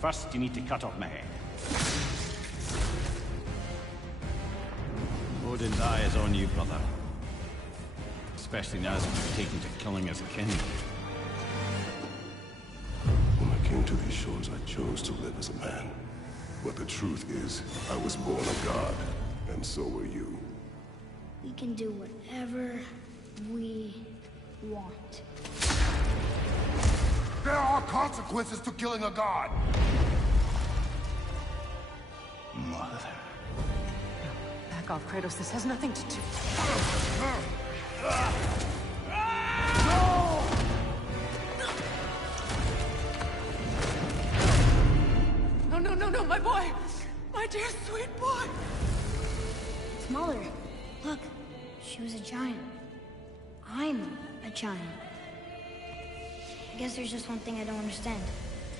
First, you need to cut off my head. Odin's eye is on you, brother. Especially now that you've taken to killing his kin. When I came to these shores, I chose to live as a man. But the truth is, I was born a god, and so were you. We can do whatever we want. There are consequences to killing a god! Mother. Back off, Kratos. This has nothing to do... No, my boy! My dear, sweet boy! It's Mother. Look, she was a giant. I'm a giant. I guess there's just one thing I don't understand.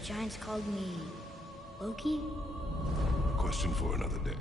The giants called me... Loki? Question for another day.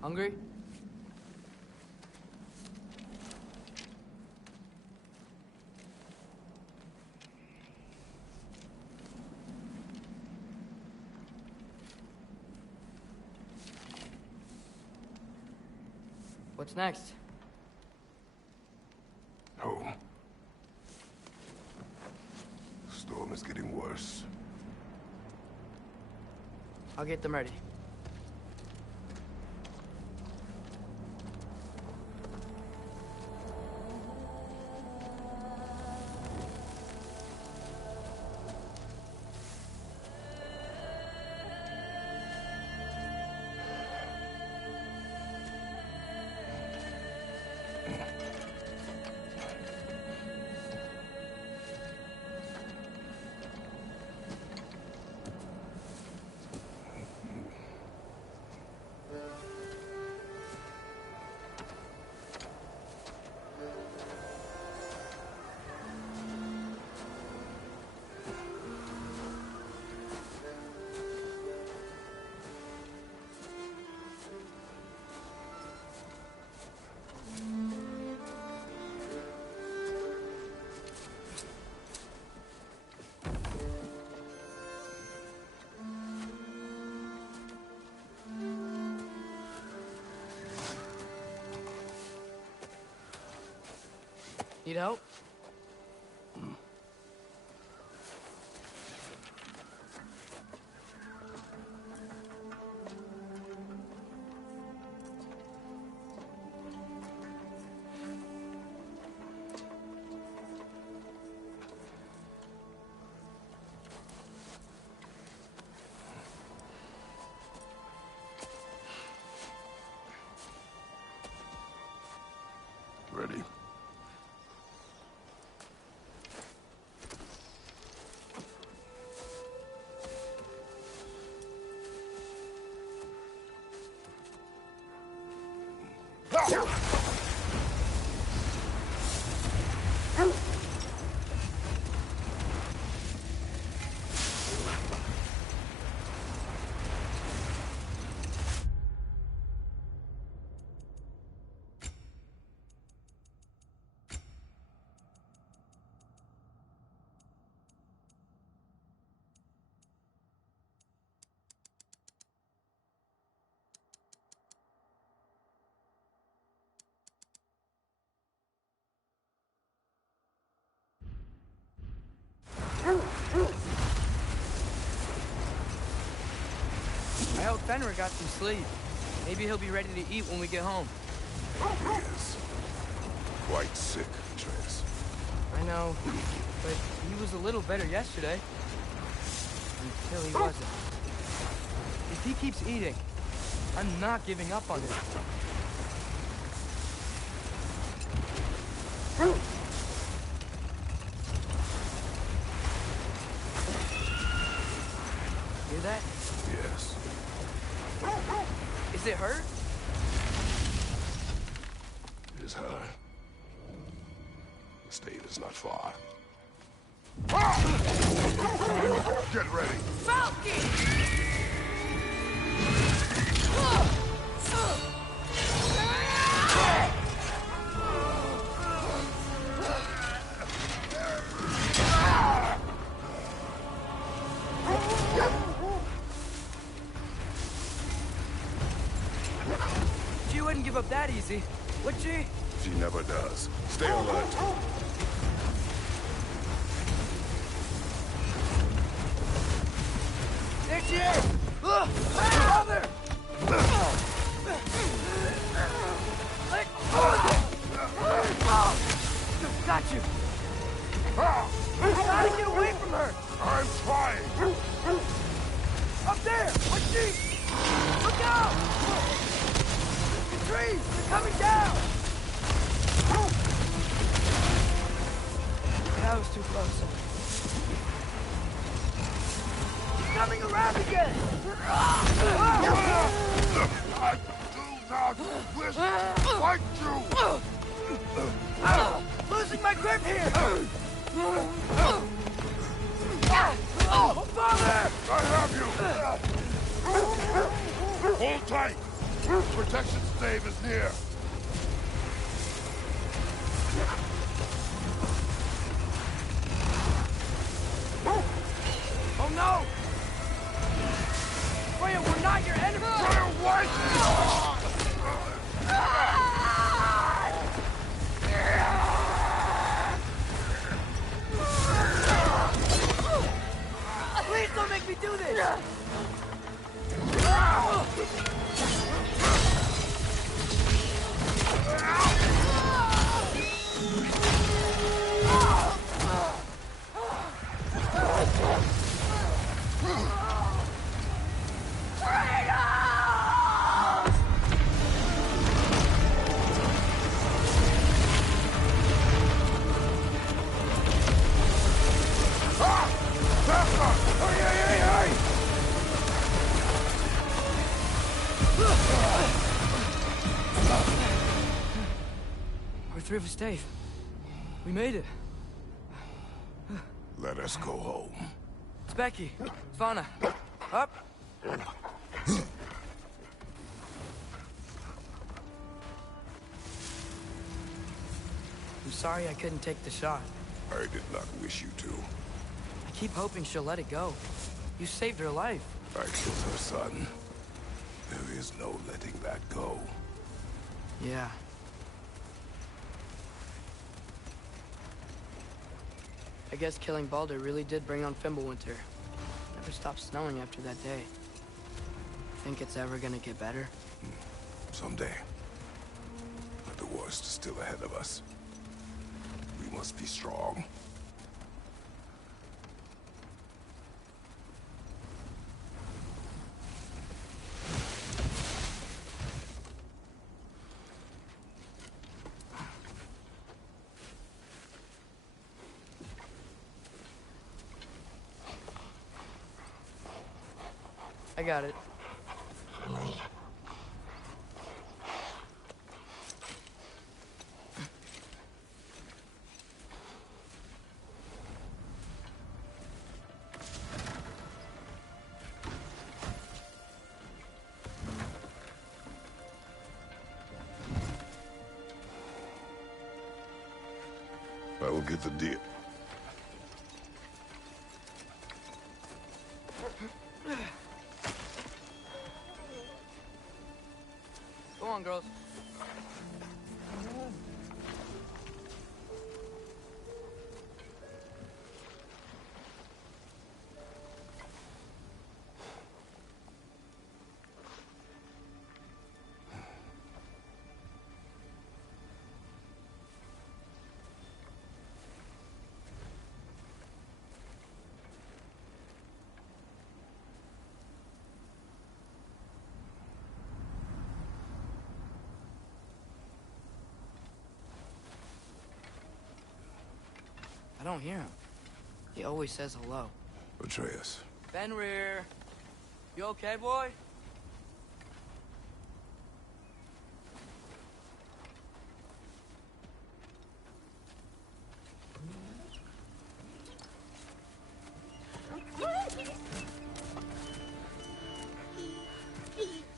Hungry? What's next? Home. Storm is getting worse. I'll get them ready. Need help? Fenrir got some sleep. Maybe he'll be ready to eat when we get home. He is quite sick, Atreus. I know, but he was a little better yesterday. Until he wasn't. If he keeps eating, I'm not giving up on him. Hear that? Yes. Is it her? It is her. The state is not far. Get ready. Falcon! She wouldn't give up that easy, would she? She never does. Stay alert. There she is! Mother! Got you! Gotta get away from her! I'm trying. Up there! What's she? Look out! The trees! They're coming down! That was too close. She's coming around again! I do not wish to fight you. Losing my grip here! Oh, Father! I have you. Hold tight. Protection stave is near. Oh no! Freya, we're not your enemy! Freya, wait! Please don't make me do this! We're through for Stave. We made it. Let us go home. It's Becky. Fauna. Up. I'm sorry I couldn't take the shot. I did not wish you to. I keep hoping she'll let it go. You saved her life. I killed her son. There is no letting that go. Yeah. I guess killing Baldur really did bring on Fimbulwinter. Never stopped snowing after that day. Think it's ever gonna get better? Someday. But the worst is still ahead of us. We must be strong. I got it. I will get the deal. Go on, girls. I don't hear him. He always says hello. Atreus. Fenrir! You okay, boy?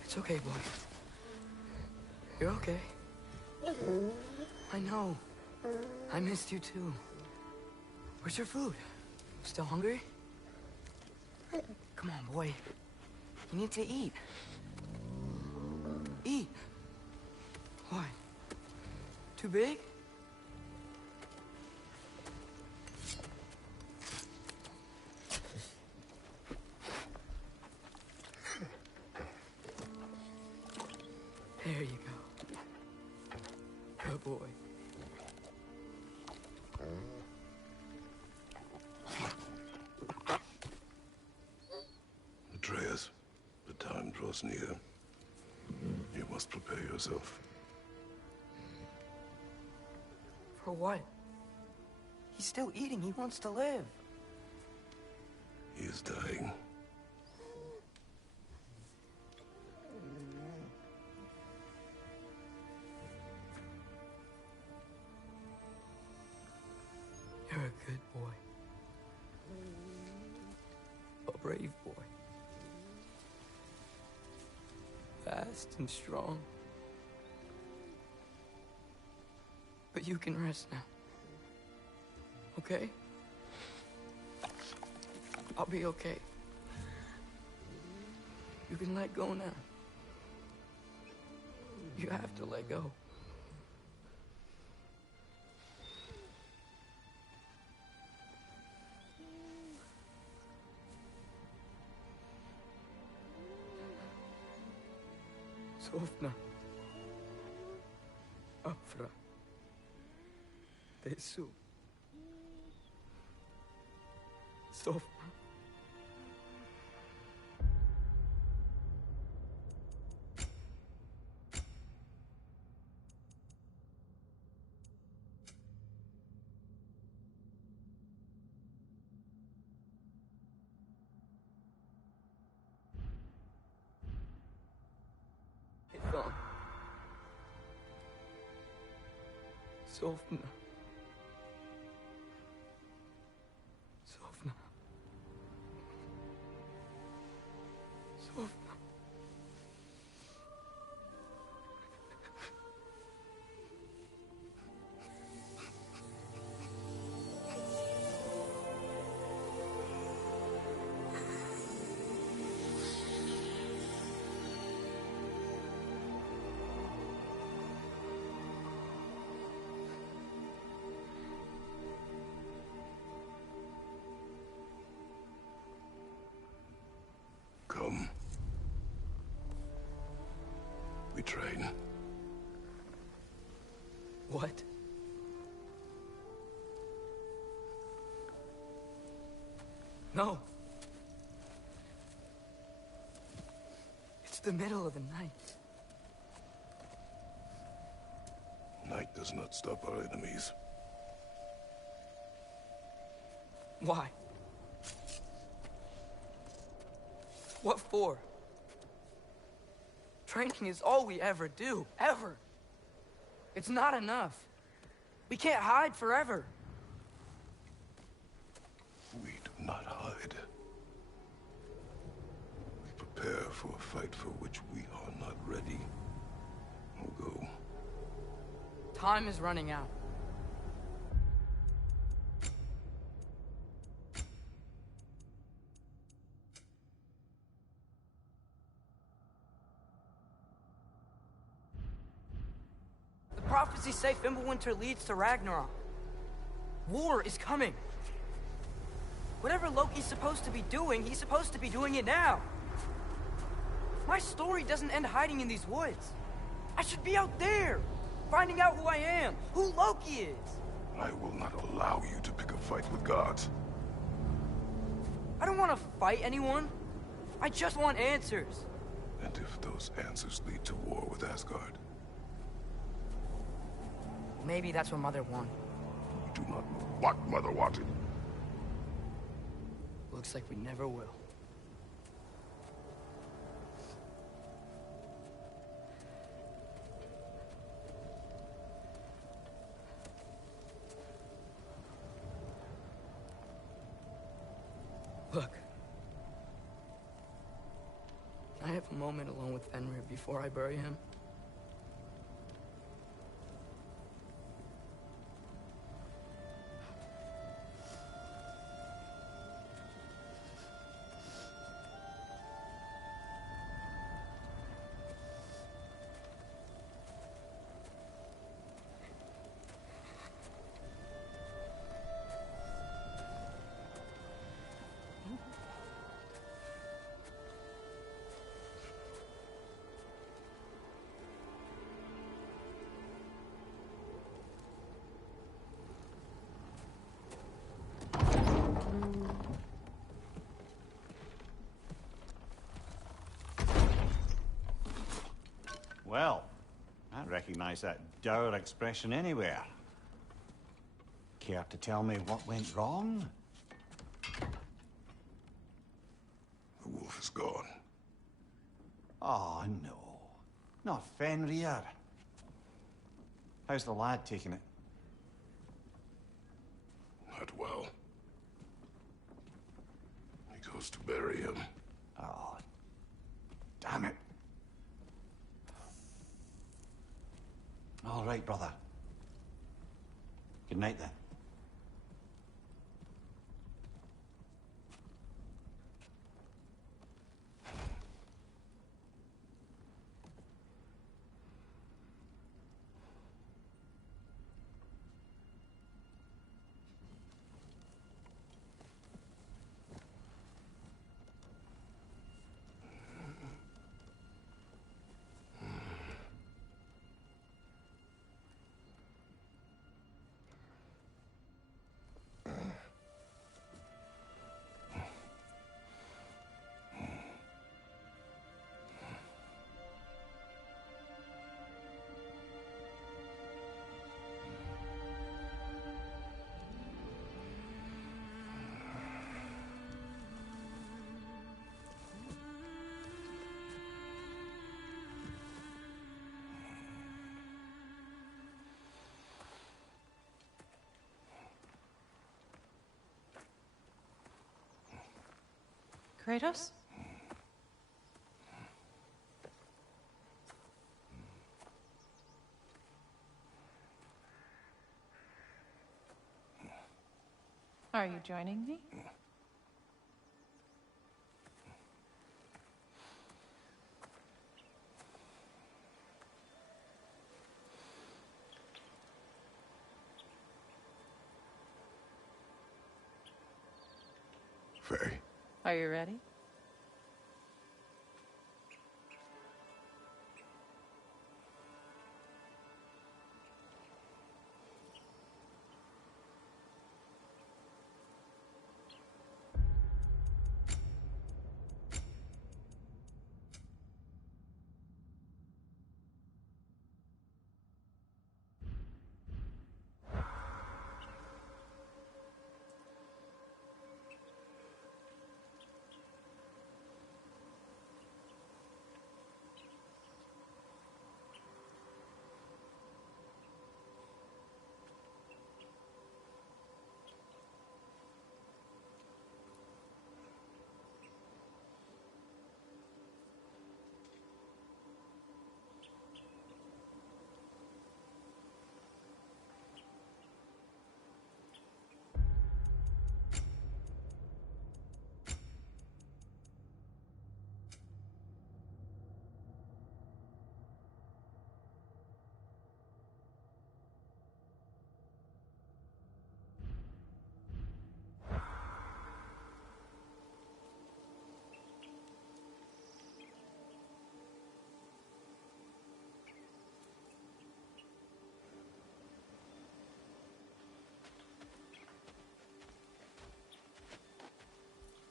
It's okay, boy. You're okay. I know. I missed you too. Where's your food? Still hungry? Come on, boy. You need to eat. Eat. What? Too big? There you go. Good boy. Atreus, the time draws near. You must prepare yourself. For what? He's still eating. He wants to live. He is dying. You're a good boy. A brave boy. Fast and strong. But you can rest now. Okay? I'll be okay. You can let go now. You have to let go. Sofna. Afra. Tesu. Sofna. It's on. Sofna. Sofna. Sofna. Come. We train. What? No. It's the middle of the night. Night does not stop our enemies. Why? What for? Training is all we ever do, ever. It's not enough. We can't hide forever. We do not hide. We prepare for a fight for which we are not ready. We'll go. Time is running out. Prophecies say Fimbulwinter leads to Ragnarok. War is coming. Whatever Loki's supposed to be doing, he's supposed to be doing it now. My story doesn't end hiding in these woods. I should be out there, finding out who I am, who Loki is. I will not allow you to pick a fight with gods. I don't want to fight anyone. I just want answers. And if those answers lead to war with Asgard? Maybe that's what Mother wanted. Do not move. what Mother wanted. Looks like we never will. Look. Can I have a moment alone with Fenrir before I bury him? Well, I recognize that dour expression anywhere. Care to tell me what went wrong? The wolf is gone. Oh, no. Not Fenrir. How's the lad taking it? Not well. He goes to bury him. Oh, damn it. All right, brother. Good night, then. Kratos? Are you joining me? Faye. Are you ready?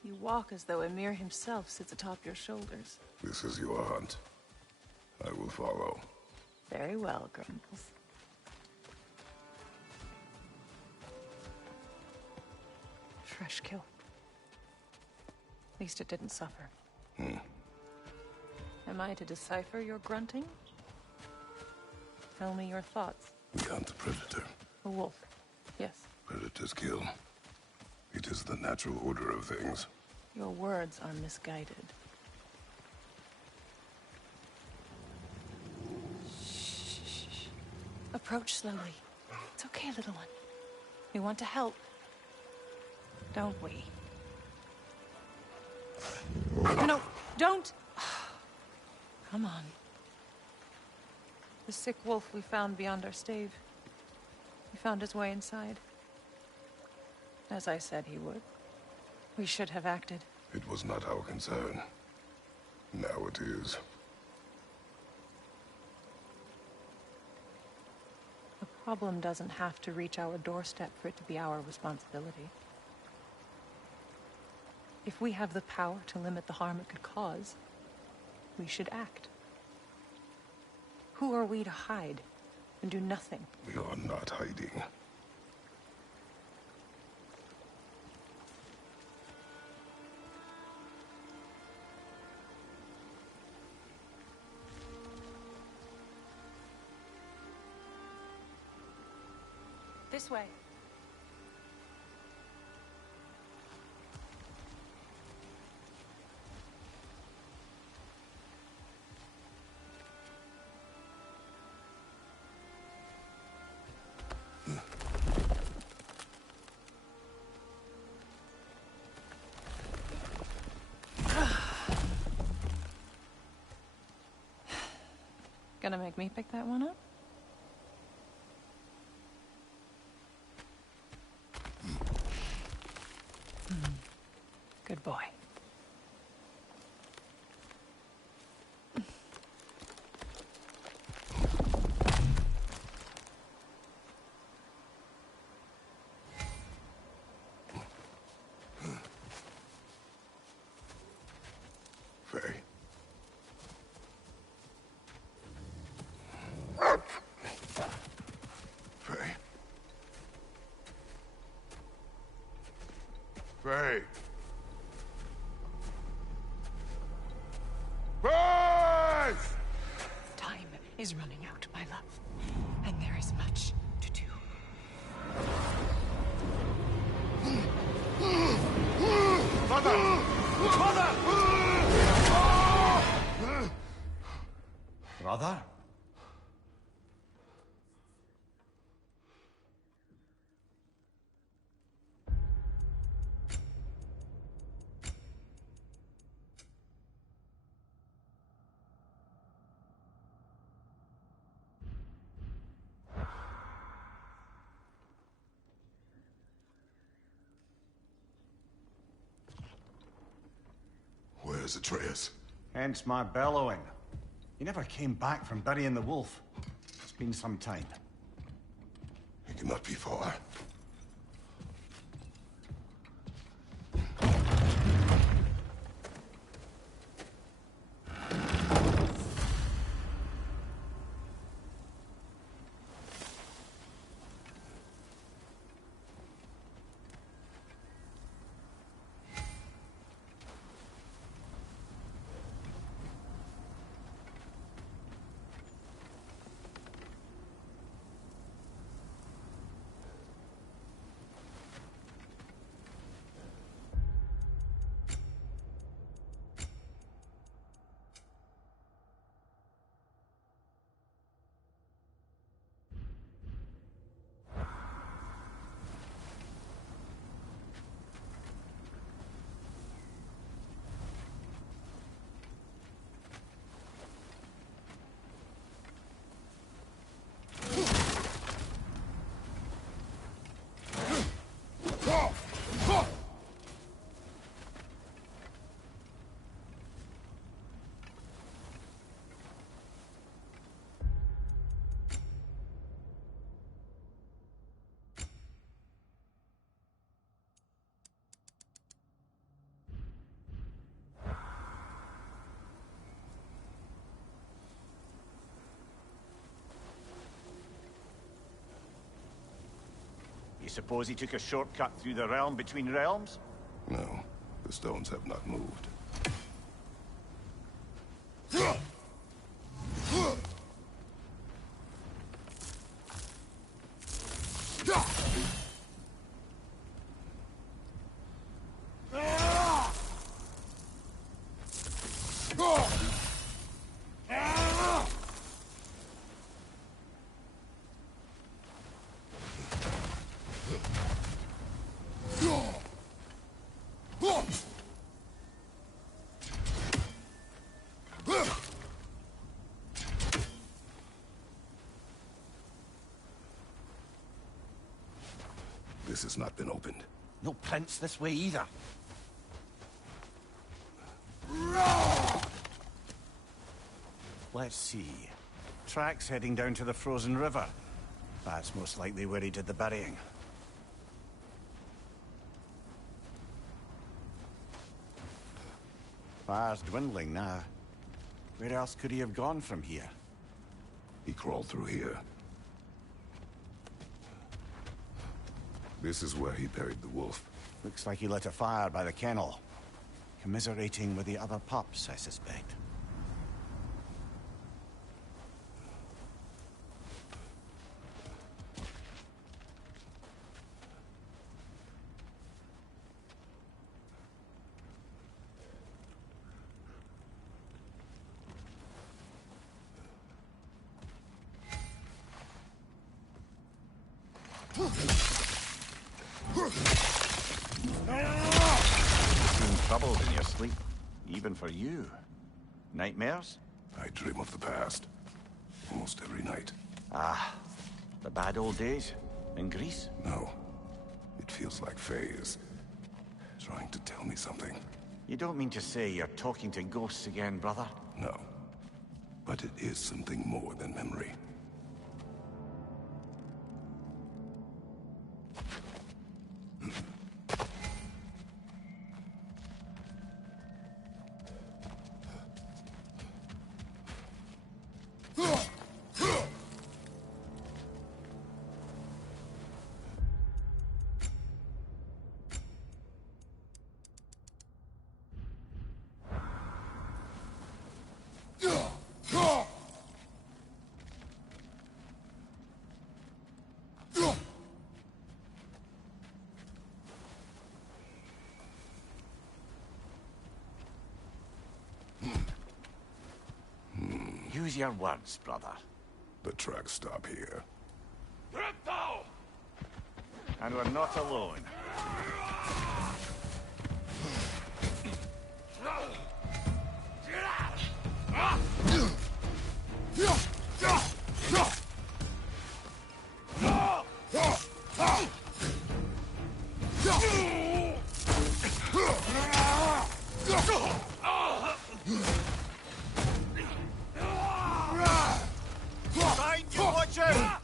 You walk as though Emir himself sits atop your shoulders. This is your hunt. I will follow. Very well, Grumbles. fresh kill. At least it didn't suffer. Am I to decipher your grunting? Tell me your thoughts. We hunt the predator. A wolf. Yes. Predators kill. It is the natural order of things. Your words are misguided. Shh. Approach slowly. It's okay, little one. We want to help. Don't we? No, don't! Come on. The sick wolf we found beyond our stave. He found his way inside. As I said he would. We should have acted. It was not our concern. Now it is. The problem doesn't have to reach our doorstep for it to be our responsibility. If we have the power to limit the harm it could cause, we should act. Who are we to hide and do nothing? We are not hiding. This way. Gonna make me pick that one up? Good boy. Faye. Faye. Faye. Faye! Time is running out, my love. And there is much to do. Mother! Mother! Brother? Where's Atreus? Hence my bellowing. He never came back from burying the wolf. It's been some time. He cannot be far. suppose he took a shortcut through the realm between realms? No, the stones have not moved. This has not been opened. No prints this way either. Let's see. Tracks heading down to the frozen river. That's most likely where he did the burying. Fire's dwindling now. Where else could he have gone from here? He crawled through here. This is where he buried the wolf. Looks like he lit a fire by the kennel. Commiserating with the other pups, I suspect. Troubled in your sleep, even for you. Nightmares? I dream of the past. Almost every night. Ah, the bad old days? In Greece? No. It feels like Faye is trying to tell me something. You don't mean to say you're talking to ghosts again, brother? No. But it is something more than memory. Use your words, brother. The tracks stop here. And we're not alone. Behind you, watch out!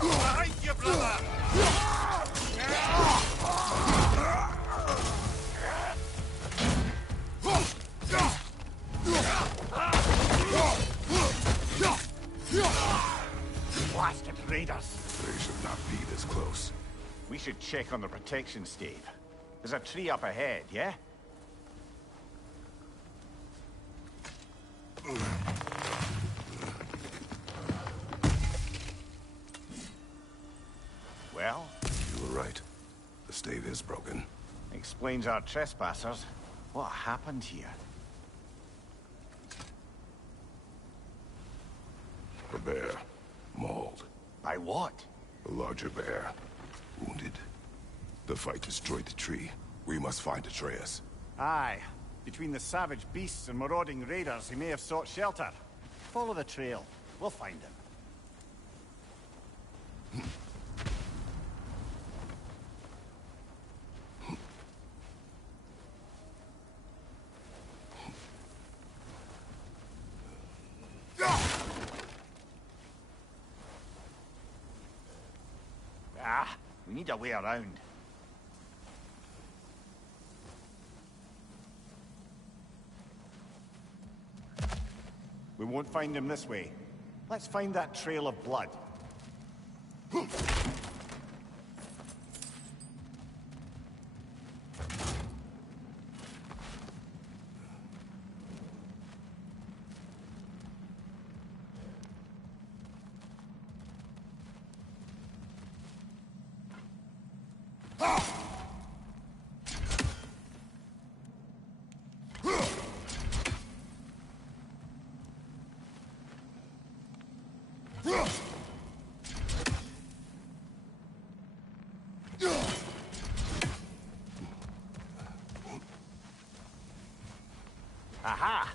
Behind you, brother! Blasted raiders! They should not be this close. We should check on the protection stave. There's a tree up ahead, yeah? Well? You were right. The stave is broken. Explains our trespassers. What happened here? A bear. Mauled. By what? A larger bear. Wounded. The fight destroyed the tree. We must find Atreus. Aye. Between the savage beasts and marauding raiders, he may have sought shelter. Follow the trail. We'll find him. We need a way around. We won't find him this way. Let's find that trail of blood. Aha!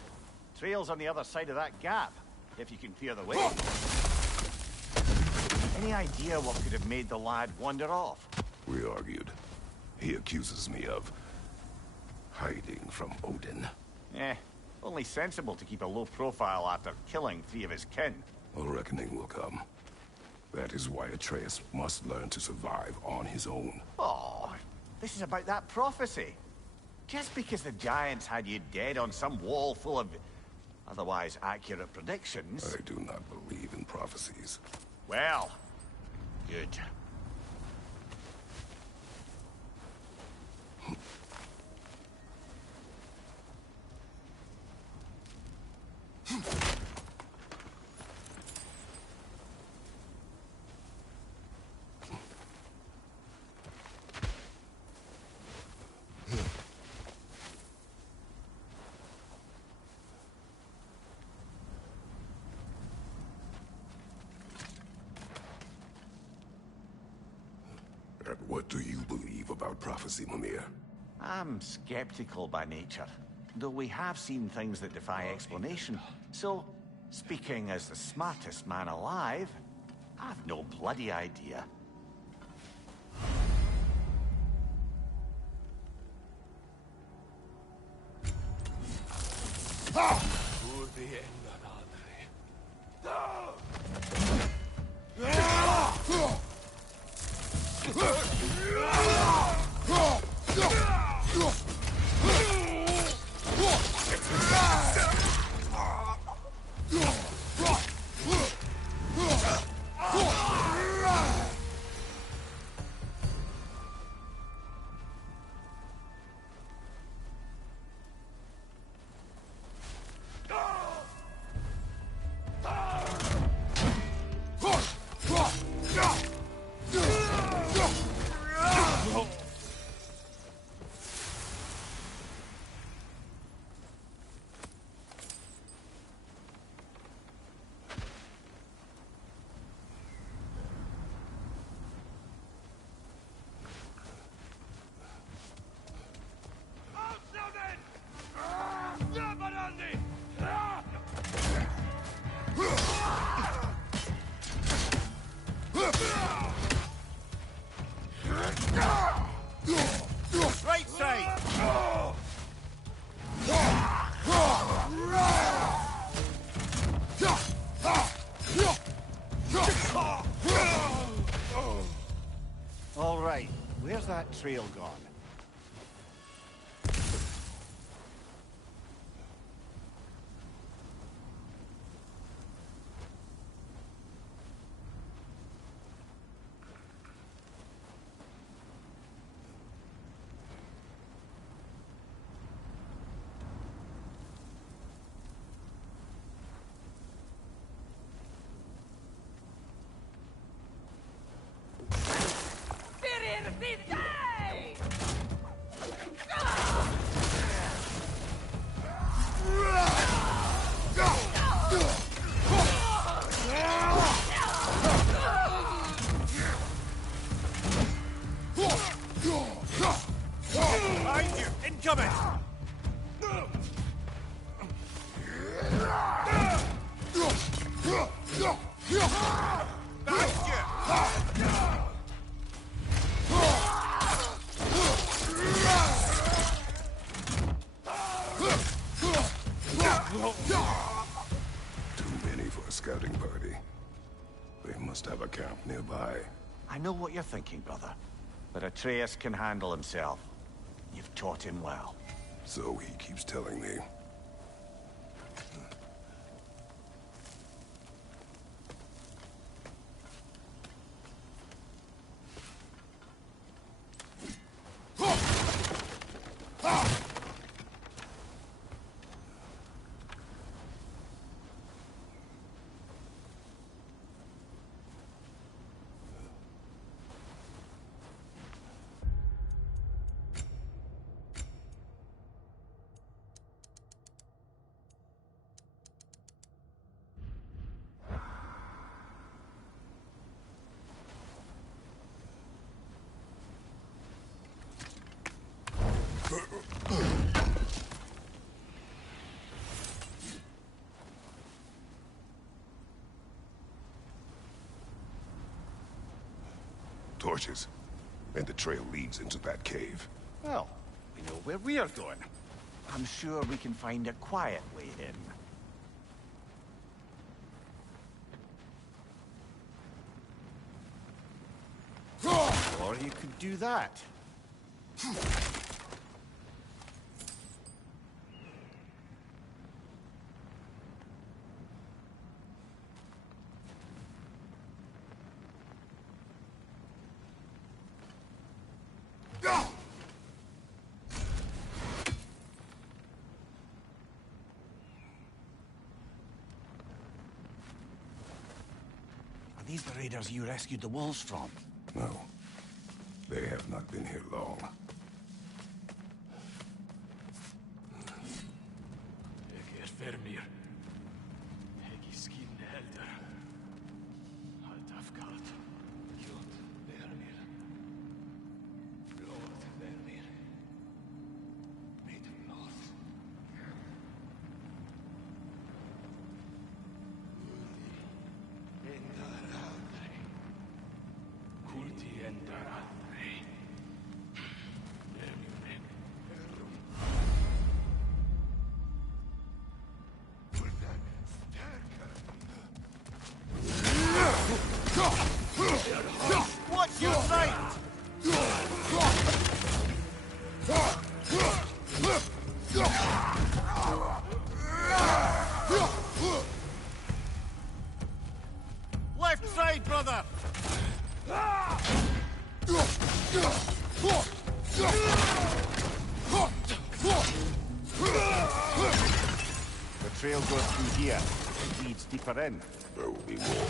Trail's on the other side of that gap, if you can clear the way. Any idea what could have made the lad wander off? We argued. He accuses me of hiding from Odin. Only sensible to keep a low profile after killing 3 of his kin. A reckoning will come. That is why Atreus must learn to survive on his own. Oh, this is about that prophecy. Just because the giants had you dead on some wall full of otherwise accurate predictions... I do not believe in prophecies. Well, good. And what do you believe about prophecy, Mimir? I'm skeptical by nature, though we have seen things that defy explanation. So, speaking as the smartest man alive, I've no bloody idea. Right side! All right, where's that trail gone? Too many for a scouting party. They must have a camp nearby. I know what you're thinking, brother. But Atreus can handle himself. You've taught him well. So he keeps telling me. Torches. And the trail leads into that cave. Well, we know where we're going. I'm sure we can find a quiet way in. Or you could do that. Are these the raiders you rescued the wolves from? No. They have not been here long. What's your sight? Left side, brother! The trail goes through here. It leads deeper in. There will be more.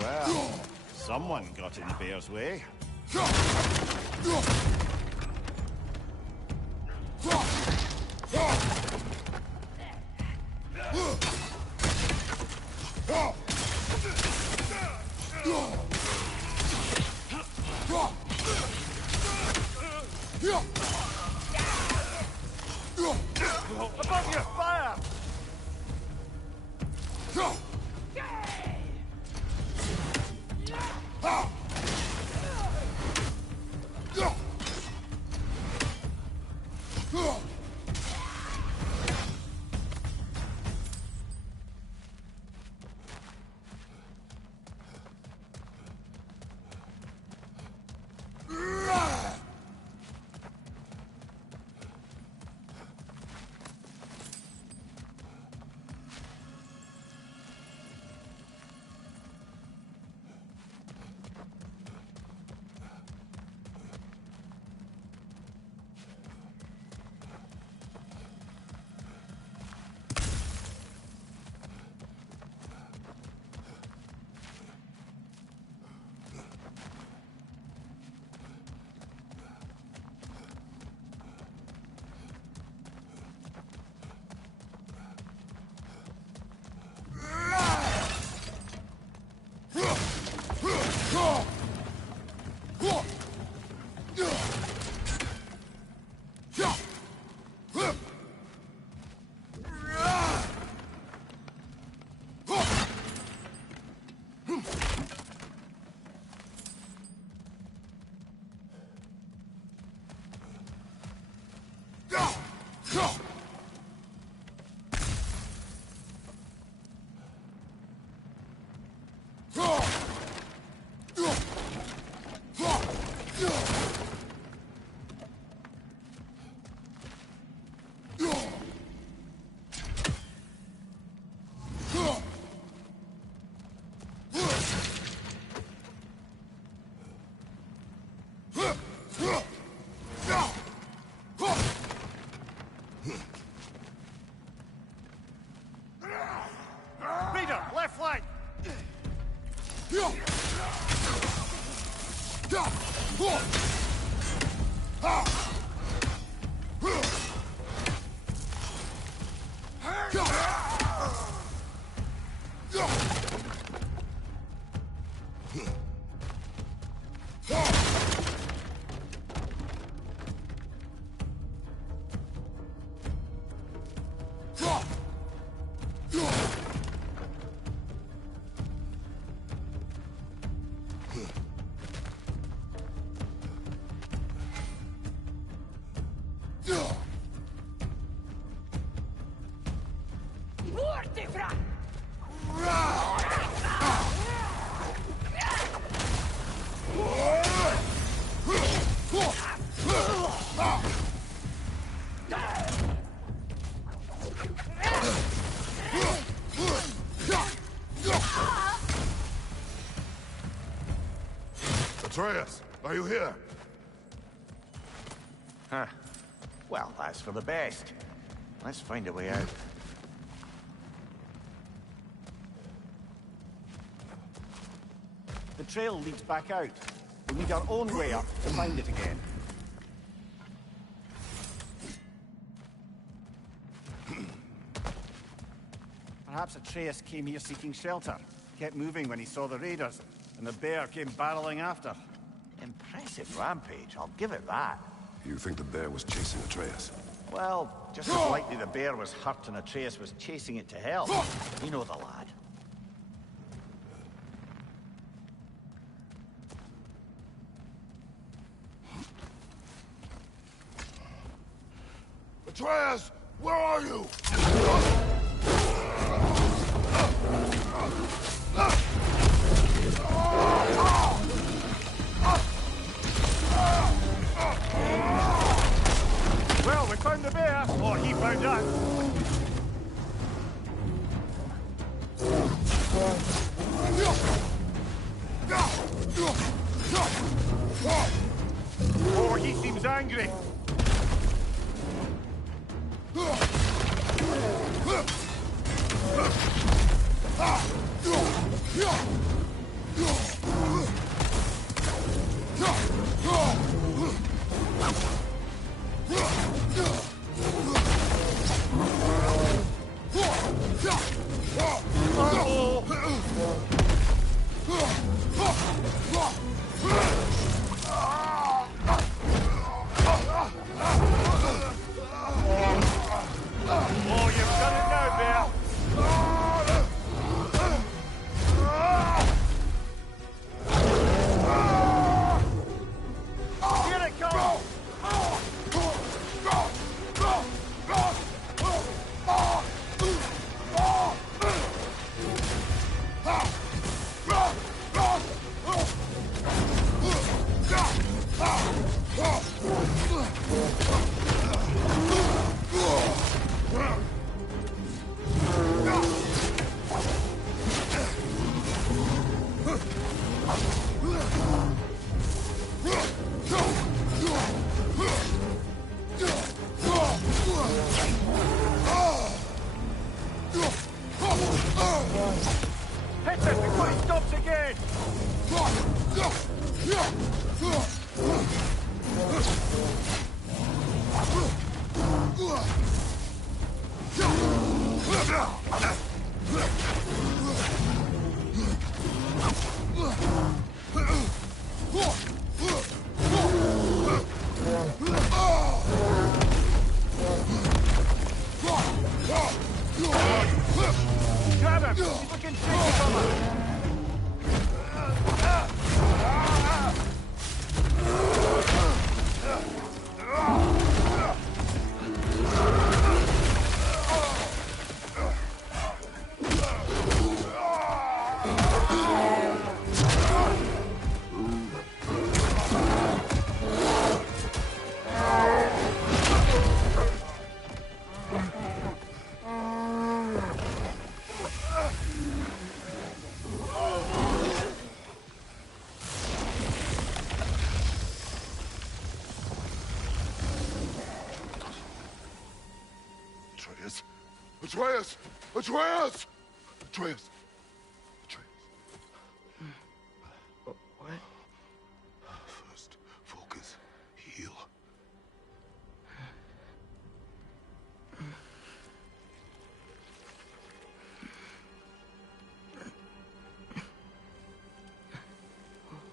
Well, someone got in the bear's way. Above your fire! Raider, left flank! Atreus, are you here? Huh. Well, that's for the best. Let's find a way out. The trail leads back out. We need our own way up to find it again. Perhaps Atreus came here seeking shelter. Kept moving when he saw the raiders, and the bear came barreling after. Impressive rampage, I'll give it that. You think the bear was chasing Atreus? Well, just as likely the bear was hurt and Atreus was chasing it to hell. You know the lad. Atreus, where are you? Well, we found the bear, or he found us. Oh, he seems angry. Atreus! Atreus! Atreus! Atreus! Atreus! What? First, focus. Heal.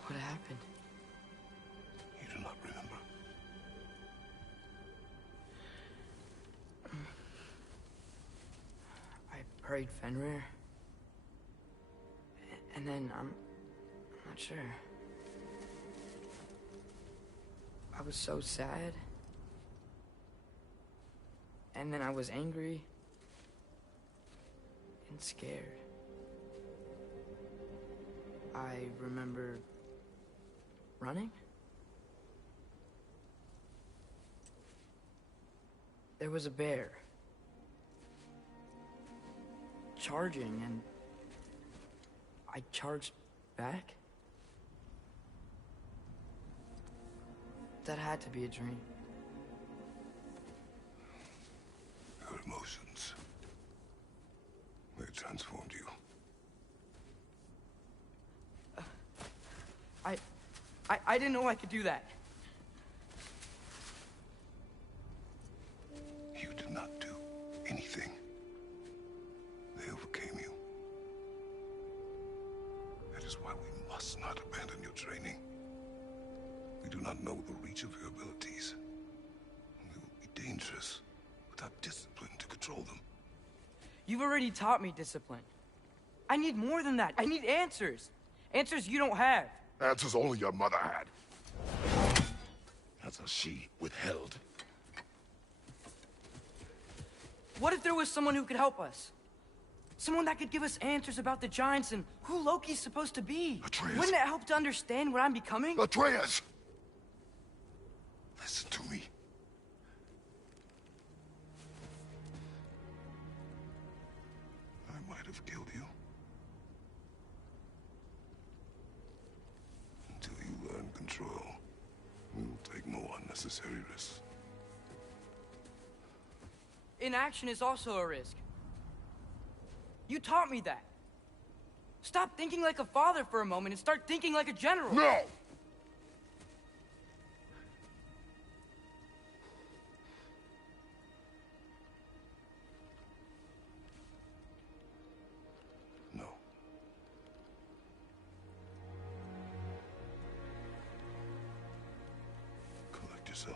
What happened? You do not remember. I prayed Fenrir. And then I'm not sure. I was so sad. And then I was angry. And scared. I remember running. There was a bear. Charging, and I charged back? That had to be a dream. Your emotions. They transformed you. I didn't know I could do that. You did not do anything. They overcame you. That is why we must not abandon your training. We do not know the reach of your abilities. We will be dangerous without discipline to control them. You've already taught me discipline. I need more than that. I need answers. Answers you don't have. Answers only your mother had. Answers she withheld. What if there was someone who could help us? Someone that could give us answers about the Giants and who Loki's supposed to be. Atreus. Wouldn't it help to understand what I'm becoming? Atreus! Listen to me. I might have killed you. Until you learn control, we will take no unnecessary risks. Inaction is also a risk. You taught me that. Stop thinking like a father for a moment and start thinking like a general. No! No. Collect yourself.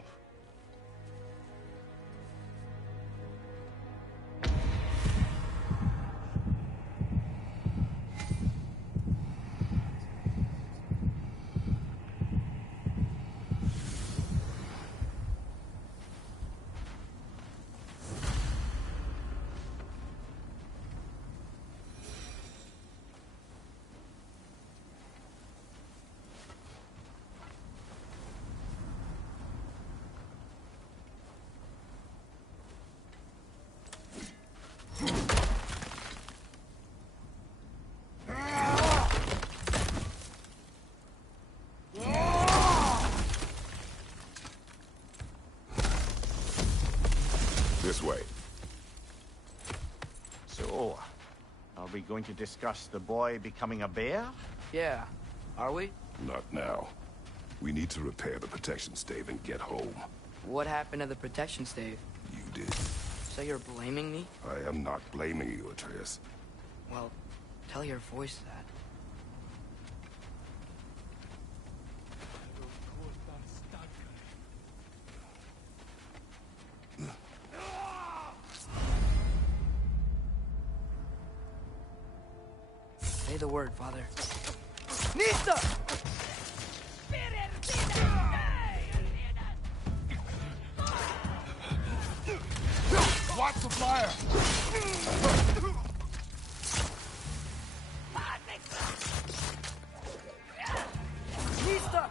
This way. So, are we going to discuss the boy becoming a bear? Yeah, are we? Not now. We need to repair the protection stave and get home. What happened to the protection stave? You did. So you're blaming me? I am not blaming you, Atreus. Well, tell your voice that. Say the word, Father. Nista! Watch the flyer! Nista!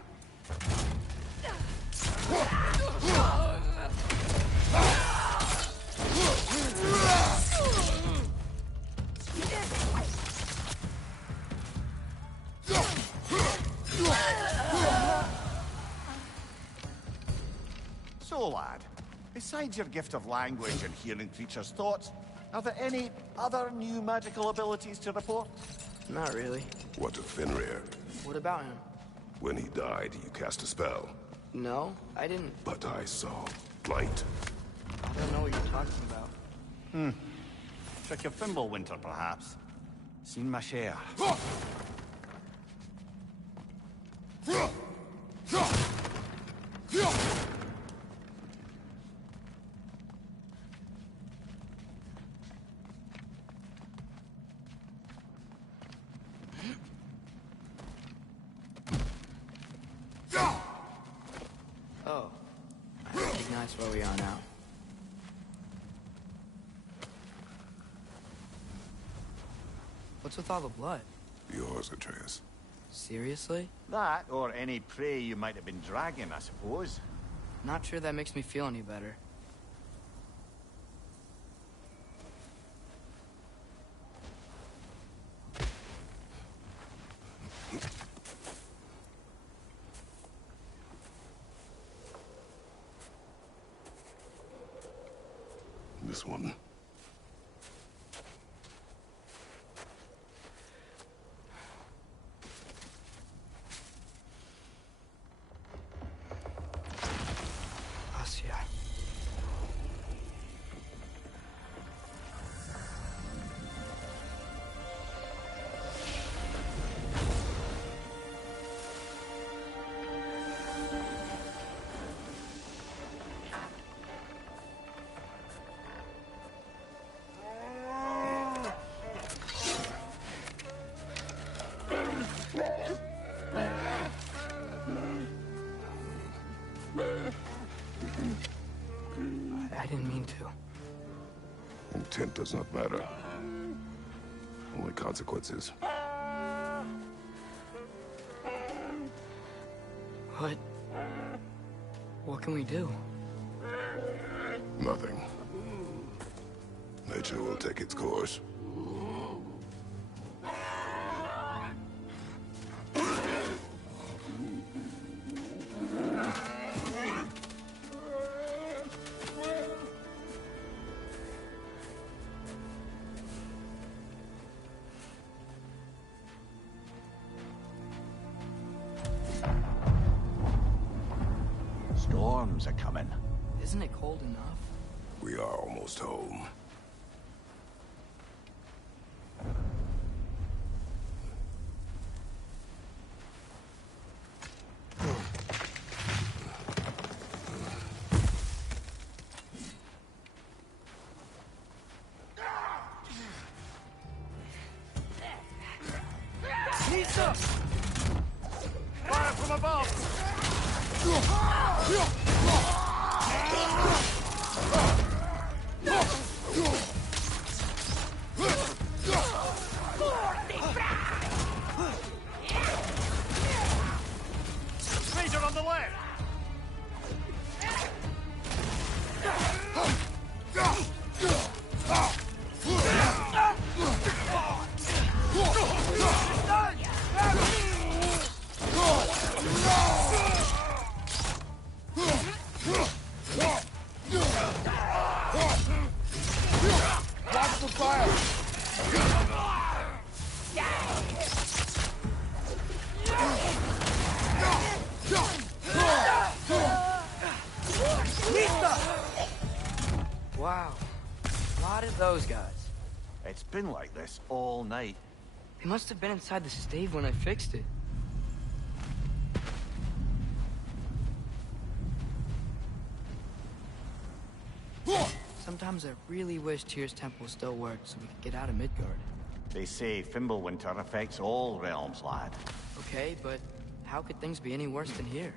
So, lad, Besides your gift of language and hearing creatures' thoughts, are there any other new magical abilities to report? Not really. What of Fenrir? What about him? When he died, you cast a spell. No, I didn't. But I saw light. I don't know what you're talking about. Trick of Fimbulwinter, perhaps? Seen my share. Oh, I recognize where we are now. What's with all the blood? Yours, Atreus. Seriously? That, or any prey you might have been dragging, I suppose. Not sure that makes me feel any better. This one. Asya. I didn't mean to. Intent does not matter. Only consequences. What can we do? Nothing. Nature will take its course. Storms are coming. Isn't it cold enough? We are almost home. Fire from above! Razor on the left! Watch the fire! Wow. A lot of those guys. It's been like this all night. They must have been inside the stave when I fixed it. Sometimes I really wish Tyr's temple still worked so we could get out of Midgard. They say Fimbulwinter affects all realms, lad. Okay, but how could things be any worse than here?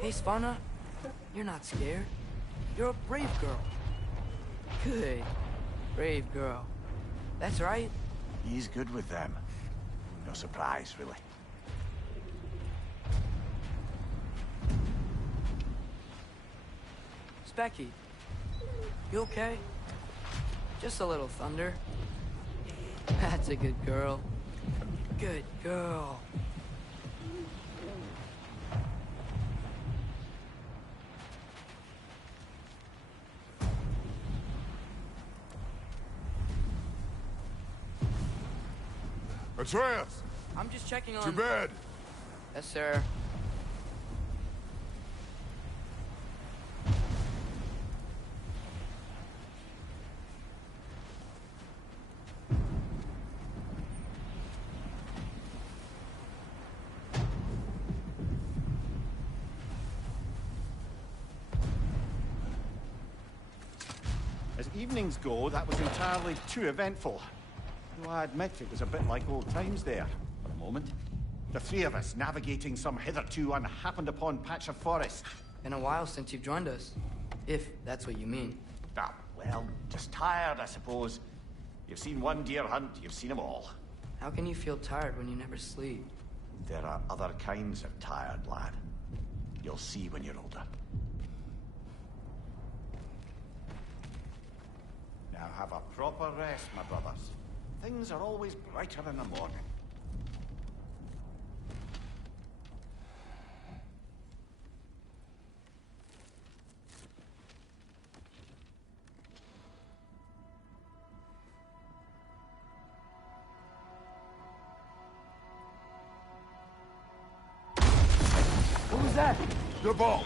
Hey, Svanna, you're not scared. You're a brave girl. Good. Brave girl. That's right. He's good with them. No surprise, really. Becky. You okay? Just a little thunder. That's a good girl. Good girl. Atreus! I'm just checking on... To bed! Yes, sir. As evenings go, that was entirely too eventful. Though I admit it was a bit like old times there, for a moment. The three of us navigating some hitherto unhappened-upon patch of forest. Been a while since you've joined us. If that's what you mean. Ah, well, just tired, I suppose. You've seen one deer hunt, you've seen them all. How can you feel tired when you never sleep? There are other kinds of tired, lad. You'll see when you're older. Now have a proper rest, my brothers. Things are always brighter in the morning. What was that? The ball!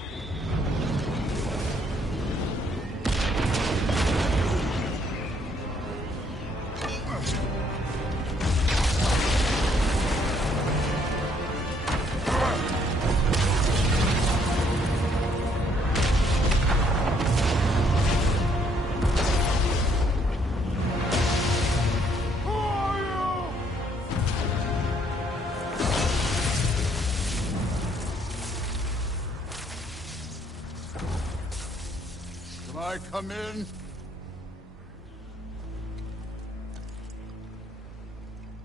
Can I come in?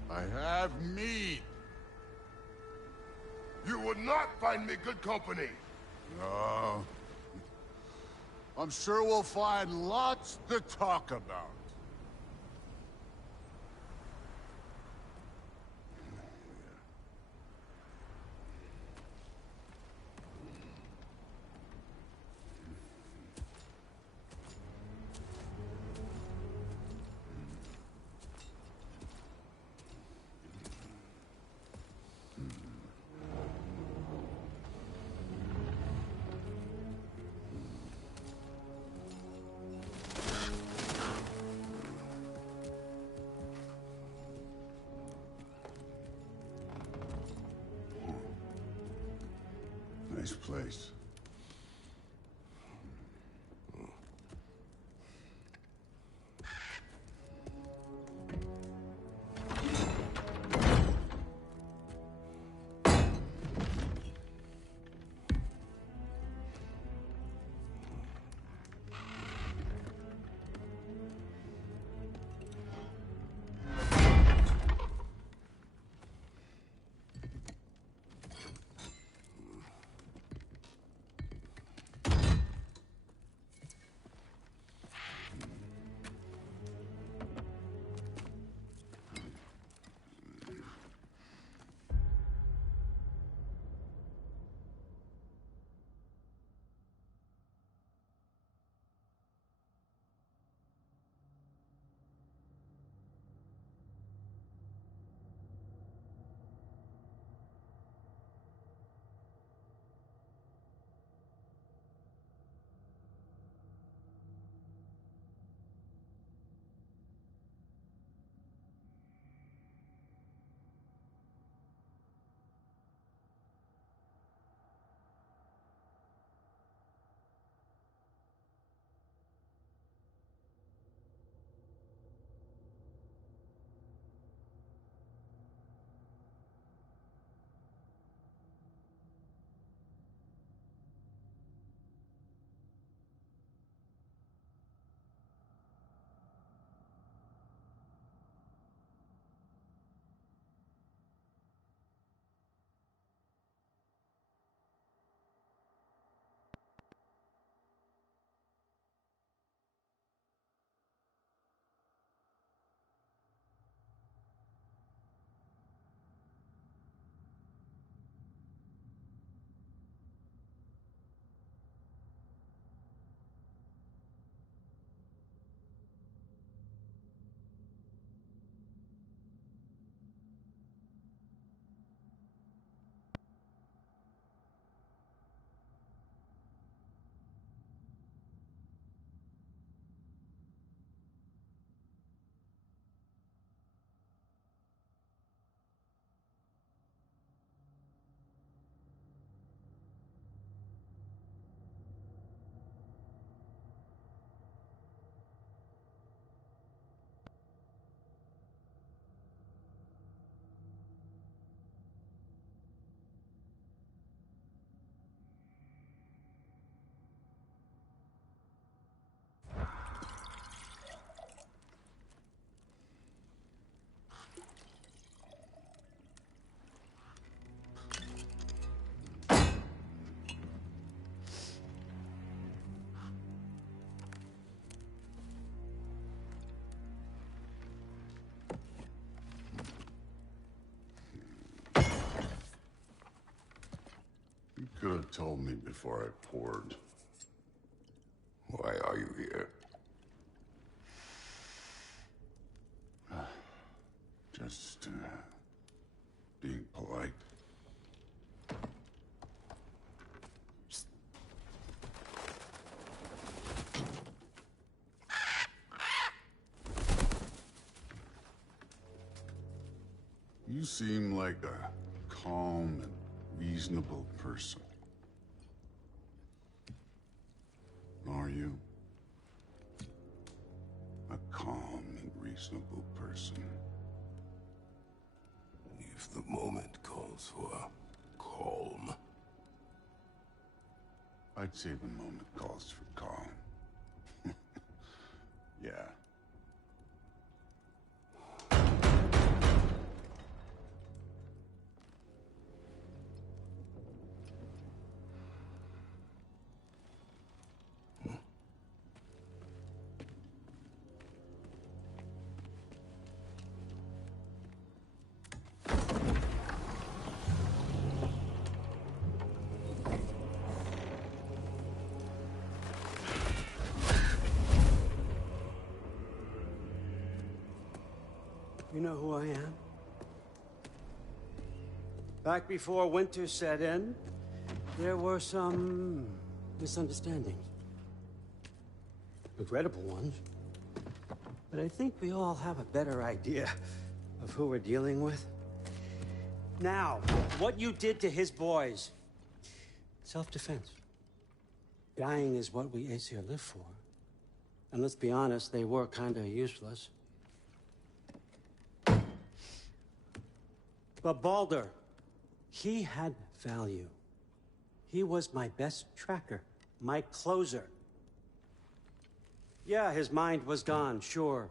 I have meat. You would not find me good company. No. I'm sure we'll find lots to talk about. Nice place. You could have told me before I poured. Why are you here? Just, being polite. You seem like a calm and reasonable person. Are you? A calm and reasonable person. If the moment calls for calm. I'd say the moment calls for calm. Yeah. You know who I am? Back before winter set in, there were some misunderstandings. Regrettable ones. But I think we all have a better idea of who we're dealing with. Now, what you did to his boys. Self-defense. Dying is what we Aesir live for. And let's be honest, they were kinda useless. But Baldur, he had value. He was my best tracker, my closer. Yeah, his mind was gone, sure.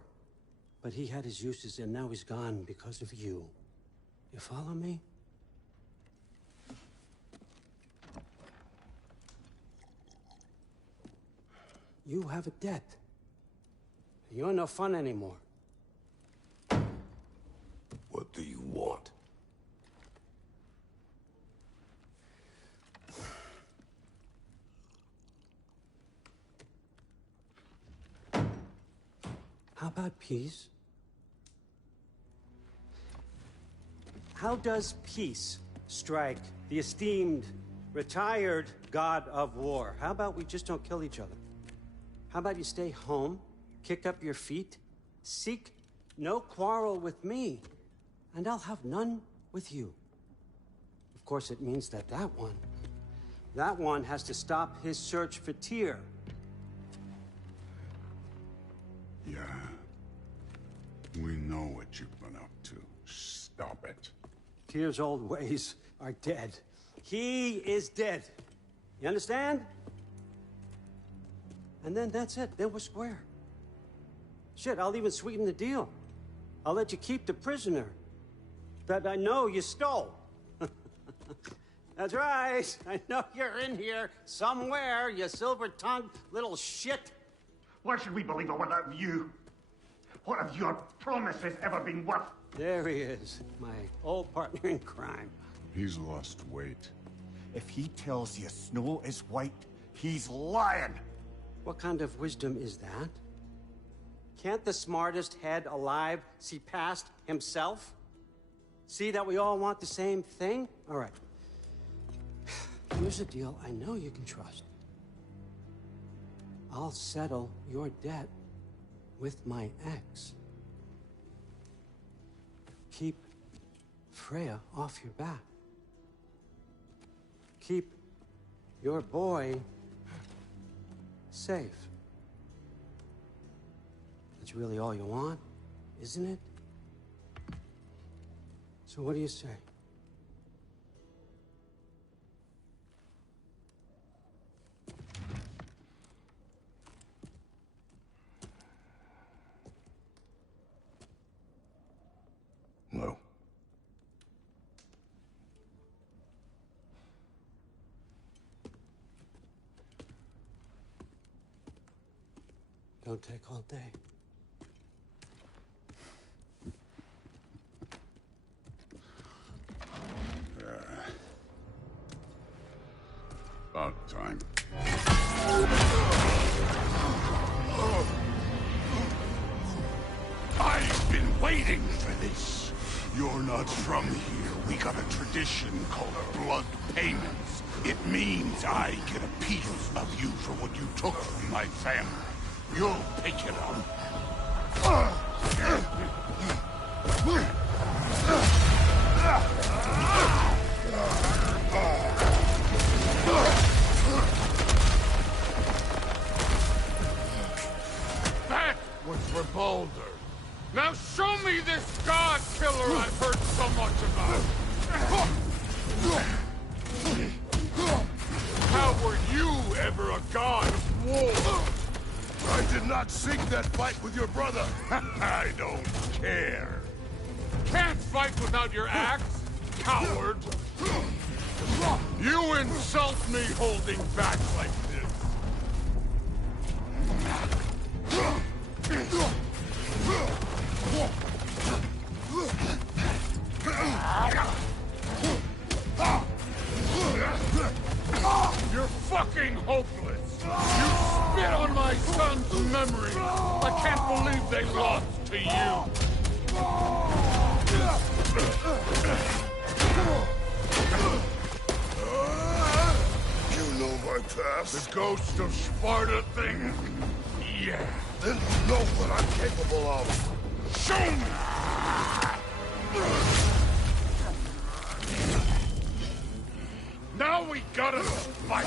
But he had his uses, and now he's gone because of you. You follow me? You have a debt. You're no fun anymore. What do you want? How about peace? How does peace strike the esteemed, retired god of war? How about we just don't kill each other? How about you stay home, kick up your feet, seek no quarrel with me, and I'll have none with you. Of course, it means that that one has to stop his search for Tyr. Yeah. We know what you've been up to. Stop it. Tyr's old ways are dead. He is dead. You understand? And then that's it. Then we're square. Shit, I'll even sweeten the deal. I'll let you keep the prisoner that I know you stole. That's right. I know you're in here somewhere, you silver-tongued little shit. Why should we believe a word out of you? What have your promises ever been worth? There he is, my old partner in crime. He's lost weight. If he tells you snow is white, he's lying. What kind of wisdom is that? Can't the smartest head alive see past himself? See that we all want the same thing? All right. Here's a deal I know you can trust. I'll settle your debt with my ex. Keep Freya off your back. Keep your boy safe. That's really all you want, isn't it? So what do you say? No. Don't take all day. About time. I've been waiting for this. You're not from here. We got a tradition called blood payments. It means I get a piece of you for what you took from my family. You'll pick it up. That was for Boulder. Now show me this god killer I've heard so much about. How were you ever a god of war? I did not seek that fight with your brother. I don't care. Can't fight without your axe, coward. You insult me holding back like this. You're fucking hopeless. You spit on my son's memory. I can't believe they lost to you. You know my past? The ghost of Sparta thing? Yeah. Then you know what I'm capable of. Show me! Now we gotta fight!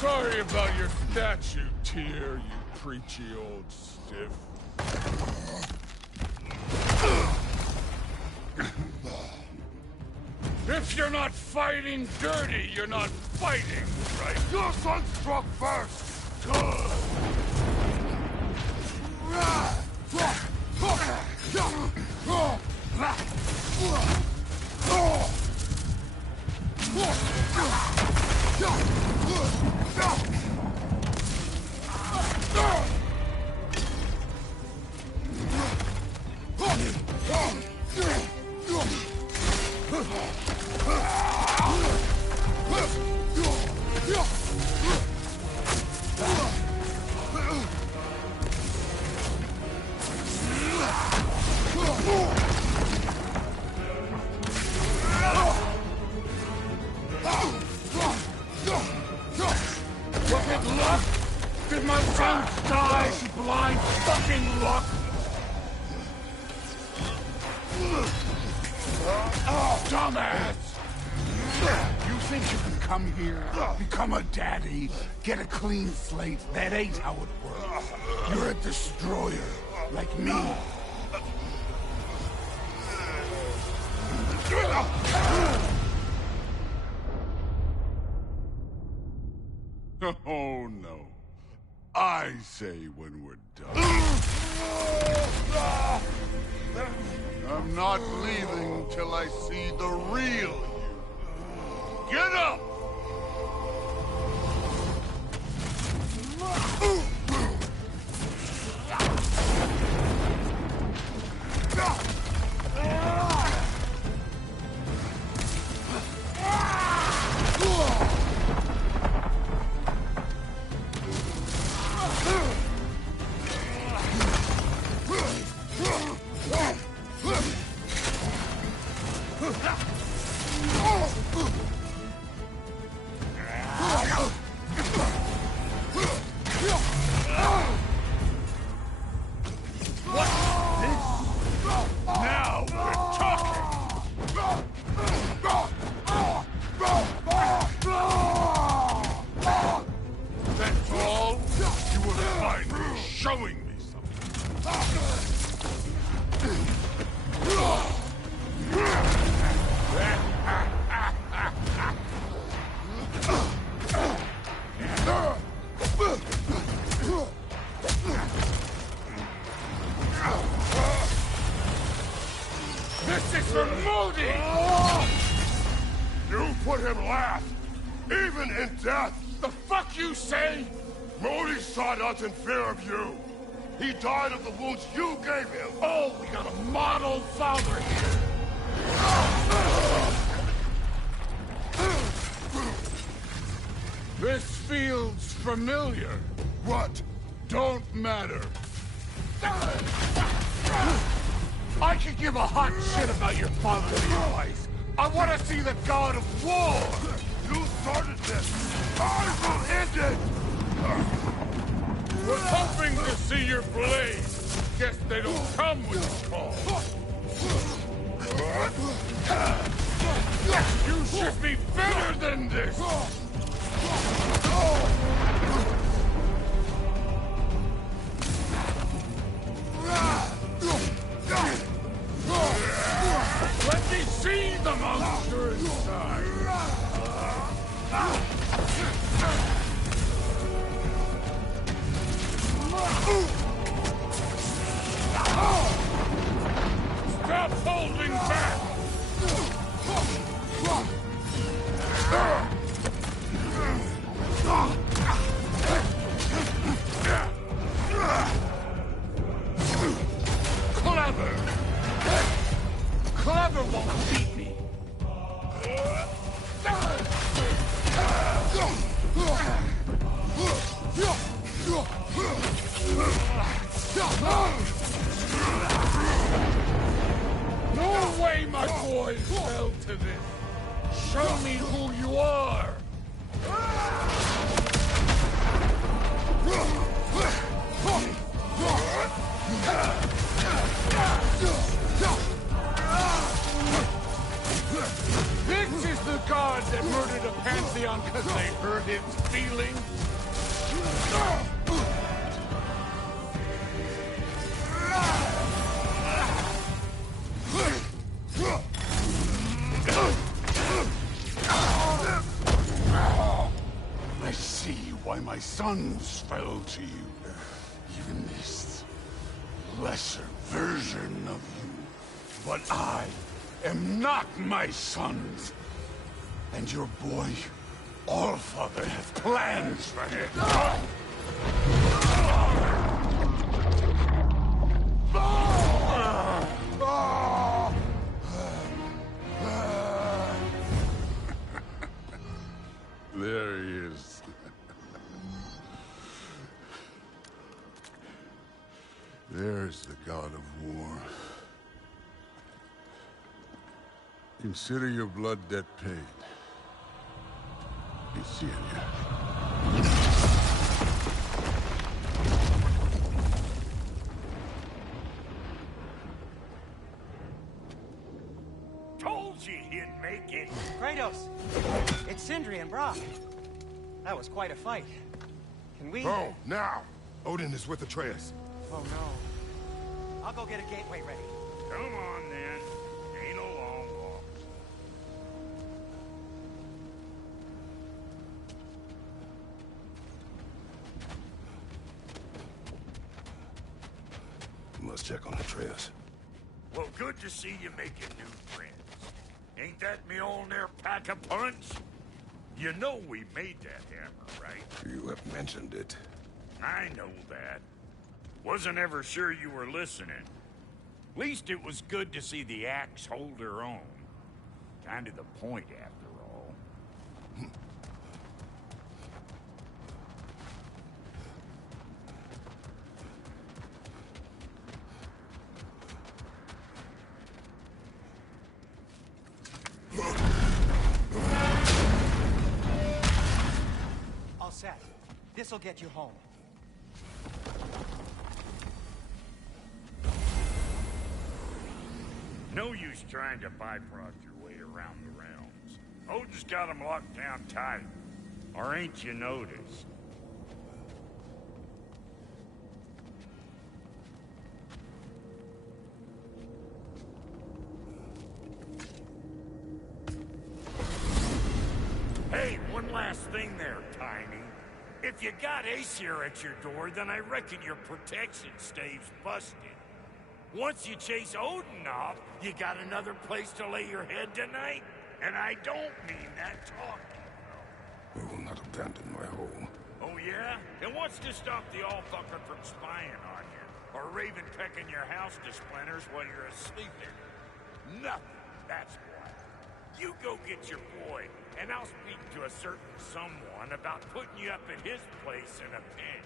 Sorry about your statue, Tyr, you preachy old stiff. If you're not fighting dirty, you're not fighting, right? Your son struck first! Good! Did my son die, blind fucking luck? Dumbass! You think you can come here, become a daddy, get a clean slate? That ain't how it works. You're a destroyer, like me. Oh, no. I say when we're done. I'm not leaving till I see the real you. Get up! showing me something. This is for Modi! You put him last, even in death. The fuck you say? Modi sought us in fear of you. He died of the wounds you gave him. Oh, we got a model father here. This feels familiar. What? Don't matter. I could give a hot shit about your father's advice. I want to see the god of war. You started this. I will end it. Was hoping to see your blade. Guess they don't come with a call. You should be better than this. Let me see the monster inside. Stop holding back! Clever! Clever won't beat me! No way my boys fell to this! Show me who you are! This is the god that murdered a pantheon because they hurt his feelings? I see why my sons fell to you. Even this lesser version of you. But I am not my sons. And your boy, Allfather, has plans for him. There he is. There's the god of war. Consider your blood debt paid. He's seeing you. Told you he'd make it! Kratos! It's Sindri and Brock. That was quite a fight. Can we... Oh, now! Odin is with Atreus. Oh, no. I'll go get a gateway ready. Come on, then. Ain't a long walk. Must check on Atreus. Well, good to see you making new friends. Ain't that me old there pack a punch? You know we made that hammer, right? You have mentioned it. I know that. Wasn't ever sure you were listening. Least it was good to see the axe hold her own. Kind of the point, after all. All set. This'll get you home. No use trying to bifrost your way around the realms. Odin's got them locked down tight. Or ain't you noticed? If you got Aesir at your door, then I reckon your protection stave's busted. Once you chase Odin off, you got another place to lay your head tonight? And I don't mean that talking. We will not abandon my home. Oh yeah? And what's to stop the all-fucker from spying on you? Or Raven pecking your house to splinters while you're asleep in? Nothing, that's why. You go get your boy, and I'll speak to a certain someone about putting you up at his place in a pinch.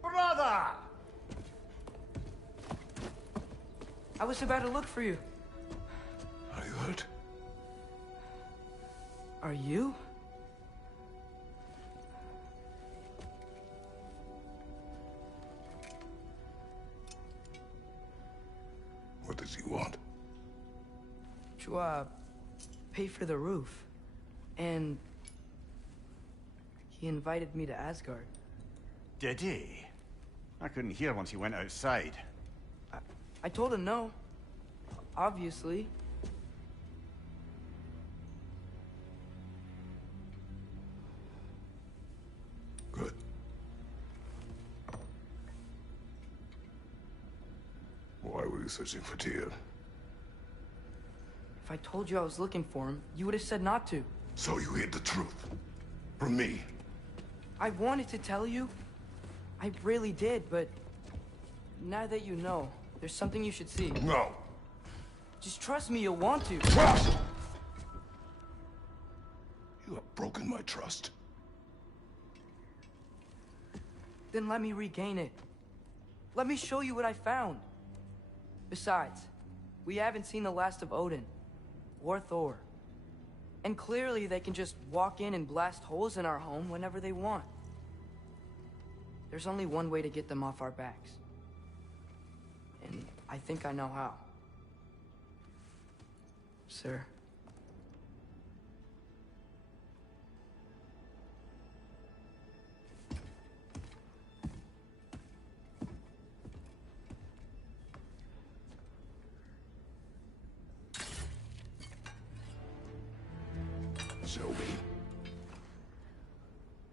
Brother! I was about to look for you. Are you hurt? Are you? What does he want? To, pay for the roof. And he invited me to Asgard. Did he? I couldn't hear once he went outside. I told him no. Obviously. Good. Why were you searching for Tyr? If I told you I was looking for him, you would have said not to. So you hid the truth. From me. I wanted to tell you. I really did, but now that you know, there's something you should see. No. Just trust me, you'll want to. Trust! You have broken my trust. Then let me regain it. Let me show you what I found. Besides, we haven't seen the last of Odin. Or Thor. And clearly they can just walk in and blast holes in our home whenever they want. There's only one way to get them off our backs. And I think I know how. Sir. Show me.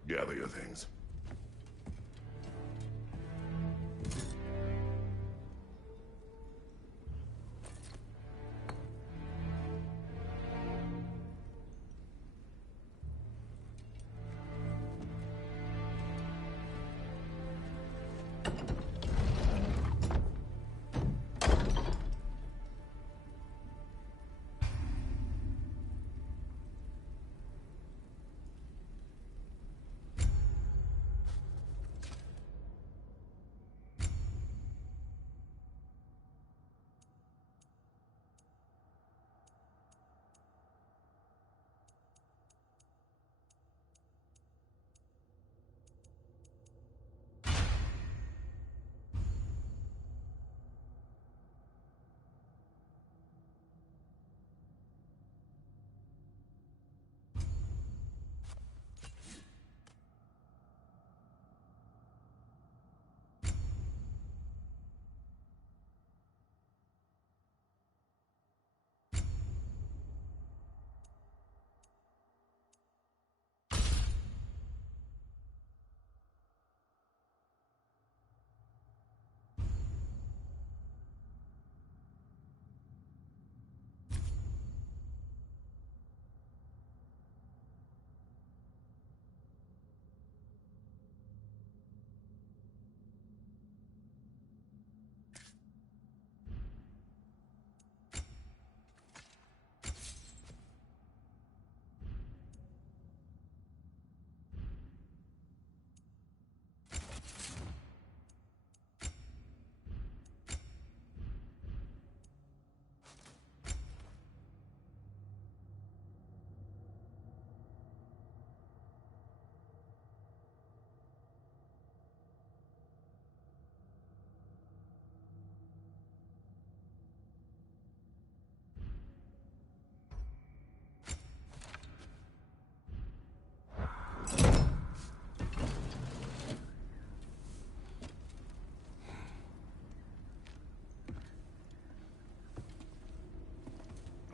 Gather your things.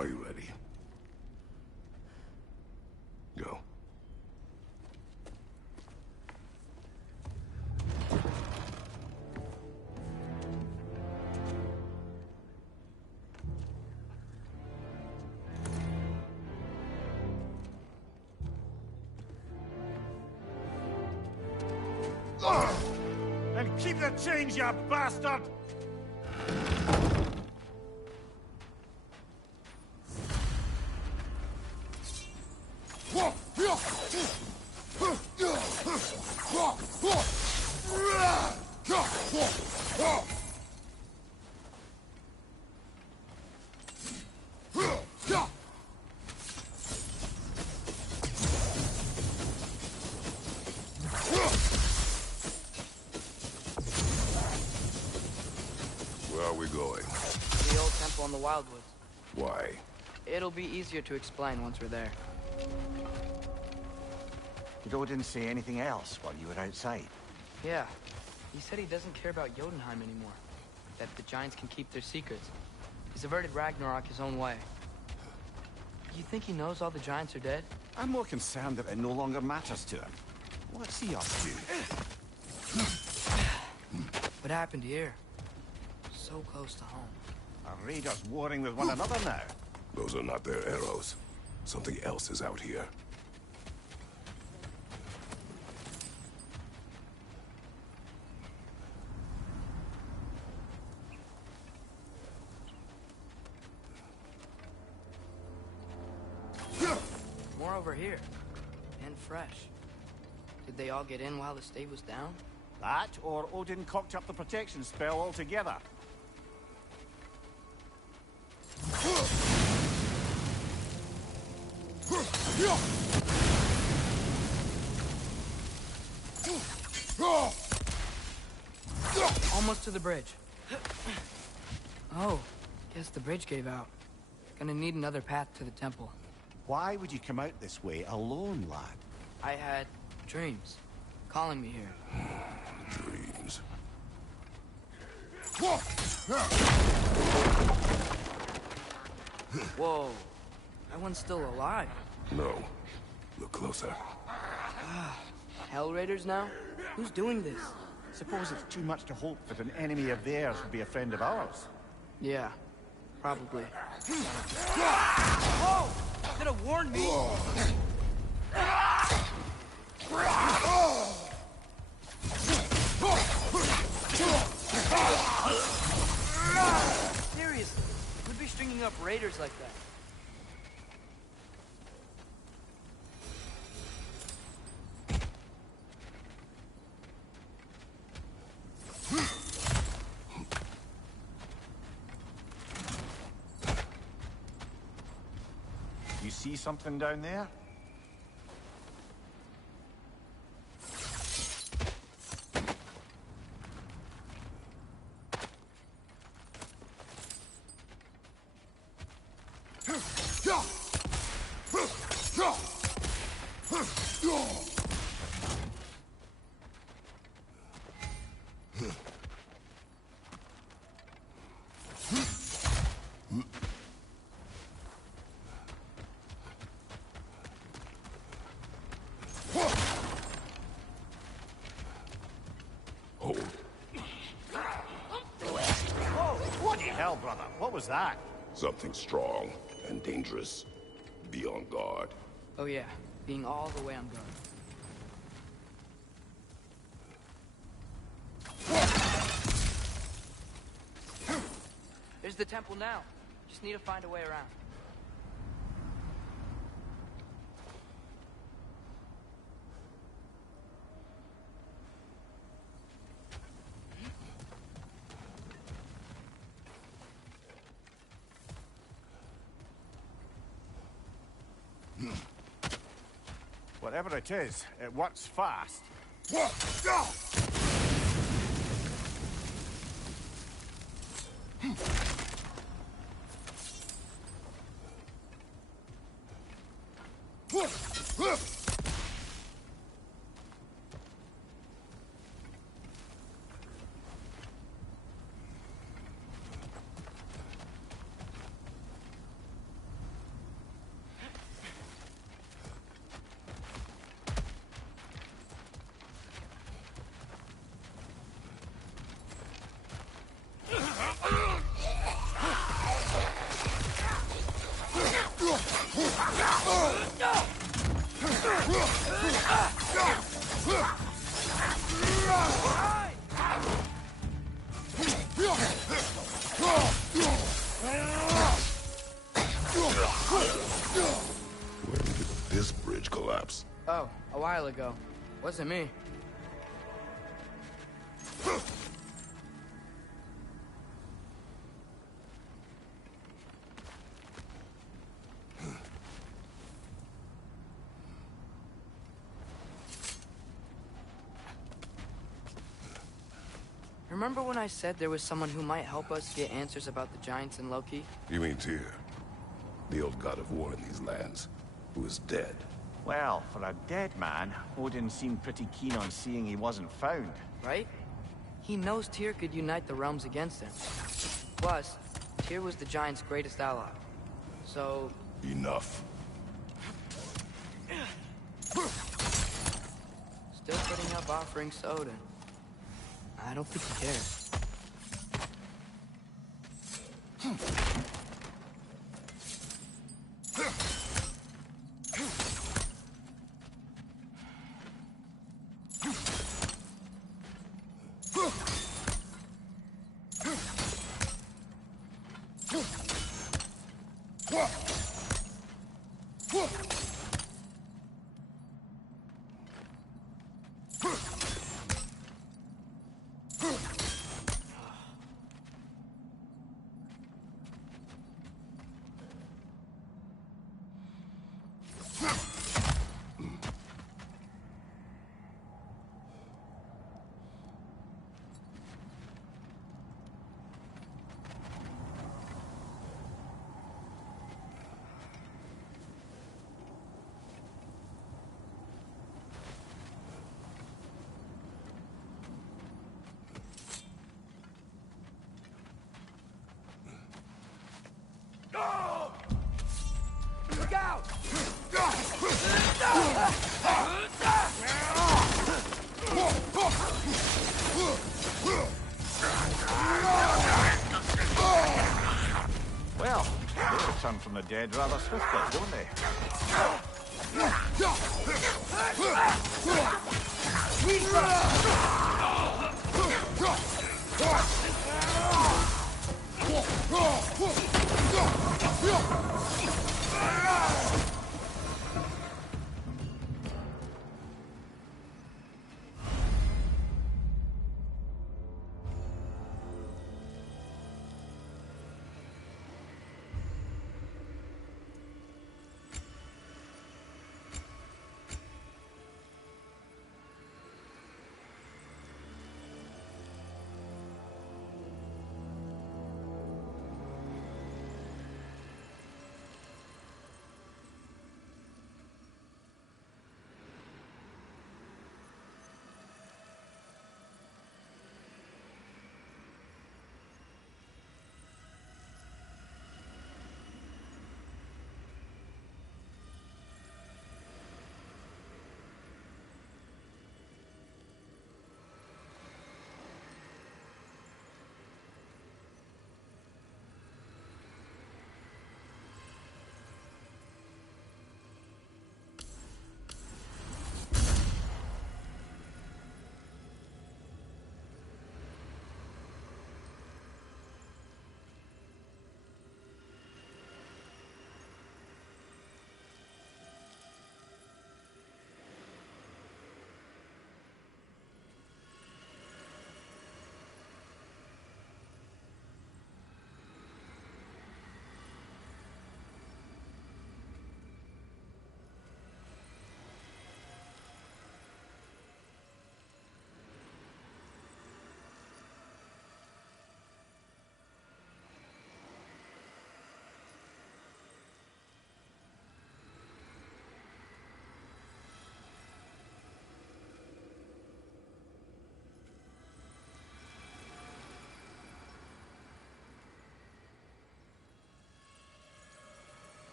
Are you ready? Go. And keep the change, you bastard! Where are we going? The old temple in the Wildwoods. Why? It'll be easier to explain once we're there. Did Odin say anything else while you were outside? Yeah. He said he doesn't care about Jotunheim anymore. That the Giants can keep their secrets. He's averted Ragnarok his own way. You think he knows all the Giants are dead? I'm more concerned that it no longer matters to him. What's he up to? What happened here? So close to home. Are raiders warring with one another now? Those are not their arrows. Something else is out here. More over here. And fresh. Did they all get in while the stave was down? That, or Odin cocked up the protection spell altogether. Almost to the bridge. Oh, guess the bridge gave out. Gonna need another path to the temple. Why would you come out this way alone, lad? I had dreams calling me here. Dreams. Whoa, that one's still alive. No. Look closer. Hell Raiders now? Who's doing this? Suppose it's too much to hope that an enemy of theirs would be a friend of ours. Yeah, probably. Whoa! Could have warned me! Seriously, who'd be stringing up raiders like that? You see something down there? Hell, brother, what was that? Something strong and dangerous. Be on guard. Oh yeah, being all the way on guard. There's the temple now. Just need to find a way around. Whatever it is, it works fast. while ago. Wasn't me. Remember when I said there was someone who might help us get answers about the giants and Loki? You mean Tyr, the old god of war in these lands, who is dead? Well, for a dead man, Odin seemed pretty keen on seeing he wasn't found. Right? He knows Tyr could unite the realms against him. Plus, Tyr was the giant's greatest ally. So... Enough. Still putting up offerings to Odin. I don't think he cares. Look out! Well, they return from the dead rather swiftly, don't they?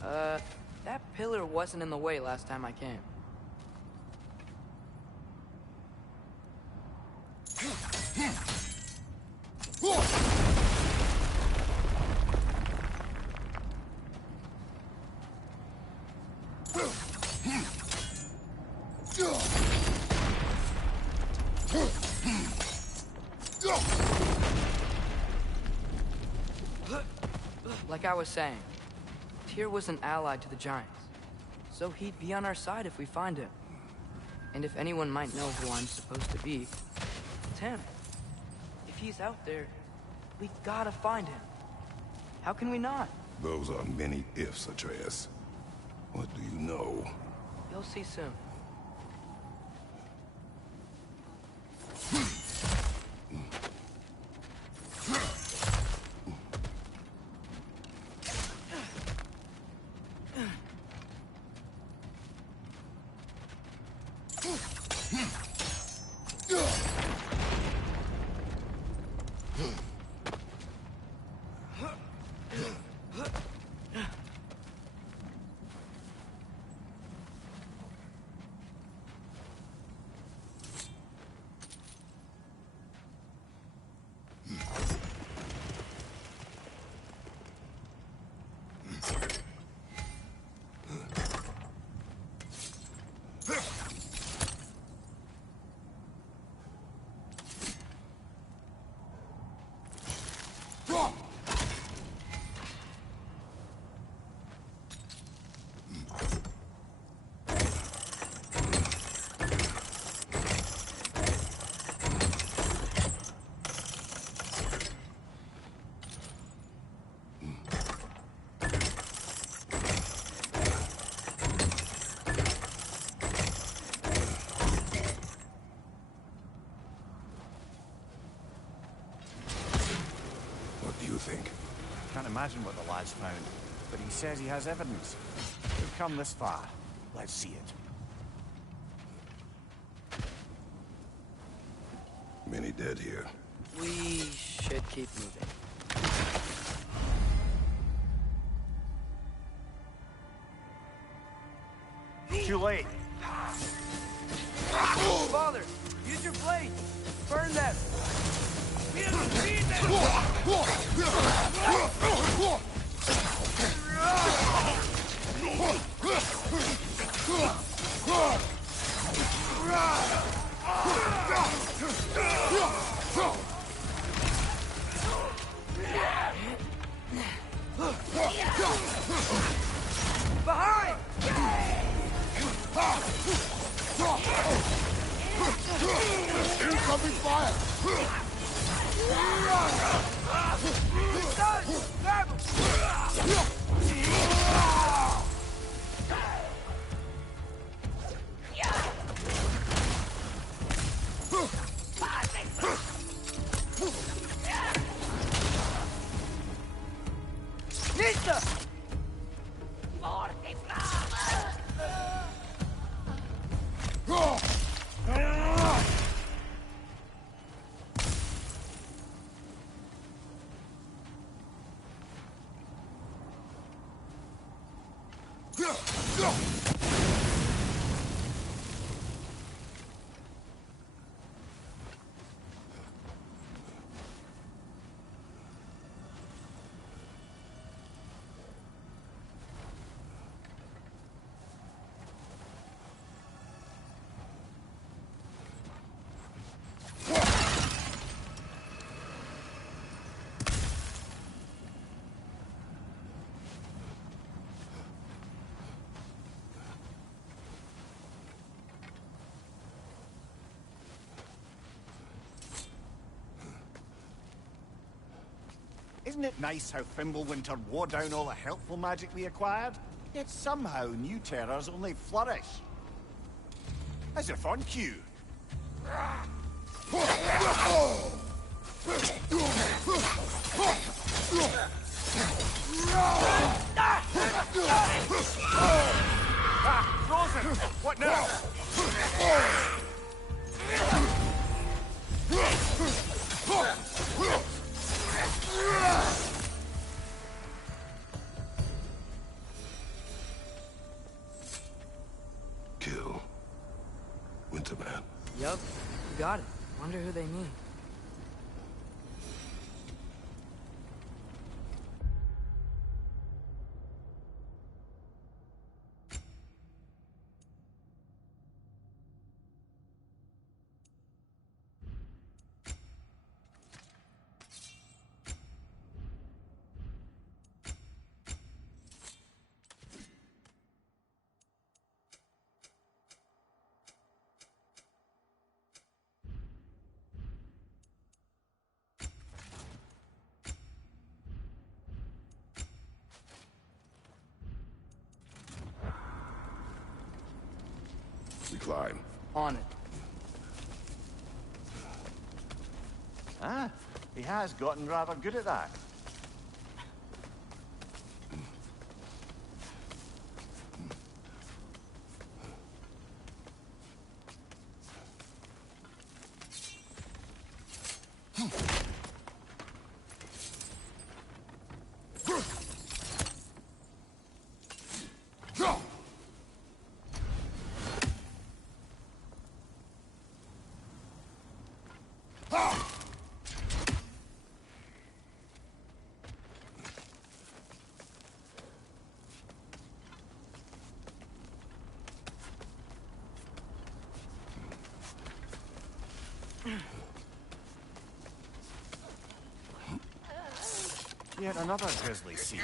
That pillar wasn't in the way last time I came. Like I was saying, Tyr was an ally to the Giants, so he'd be on our side if we find him. And if anyone might know who I'm supposed to be, it's him. If he's out there, we gotta find him. How can we not? Those are many ifs, Atreus. What do you know? You'll see soon. Can't imagine what the lad's found, but he says he has evidence. We've come this far. Let's see it. Many dead here. We should keep moving. Too late. Father, use your blade! Burn them! Behind! Incoming fire! Isn't it nice how Fimbulwinter wore down all the helpful magic we acquired? Yet somehow new terrors only flourish. As if on cue. Frozen! What now? Man. Yup, you got it. Wonder who they mean. We climb. On it. Ah, he has gotten rather good at that. Yet another grisly scene.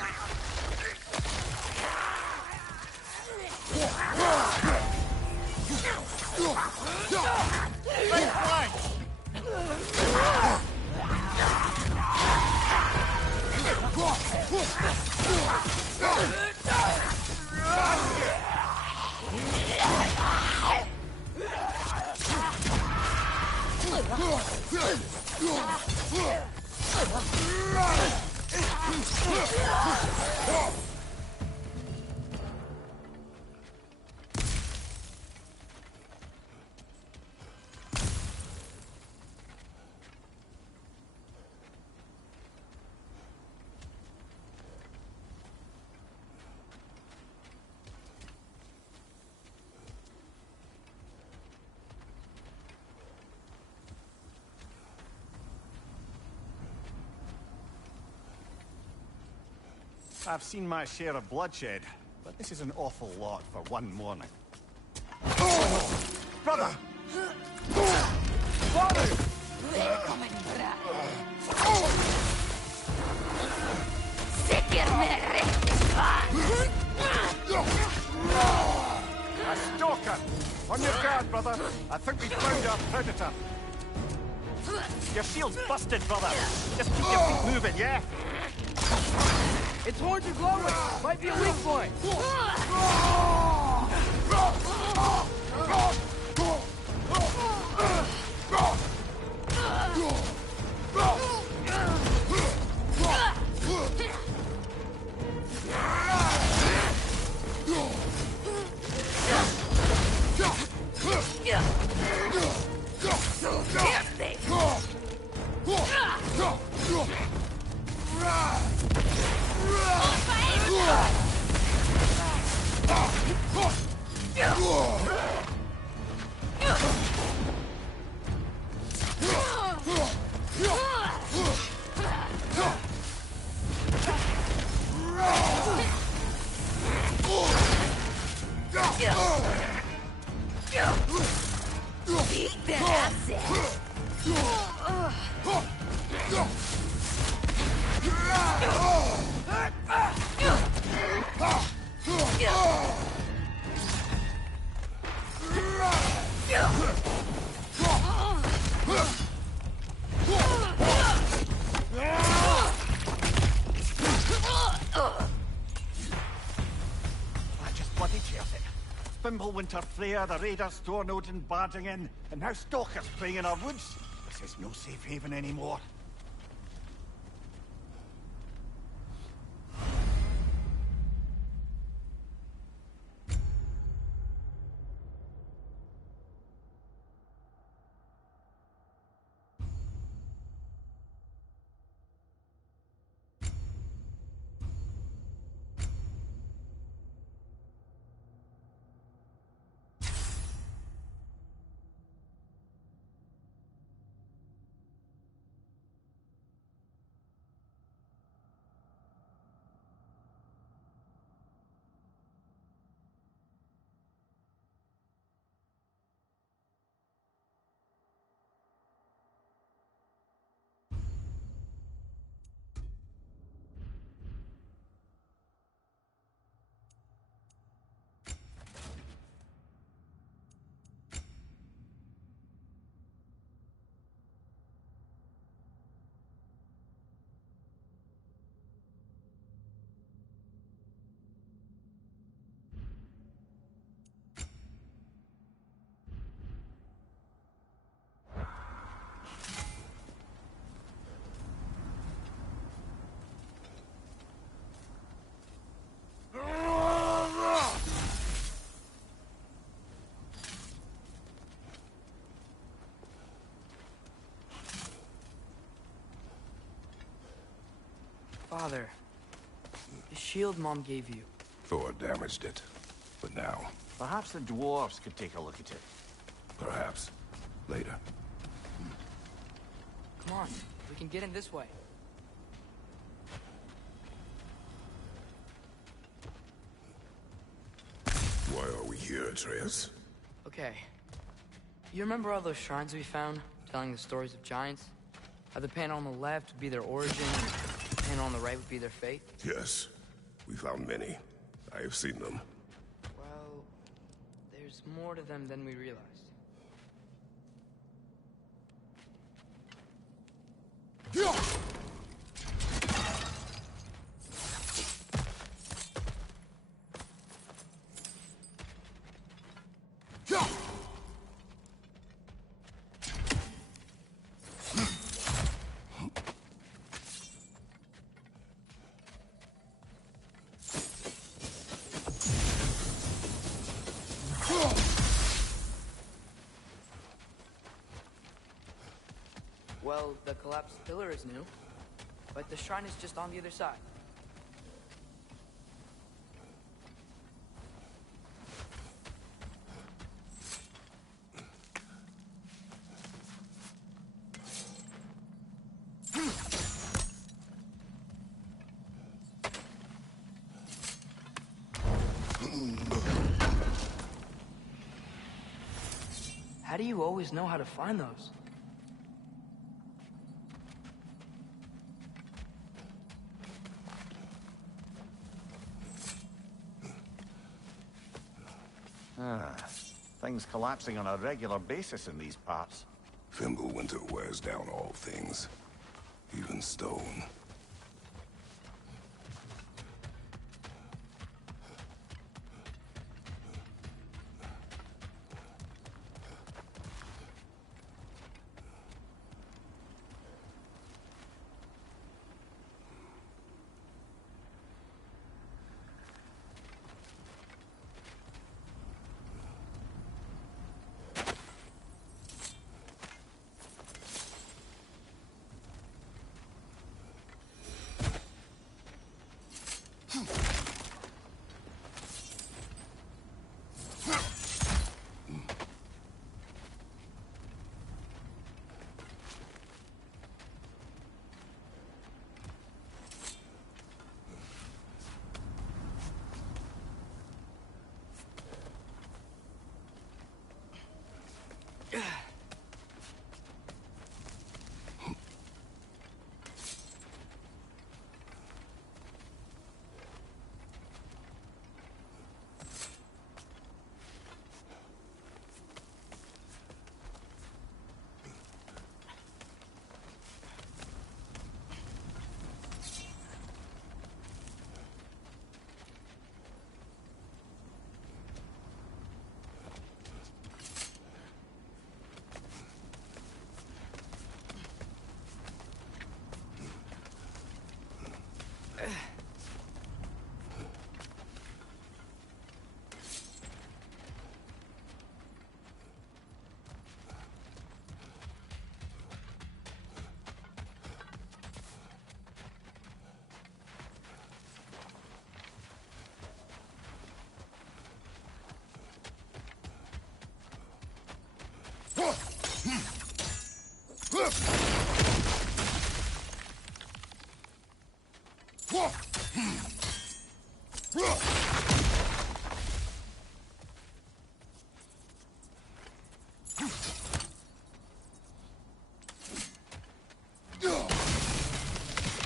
I've seen my share of bloodshed, but this is an awful lot for one morning. Brother! Father! A stalker! On your guard, brother. I think we found our predator. Your shield's busted, brother. Just keep your feet moving, yeah? Its horns are glowing! Might be a weak point! Winter Freya, the raiders, Stornode and barging in, and now stalkers preying in our woods. This is no safe haven anymore. Father, the shield Mom gave you. Thor damaged it. But now, Perhaps the dwarves could take a look at it. perhaps, later. Come on, we can get in this way. Why are we here, Atreus? Okay. You remember all those shrines we found, telling the stories of giants? How the panel on the left would be their origin, and the panel on the right would be their fate? Yes. We found many. I have seen them. Well, there's more to them than we realized. Well, the collapsed pillar is new, but the shrine is just on the other side. How do you always know how to find those? Things collapsing on a regular basis in these parts. Fimbulwinter wears down all things, even stone.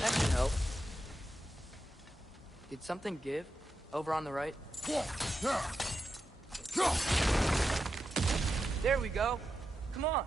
That should help. Did something give? Over on the right? There we go. Come on.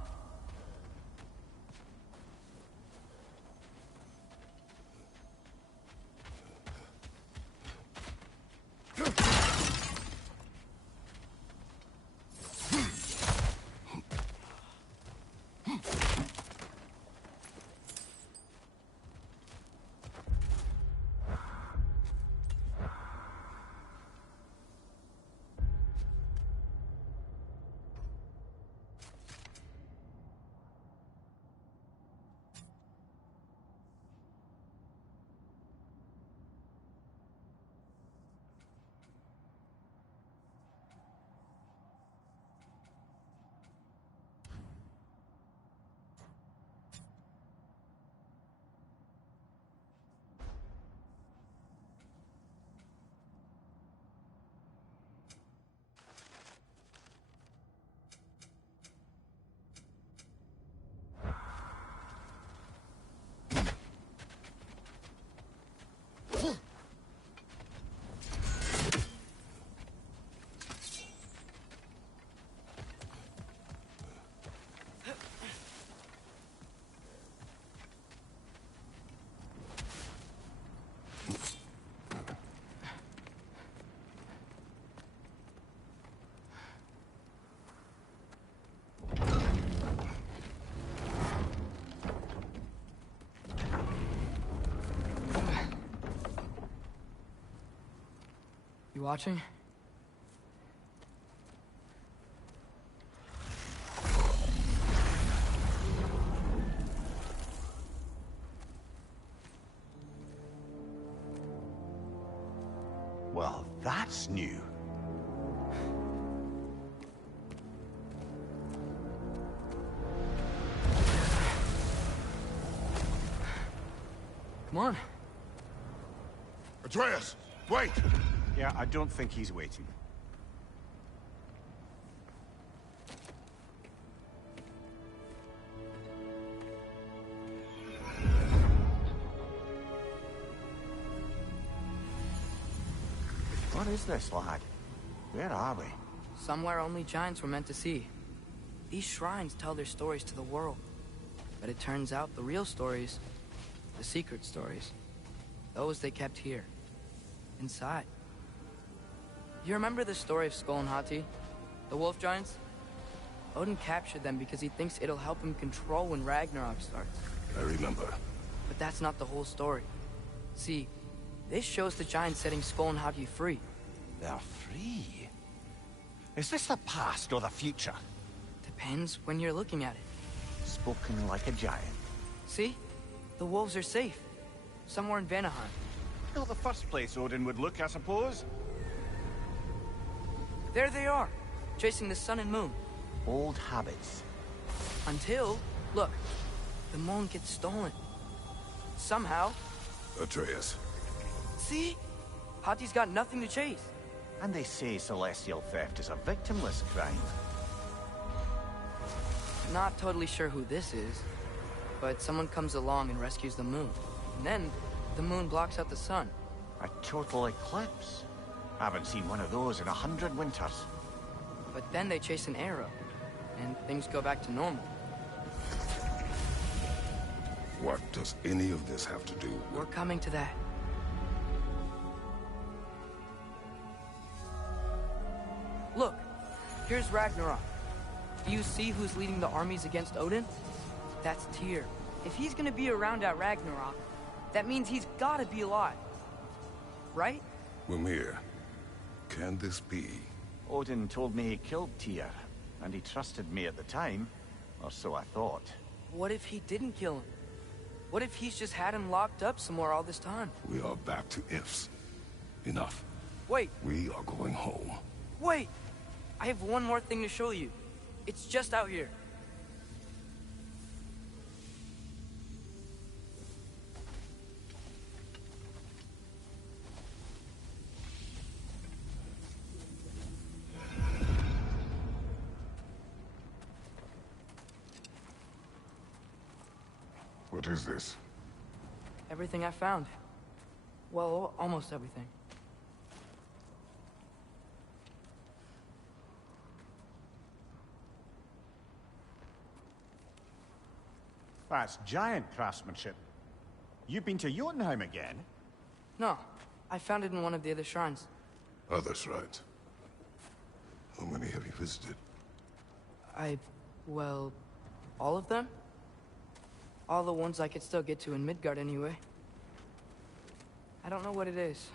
You watching? Well, that's new. Come on. Atreus, wait! Yeah, I don't think he's waiting. What is this, lad? Where are we? Somewhere only giants were meant to see. These shrines tell their stories to the world. But it turns out the real stories, the secret stories, those they kept here, inside. You remember the story of Skull and Hati, the wolf giants? Odin captured them because he thinks it'll help him control when Ragnarok starts. I remember. But that's not the whole story. See, this shows the giants setting Skull and Hati free. They're free. Is this the past or the future? Depends when you're looking at it. Spoken like a giant. See? The wolves are safe. Somewhere in Vanaheim. Not the first place Odin would look, I suppose. There they are, chasing the sun and moon. Old habits. Until, look, the moon gets stolen. Somehow. Atreus. See? Hati's got nothing to chase. And they say celestial theft is a victimless crime. Not totally sure who this is, but someone comes along and rescues the moon. And then, the moon blocks out the sun. A total eclipse. Haven't seen one of those in 100 winters. But then they chase an arrow, and things go back to normal. What does any of this have to do We're with... coming to that. Look, here's Ragnarok. Do you see who's leading the armies against Odin? That's Tyr. If he's gonna be around at Ragnarok, that means he's gotta be alive. Right? Mimir, can this be? Odin told me he killed Tyr, and he trusted me at the time, or so I thought. What if he didn't kill him? What if he's just had him locked up somewhere all this time? We are back to ifs. Enough. Wait, We are going home. wait! I have one more thing to show you. It's just out here. What is this? Everything I found. Well, almost everything. That's giant craftsmanship. You've been to Jotunheim again? No, I found it in one of the other shrines. Other shrines. How many have you visited? Well, all of them? All the ones I could still get to in Midgard anyway. I don't know what it is.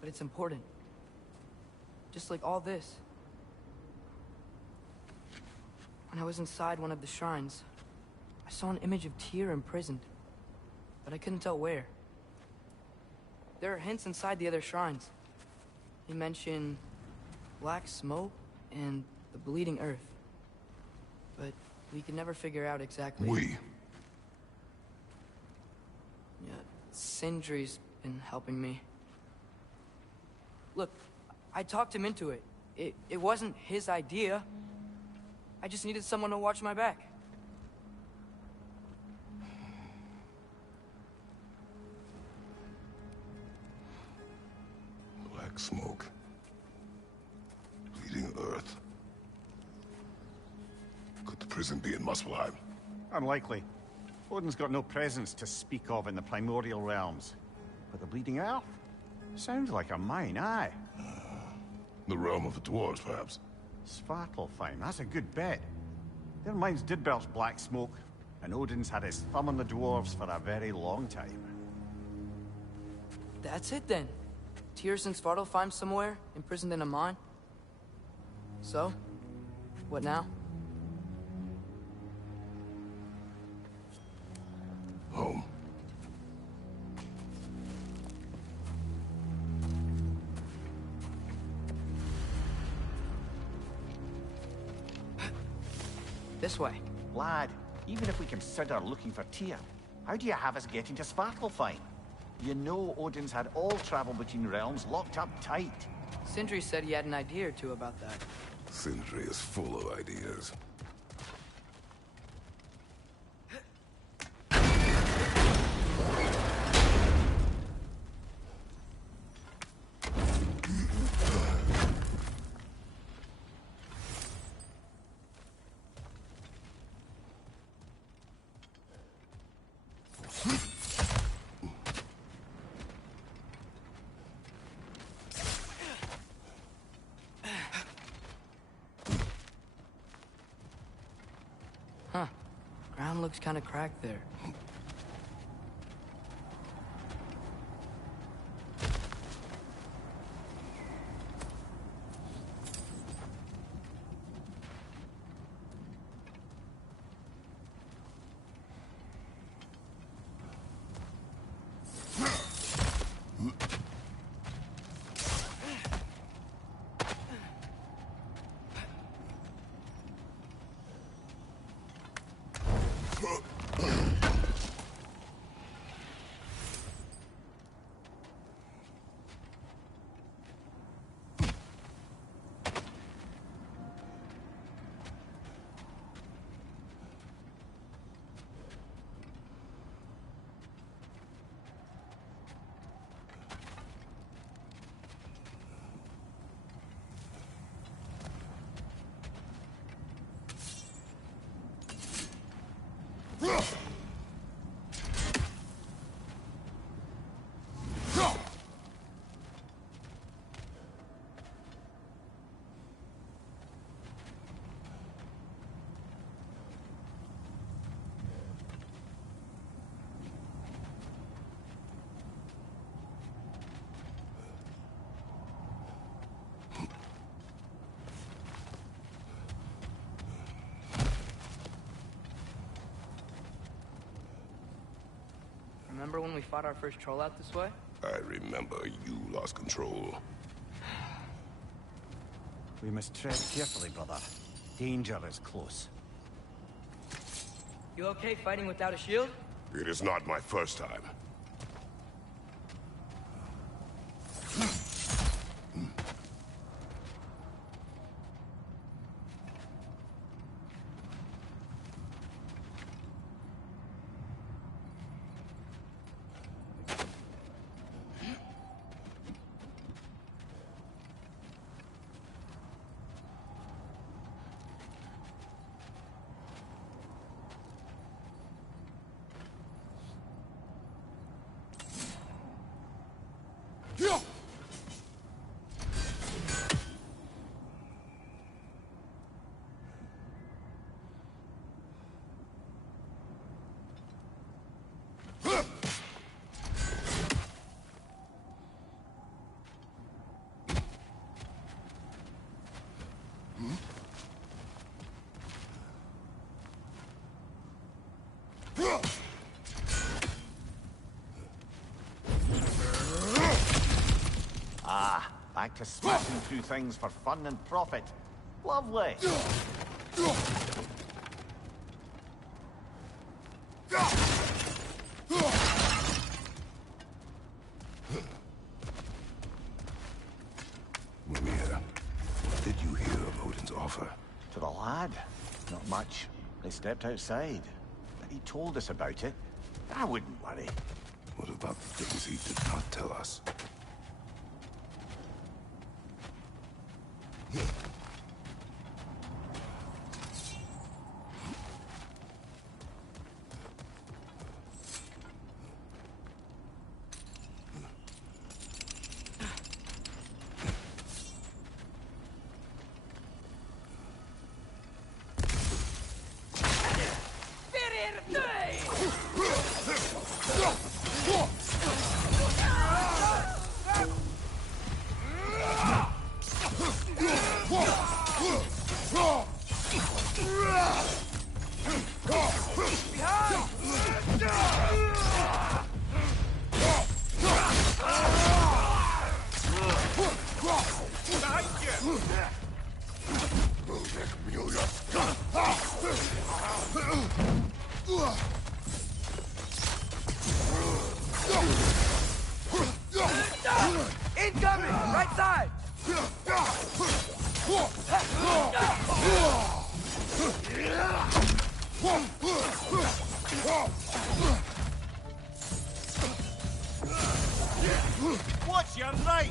But it's important. Just like all this. When I was inside one of the shrines, I saw an image of Tyr imprisoned. But I couldn't tell where. There are hints inside the other shrines. They mention black smoke and the bleeding earth. But we could never figure out exactly. We. Yeah, Sindri's been helping me. Look, I talked him into it. It wasn't his idea. I just needed someone to watch my back. Black smoke. Bleeding earth. Could the prison be in Muspelheim? Unlikely. Odin's got no presence to speak of in the primordial realms. But the Bleeding Earth? Sounds like a mine, aye. The realm of the dwarves, perhaps? Svartalfheim, that's a good bet. Their mines did belch black smoke, and Odin's had his thumb on the dwarves for a very long time. That's it then. Tears and Svartalfheim somewhere, imprisoned in a mine. So? What now? Home. This way. Lad, even if we consider looking for Tyr, how do you have us getting to Svartalfheim? You know Odin's had all travel between realms locked up tight. Sindri said he had an idea or two about that. Sindri is full of ideas. Huh. Ground looks kind of cracked there. Remember when we fought our first troll out this way? I remember you lost control. We must tread carefully, brother. Danger is close. You okay fighting without a shield? It is not my first time. Back to smashing through things for fun and profit. Lovely. Mimir, what did you hear of Odin's offer? To the lad? Not much. They stepped outside. But he told us about it. I wouldn't worry. What about the things he did not tell us? Incoming! Right side! What's your right?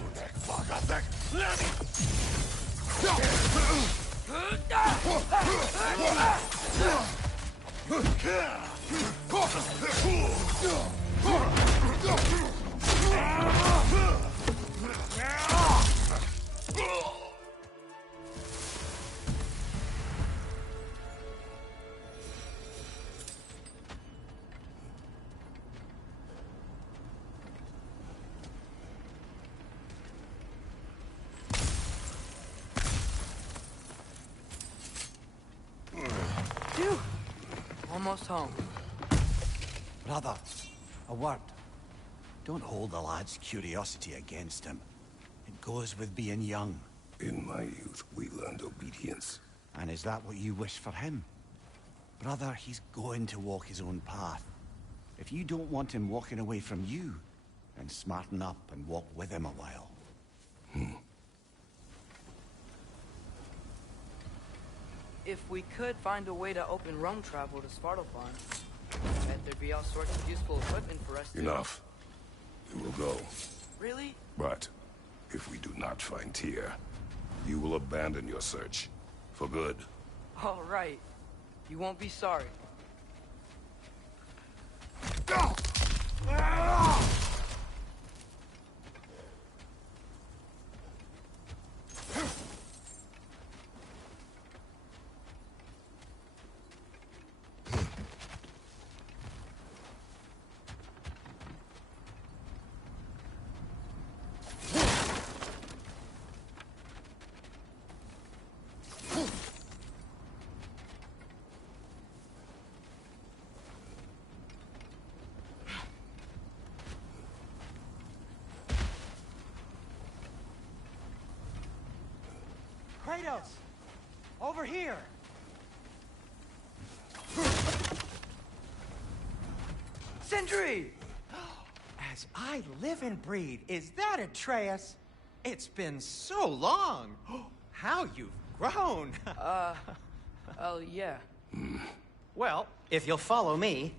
Phew. Almost home. Brother, a word. Don't hold the lad's curiosity against him. It goes with being young. In my youth, we learned obedience. And is that what you wish for him? Brother, he's going to walk his own path. If you don't want him walking away from you, then smarten up and walk with him a while. If we could find a way to open roam travel to Svartalfheim, I bet there'd be all sorts of useful equipment for us to... Enough. We will go. Really? But if we do not find Tyr, you will abandon your search. For good. All right. You won't be sorry. Kratos! Over here! Sindri! As I live and breathe, is that Atreus? It's been so long! How you've grown! Oh, yeah. Well, if you'll follow me,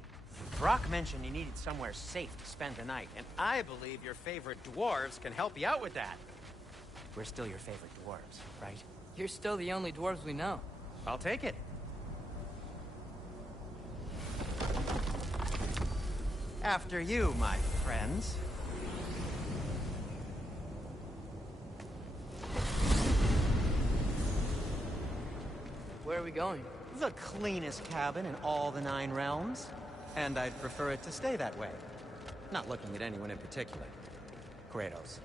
Brock mentioned you needed somewhere safe to spend the night, and I believe your favorite dwarves can help you out with that. We're still your favorite dwarves, right? You're still the only dwarves we know. I'll take it. After you, my friends. Where are we going? The cleanest cabin in all the 9 realms. And I'd prefer it to stay that way. Not looking at anyone in particular. Kratos.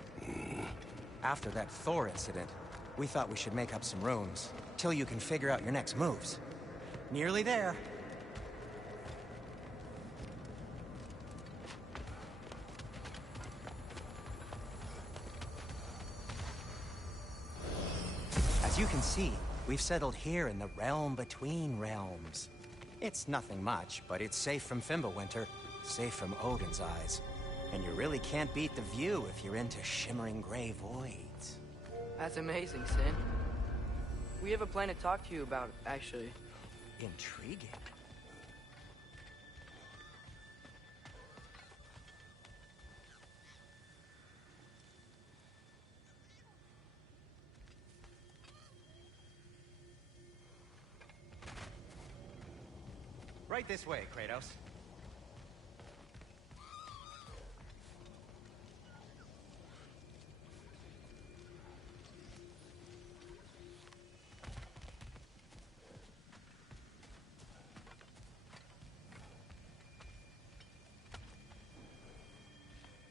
After that Thor incident, we thought we should make up some rooms, till you can figure out your next moves. Nearly there. As you can see, we've settled here in the realm between realms. It's nothing much, but it's safe from Fimbulwinter, safe from Odin's eyes. And you really can't beat the view if you're into shimmering gray voids. That's amazing, Sin. We have a plan to talk to you about, actually. Intriguing. Right this way, Kratos.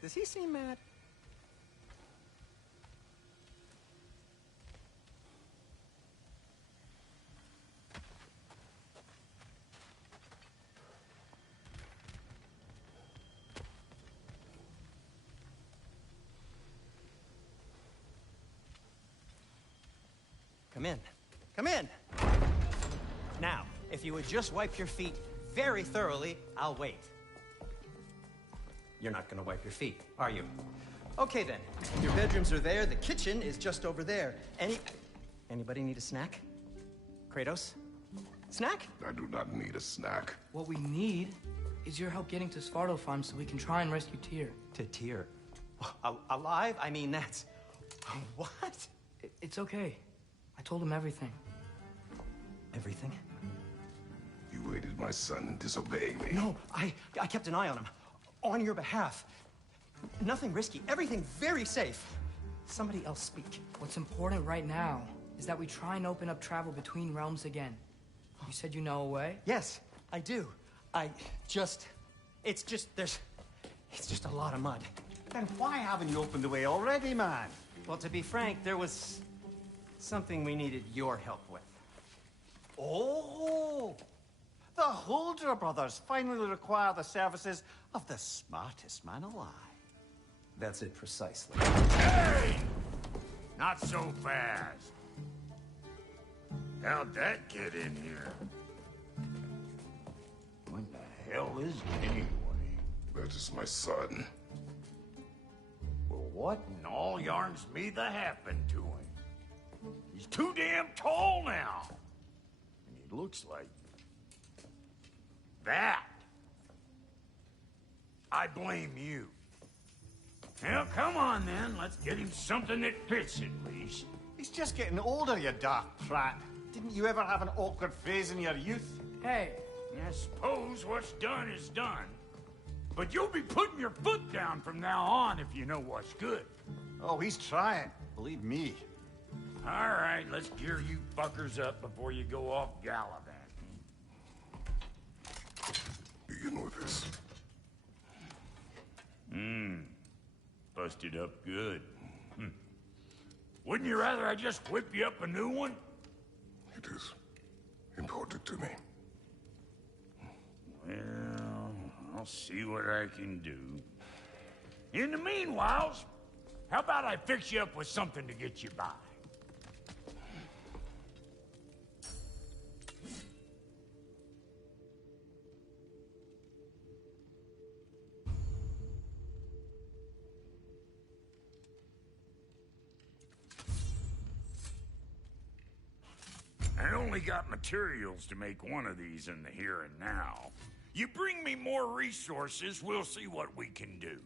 Does he seem mad? Come in. Come in! Now, if you would just wipe your feet very thoroughly, I'll wait. You're not gonna wipe your feet, are you? Okay then. Your bedrooms are there, the kitchen is just over there. Anybody need a snack? Kratos? Snack? I do not need a snack. What we need is your help getting to Svartalfheim so we can try and rescue Tyr. To Tyr? Alive? I mean, that's... What? It's okay. I told him everything. Everything? You aided my son disobeying me. No, I kept an eye on him. On your behalf. Nothing risky. Everything very safe. Somebody else speak. What's important right now is that we try and open up travel between realms again. You said you know a way? Yes, I do. It's just a lot of mud. Then why haven't you opened the way already, man? Well, to be frank, there was something we needed your help with. Oh! The Holder brothers finally require the services of the smartest man alive. That's it precisely. Hey! Not so fast. How'd that get in here? What the hell is it anyway? That is my son. Well, what in all yarns me the happened to him? He's too damn tall now. And he looks like... that. I blame you. Well, come on then. Let's get him something that fits at least. He's just getting older, you dark prat. Didn't you ever have an awkward phase in your youth? Hey! I suppose what's done is done. But you'll be putting your foot down from now on if you know what's good. Oh, he's trying. Believe me. All right, let's gear you fuckers up before you go off gallivanting. Begin with this. Busted up good. Wouldn't you rather I just whip you up a new one? It is important to me. Well, I'll see what I can do. In the meanwhile, how about I fix you up with something to get you by? I only got materials to make one of these in the here and now. You bring me more resources, we'll see what we can do.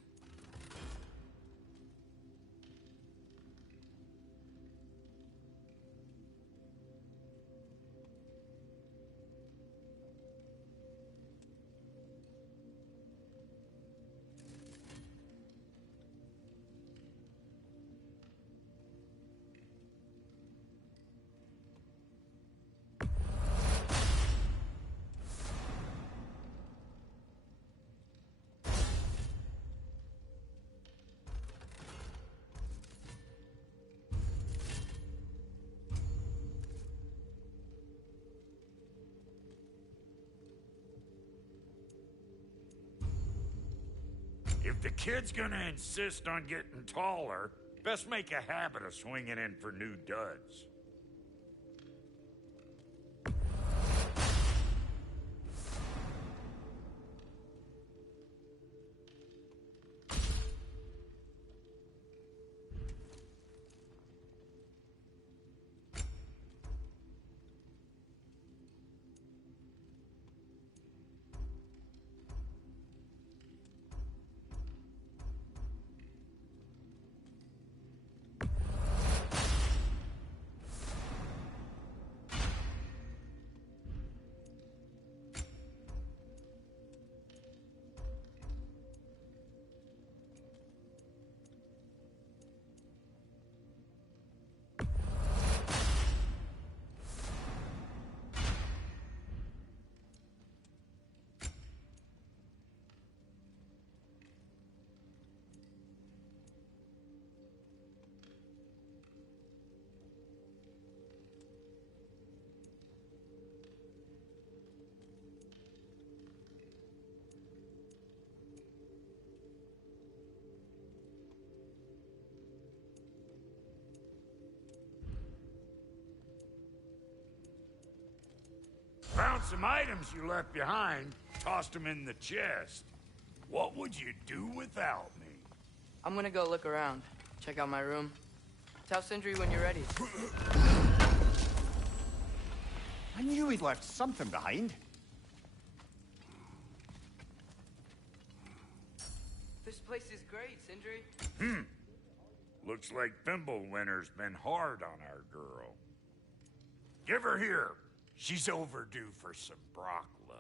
If the kid's gonna insist on getting taller, best make a habit of swinging in for new duds. Found some items you left behind, tossed them in the chest. What would you do without me? I'm gonna go look around. Check out my room. Tell Sindri when you're ready. I knew he'd left something behind. This place is great, Sindri. Looks like Fimbulwinter's been hard on our girl. Give her here. She's overdue for some Brock love.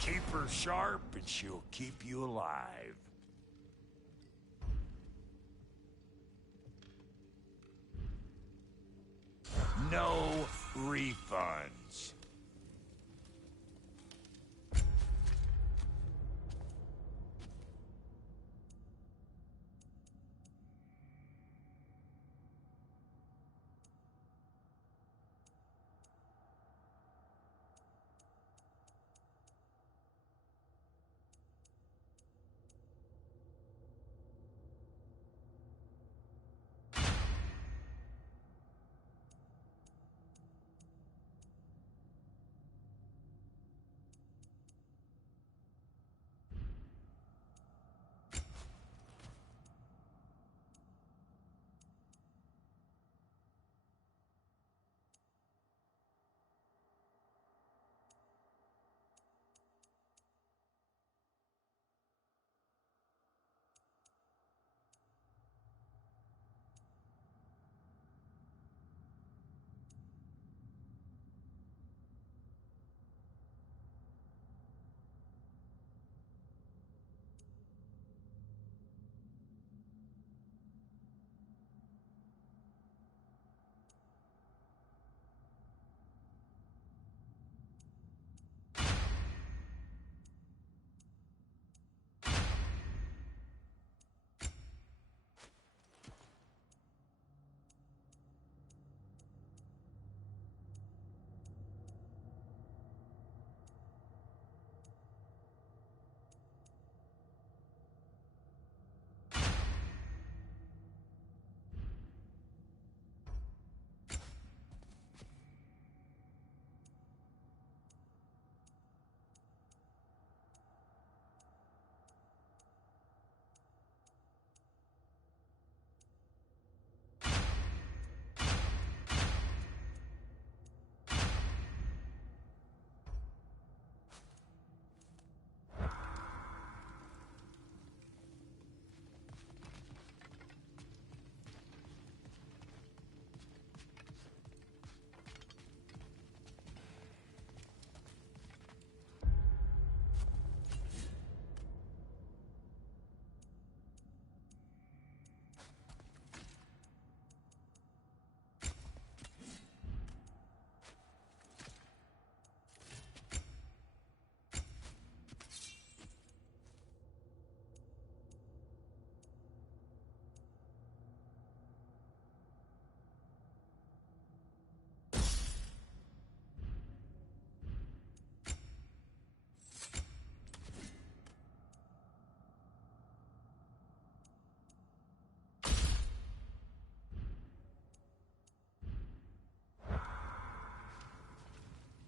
Keep her sharp and she'll keep you alive. No refunds.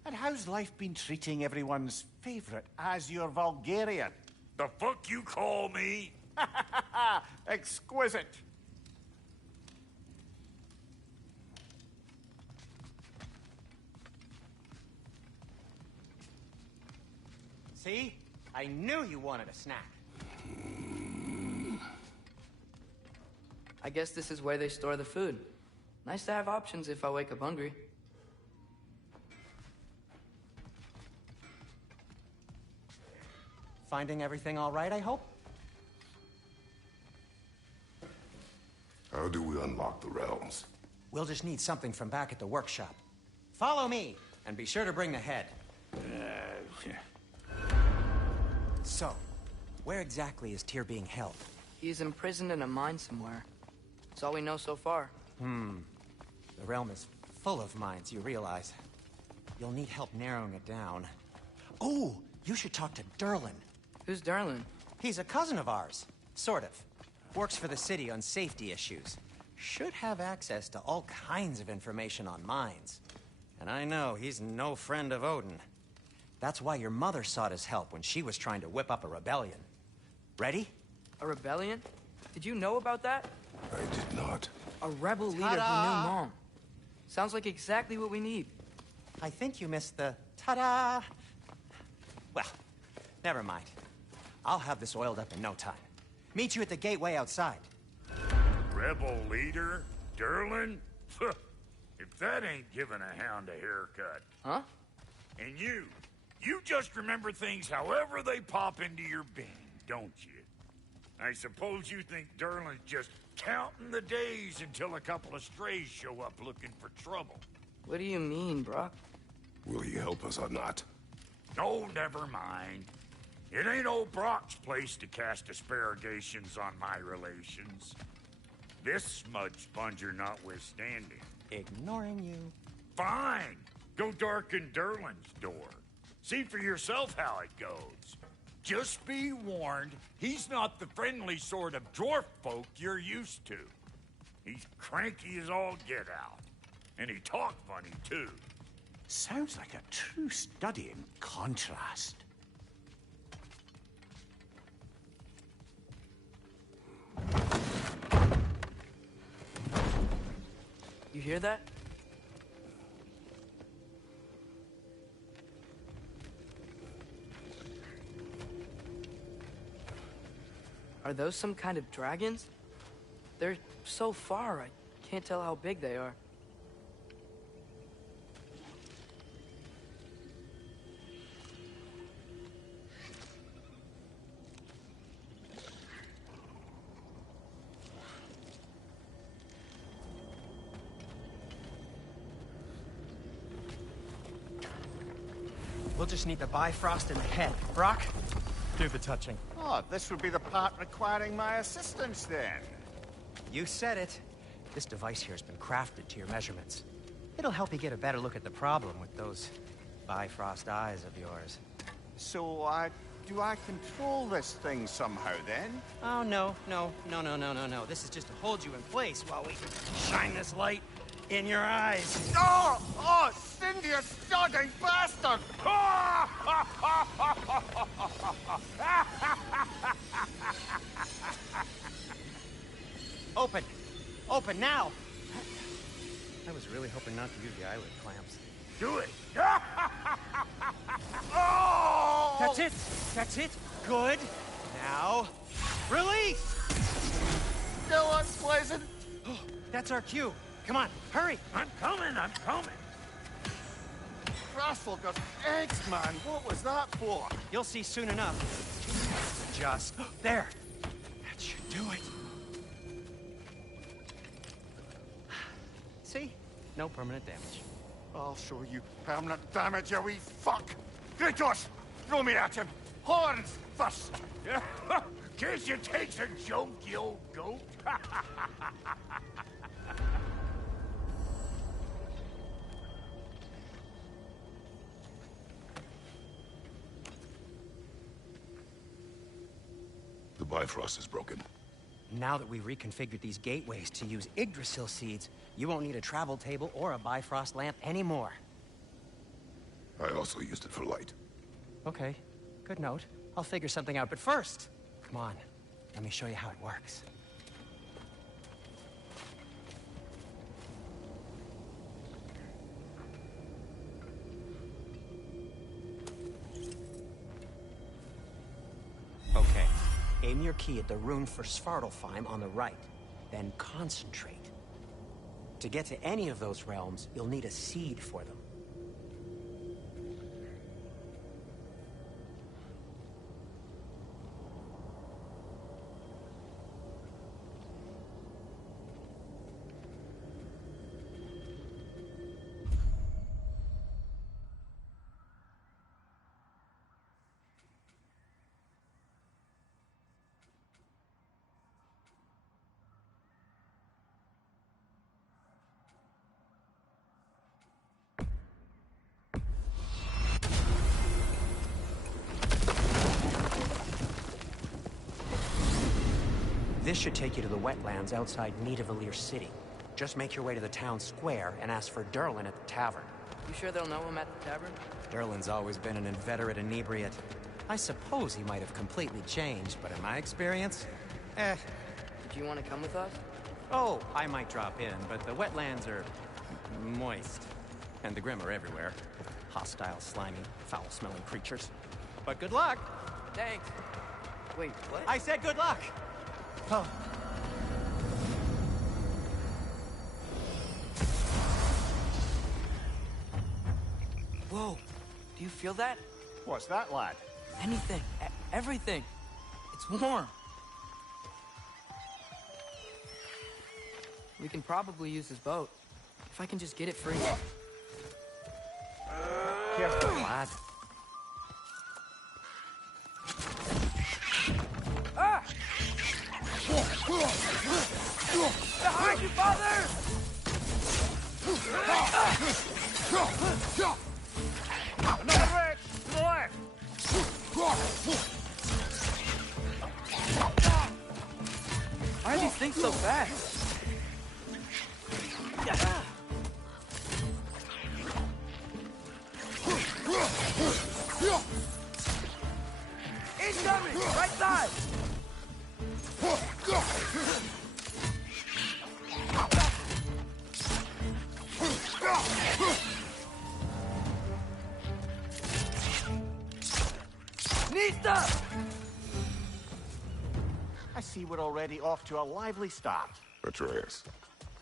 And how's life been treating everyone's favorite Azure Vulgarian? The fuck you call me? Exquisite. See? I knew you wanted a snack. I guess this is where they store the food. Nice to have options if I wake up hungry. Finding everything all right, I hope? How do we unlock the realms? We'll just need something from back at the workshop. Follow me, and be sure to bring the head. So, where exactly is Tyr being held? He's imprisoned in a mine somewhere. That's all we know so far. The realm is full of mines, you realize. You'll need help narrowing it down. Oh, you should talk to Derlin. Who's Derlin? He's a cousin of ours. Sort of. Works for the city on safety issues. Should have access to all kinds of information on mines. And I know he's no friend of Odin. That's why your mother sought his help when she was trying to whip up a rebellion. Ready? A rebellion? Did you know about that? I did not. A rebel leader who knew Mom. Sounds like exactly what we need. I think you missed the ta-da. Well, never mind. I'll have this oiled up in no time. Meet you at the gateway outside. Rebel leader? Derlin? If that ain't giving a hound a haircut. Huh? And you just remember things however they pop into your being, don't you? I suppose you think Derlin's just counting the days until a couple of strays show up looking for trouble. What do you mean, Brock? Will he help us or not? Oh, never mind. It ain't old Brock's place to cast aspersions on my relations. This smudge sponger notwithstanding. Ignoring you. Fine. Go darken Derlin's door. See for yourself how it goes. Just be warned, he's not the friendly sort of dwarf folk you're used to. He's cranky as all get out. And he talk funny, too. Sounds like a true study in contrast. You hear that? Are those some kind of dragons? They're so far, I can't tell how big they are. We'll just need the Bifrost in the head. Brock, do the touching. Oh, this would be the part requiring my assistance, then. You said it. This device here has been crafted to your measurements. It'll help you get a better look at the problem with those Bifrost eyes of yours. So, do I control this thing somehow, then? Oh, no. This is just to hold you in place while we shine this light in your eyes. Oh! Oh, Cindy, you sodding bastard! Open! Open now! I was really hoping not to use the eyelid clamps. Do it! Oh! That's it! That's it! Good! Now, release! Still unpleasant. That's our cue. Come on, hurry! I'm coming! Crossful got eggs, man. What was that for? You'll see soon enough. Just there. That should do it. See? No permanent damage. I'll show you permanent damage, you wee fuck. Kratos, throw me at him. Horns first. Guess you takes a joke, you old goat. The Bifrost is broken. Now that we've reconfigured these gateways to use Yggdrasil seeds, you won't need a travel table or a Bifrost lamp anymore. I also used it for light. Okay, good note. I'll figure something out, but first, come on, let me show you how it works. Okay, aim your key at the rune for Svartalfheim on the right, then concentrate. To get to any of those realms, you'll need a seed for them. This should take you to the wetlands outside Nidavellir City. Just make your way to the town square and ask for Derlin at the tavern. You sure they'll know him at the tavern? Derlin's always been an inveterate inebriate. I suppose he might have completely changed, but in my experience, Did you want to come with us? Oh, I might drop in, but the wetlands are moist. And the Grim are everywhere. Hostile, slimy, foul-smelling creatures. But good luck! Thanks. Wait, what? I said good luck! Oh. Whoa, do you feel that? What's that, lad? Anything, everything. It's warm. We can probably use this boat. If I can just get it free. Careful, lad. Ah! Behind you, father! Another wreck! To the left! Why are these things so fast? Incoming! Right side! Nista! I see we're already off to a lively start. Atreus,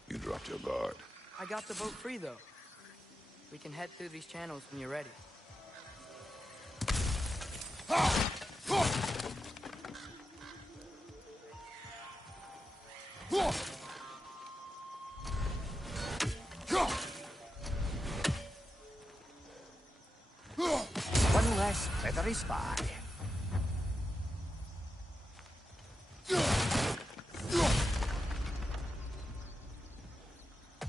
you dropped your guard. I got the boat free, though. We can head through these channels when you're ready. One less feathery spy.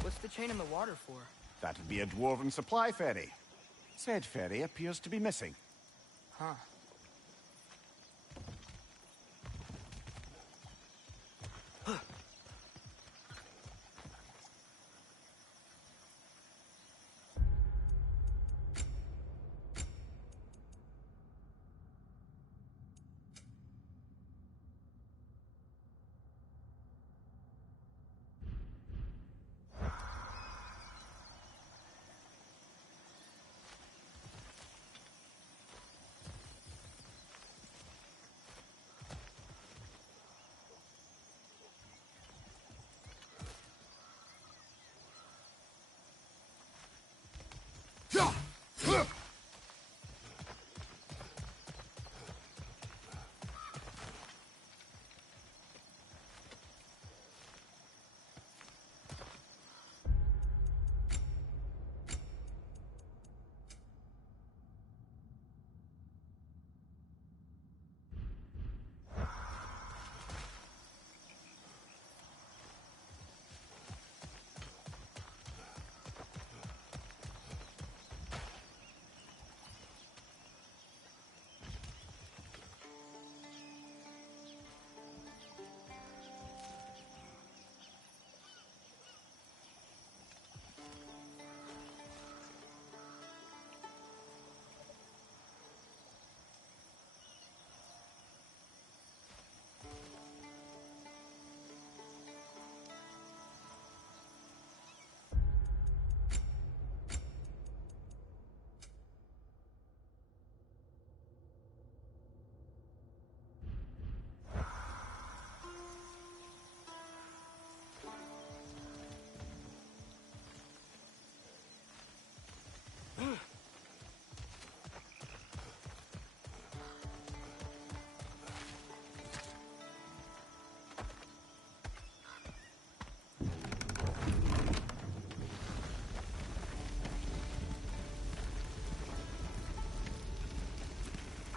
What's the chain in the water for? That'd be a dwarven supply ferry. Said ferry appears to be missing. Huh.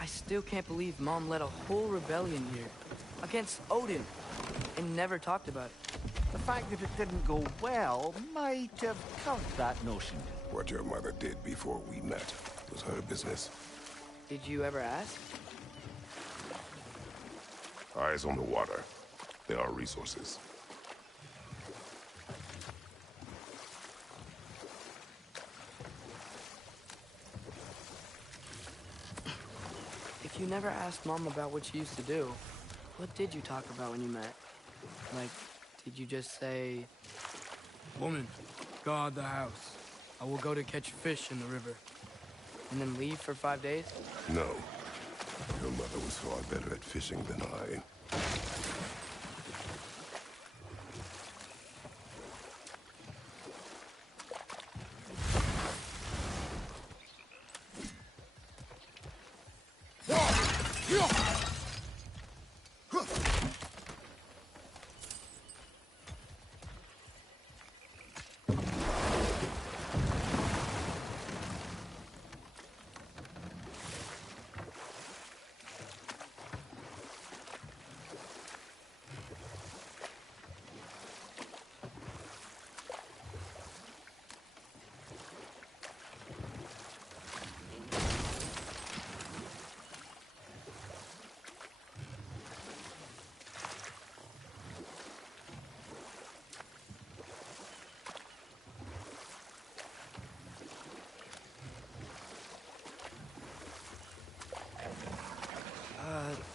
I still can't believe Mom led a whole rebellion here. Against Odin. And never talked about it. The fact that it didn't go well might have covered that notion. What your mother did before we met was her business. Did you ever ask? Eyes on the water. There are resources. If you never asked Mom about what she used to do, what did you talk about when you met? Like, did you just say... Woman, guard the house. I will go to catch fish in the river. And then leave for 5 days? No. Your mother was far better at fishing than I.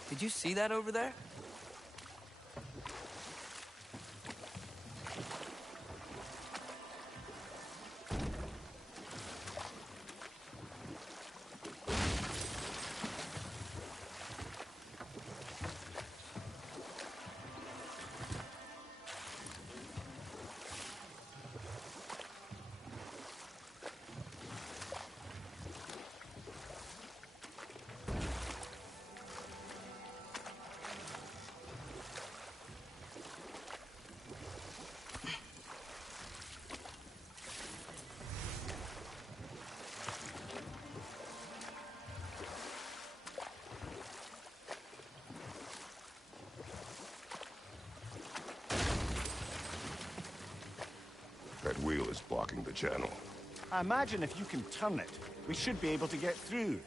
Did you see that over there? That wheel is blocking the channel. I imagine if you can turn it, we should be able to get through.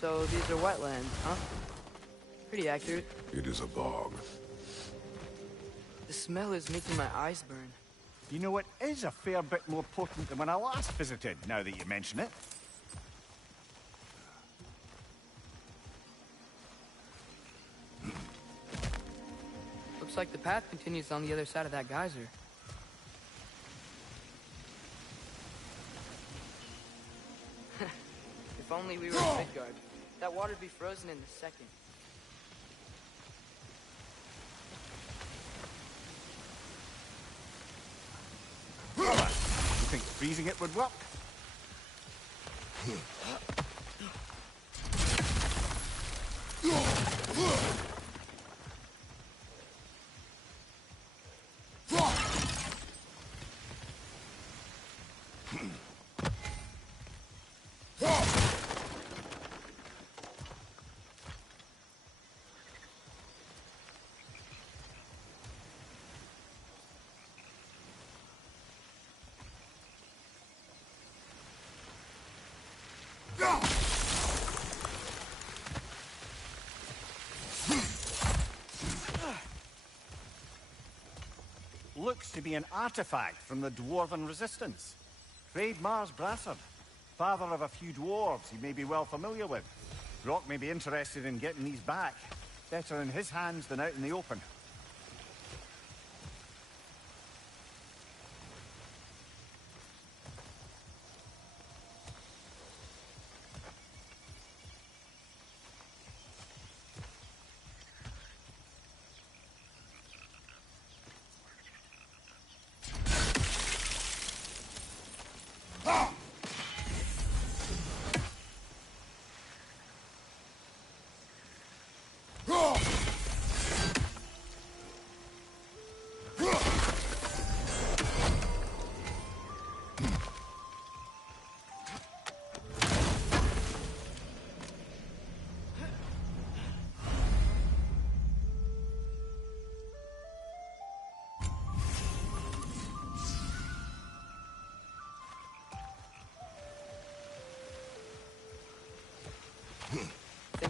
So these are wetlands, huh? Pretty accurate. It is a bog. The smell is making my eyes burn. You know, it is a fair bit more potent than when I last visited, now that you mention it. Looks like the path continues on the other side of that geyser. If only we were in Midgard. That water'd be frozen in a second. You think freezing it would work? Looks to be an artifact from the Dwarven Resistance. Trade Mars Brassard, father of a few dwarves you may be well familiar with. Brock may be interested in getting these back. Better in his hands than out in the open.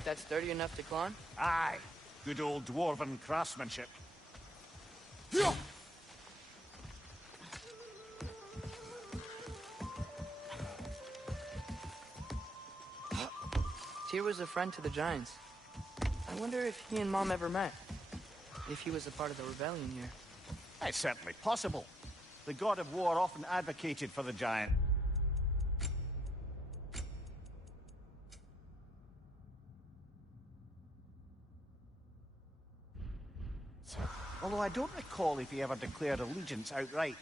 think that's sturdy enough to climb? Aye. Good old dwarven craftsmanship. Tyr was a friend to the Giants. I wonder if he and Mom ever met. If he was a part of the rebellion here. It's certainly possible. The god of war often advocated for the giant. Although I don't recall if he ever declared allegiance outright.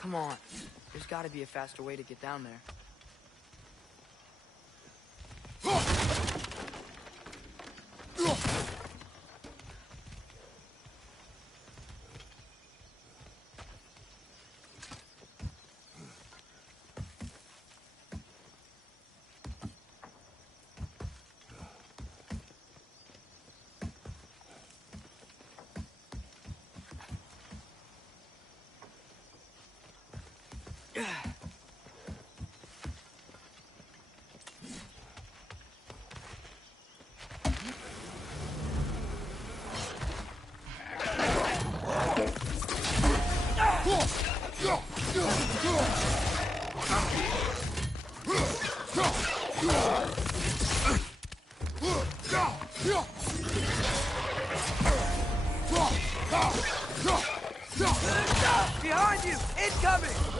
Come on. There's got to be a faster way to get down there. Behind you! Incoming!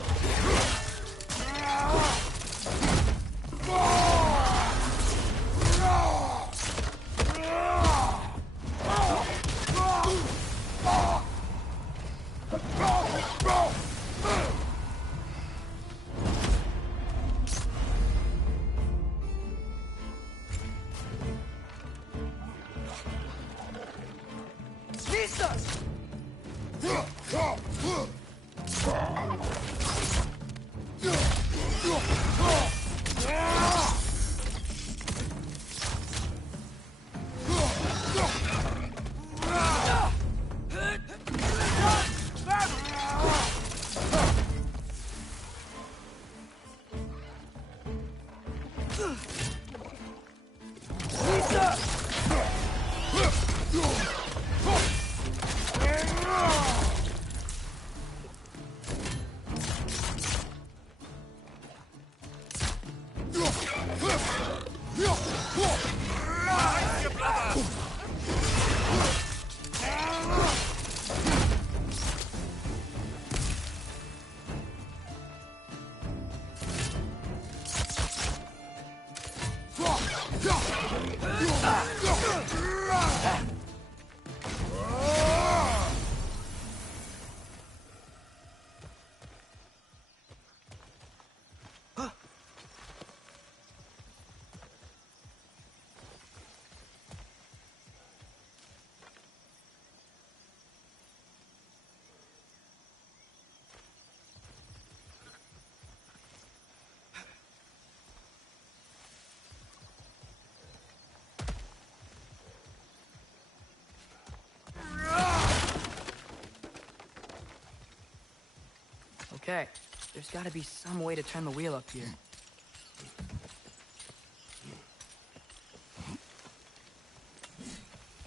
Okay, there's gotta be some way to turn the wheel up here.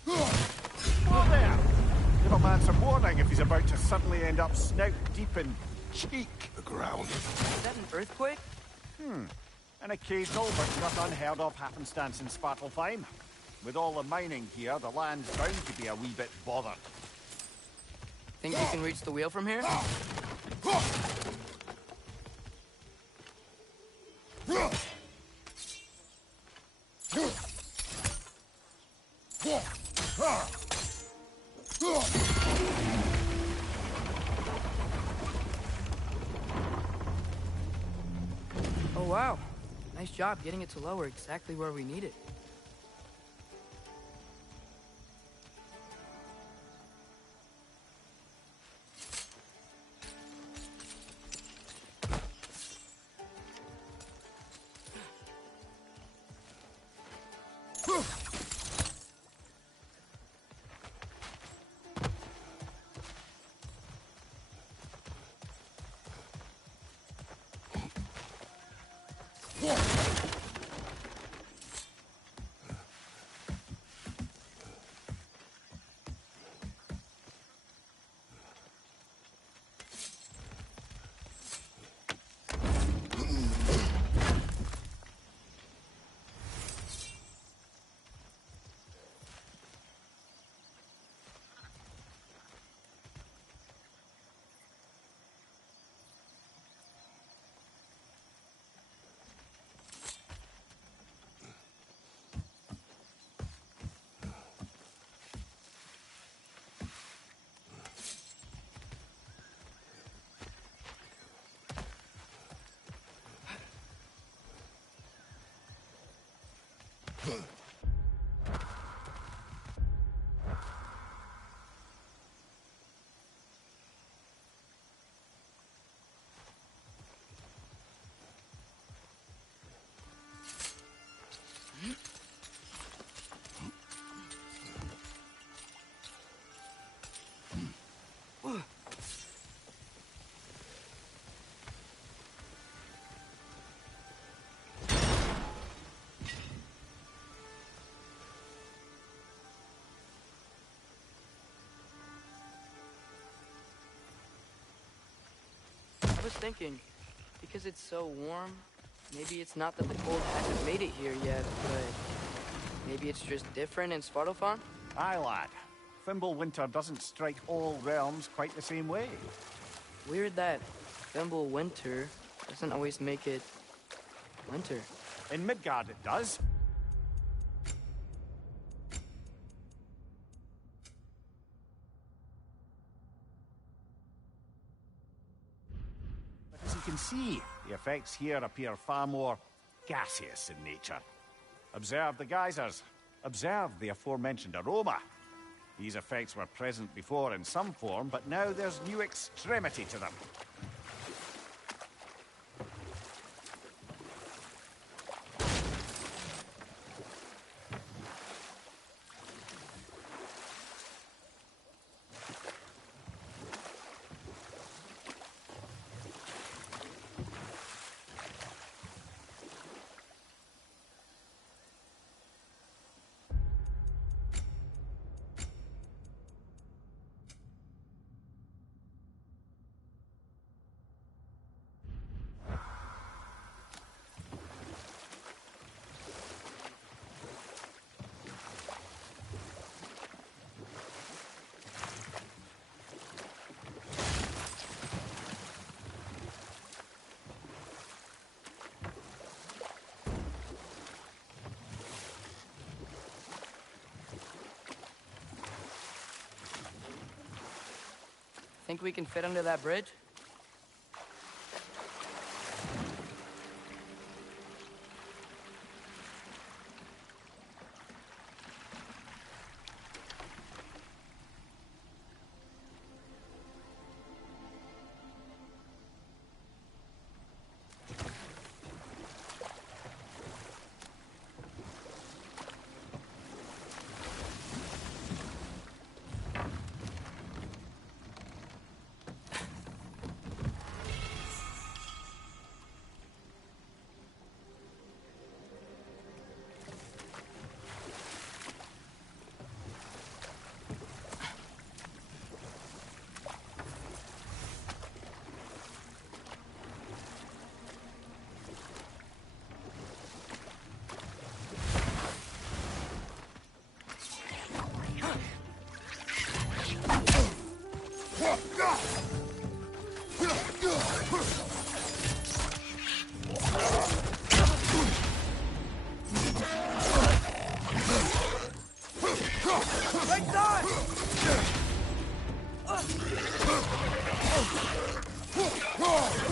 Whoa there! Give a man some warning if he's about to suddenly end up snout deep in cheek. The ground. Is that an earthquake? An occasional but not unheard of happenstance in Svartalfheim. With all the mining here, the land's bound to be a wee bit bothered. Think you can reach the wheel from here? Oh wow, nice job getting it to lower exactly where we need it. I was thinking, because it's so warm, maybe it's not that the cold hasn't made it here yet, but maybe it's just different in Svartalfheim? Aye, lad. Fimbulwinter doesn't strike all realms quite the same way. Weird that Fimbulwinter doesn't always make it winter. In Midgard it does. But as you can see, the effects here appear far more gaseous in nature. Observe the geysers. Observe the aforementioned aroma. These effects were present before in some form, but now there's new extremity to them. Think we can fit under that bridge?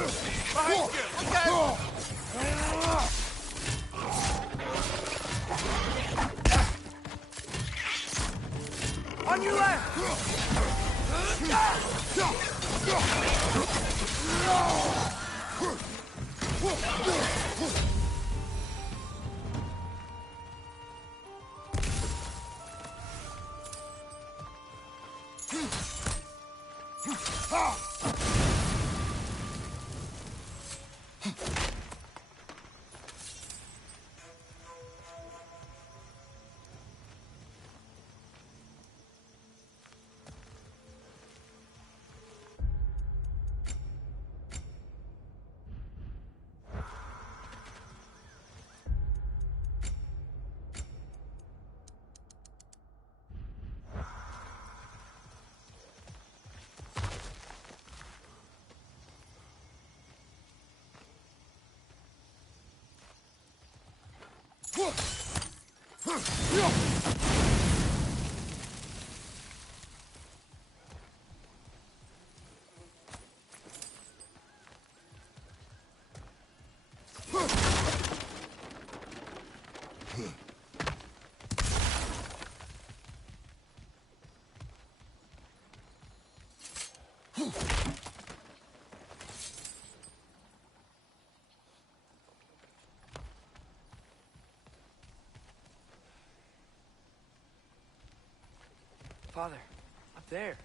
Behind you! Look out! On your left! Father, up there.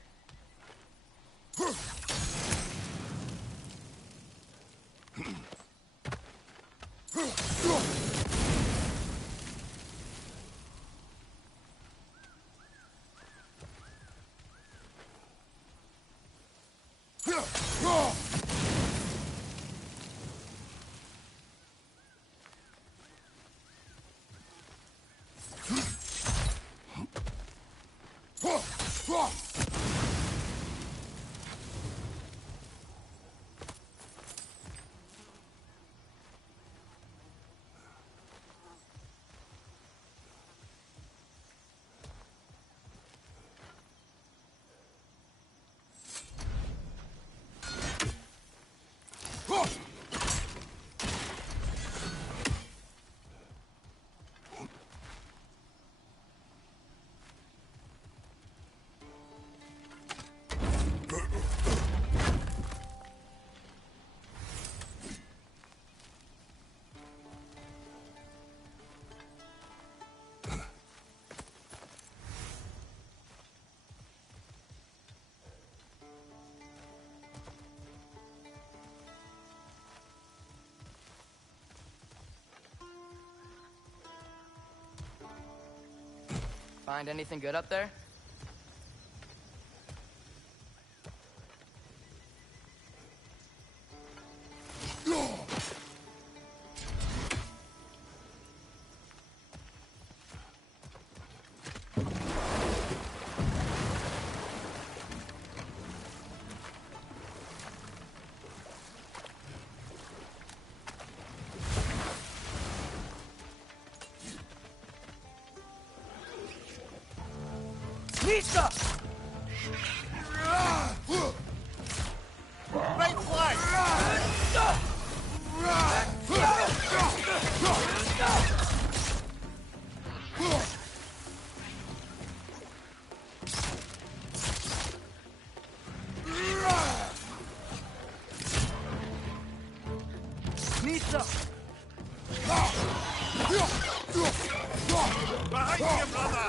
Find anything good up there? Pizza! Right flank! Pizza! Behind you, brother!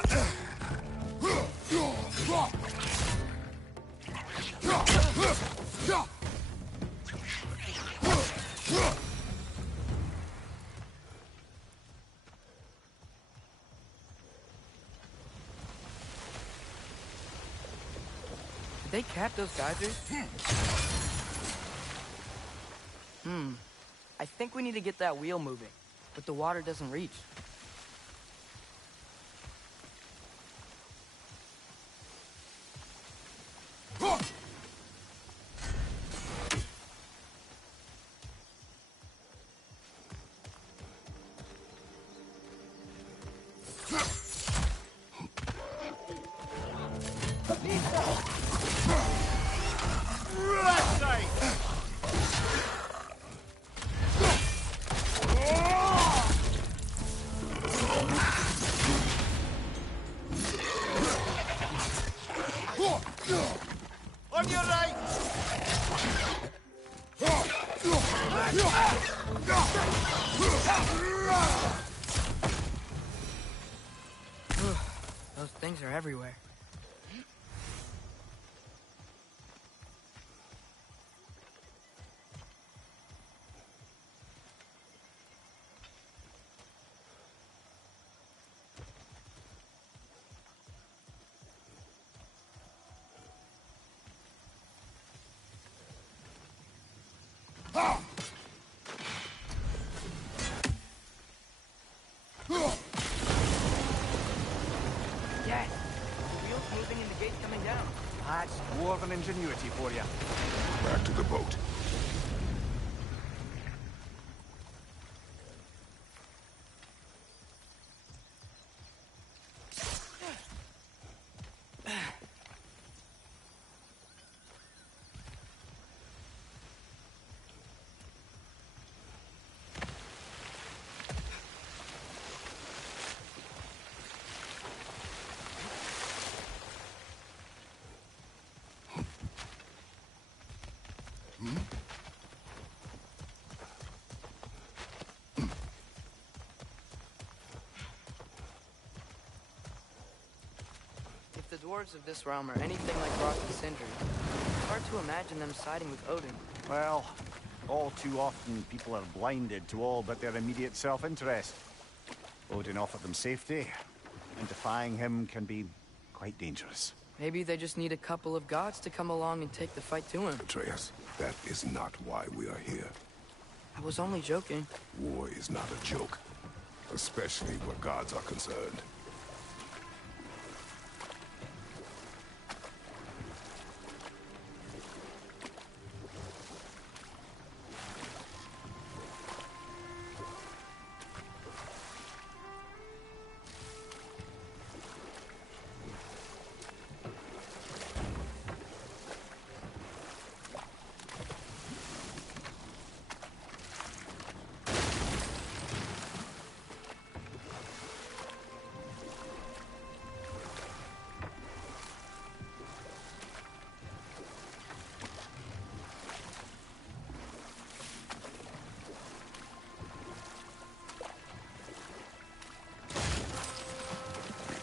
Did they cap those geysers? I think we need to get that wheel moving, but the water doesn't reach. Right side! Those things are everywhere. Dad, the wheels moving and the gate coming down. That's dwarven ingenuity for you. Back to the boat. If the dwarves of this realm are anything like Rock and Sindri, it's hard to imagine them siding with Odin. Well, all too often people are blinded to all but their immediate self-interest. Odin offered them safety, and defying him can be quite dangerous. Maybe they just need a couple of gods to come along and take the fight to him. Atreus, that is not why we are here. I was only joking. War is not a joke, especially where gods are concerned.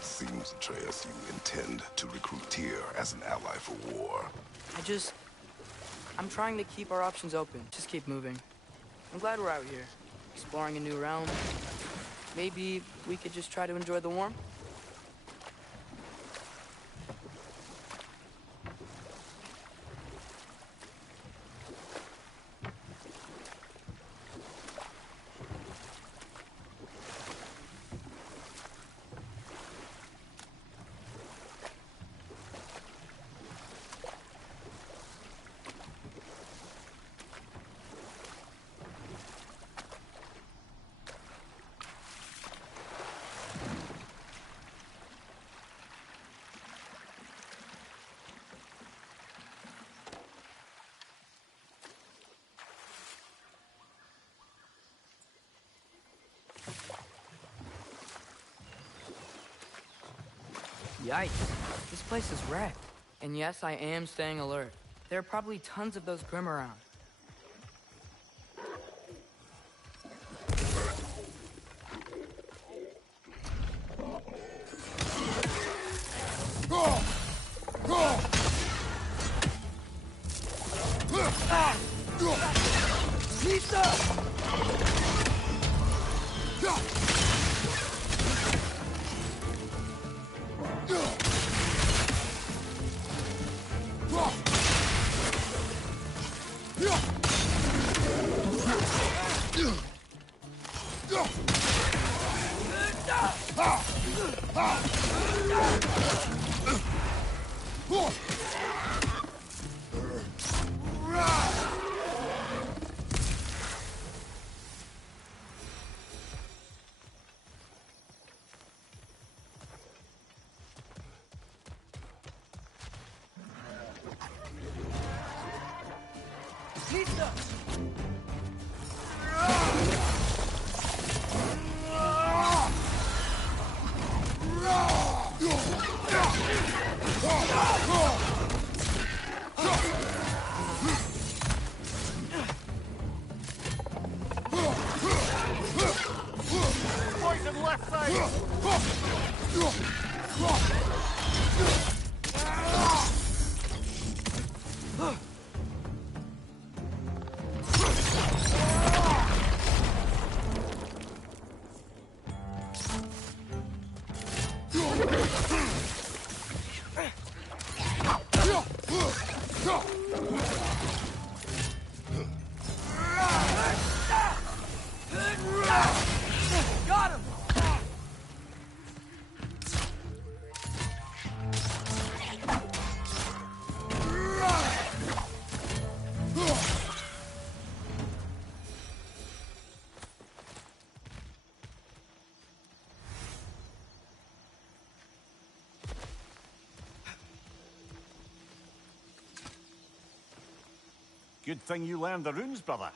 Seems, Atreus, you intend to recruit Tyr as an ally for war. I'm trying to keep our options open. Just keep moving. I'm glad we're out here, exploring a new realm. Maybe we could just try to enjoy the warmth? Yikes. This place is wrecked. And yes, I am staying alert. There are probably tons of those Grim around. No! Got him! Good thing you learned the runes, brother.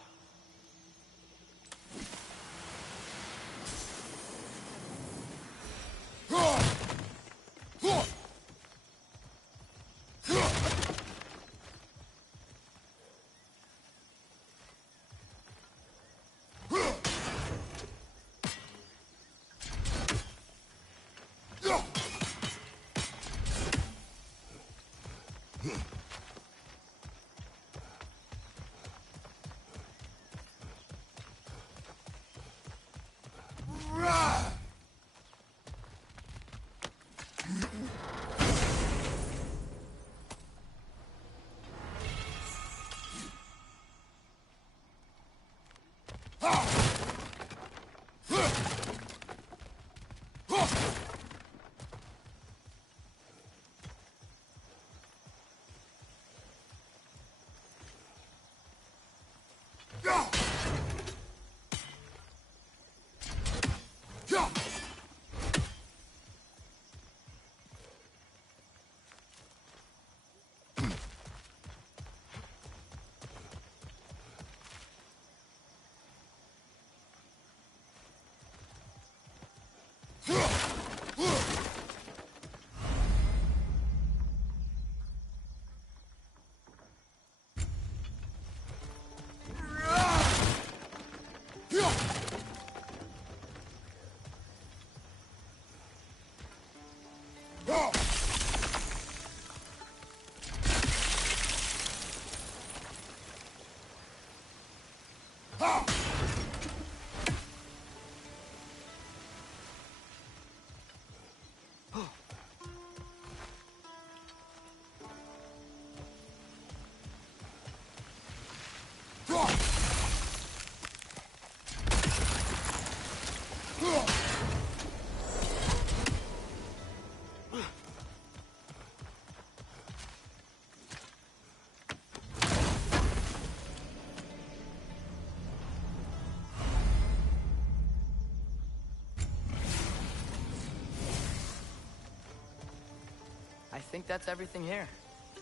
I think that's everything here.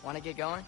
Want to get going?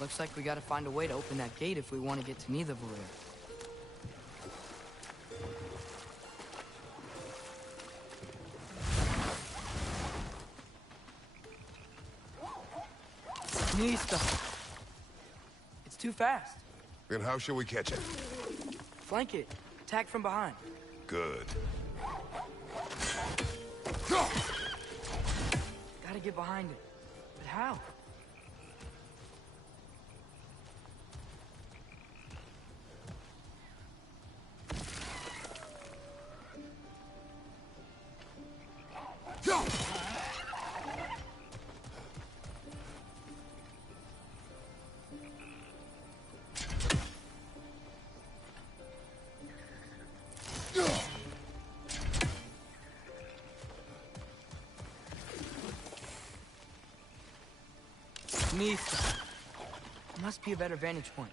Looks like we gotta find a way to open that gate if we want to get to Nidavellir. Nista! It's too fast. Then how shall we catch it? Flank it. Attack from behind. Good. Gotta get behind it. But how? Nista. There must be a better vantage point.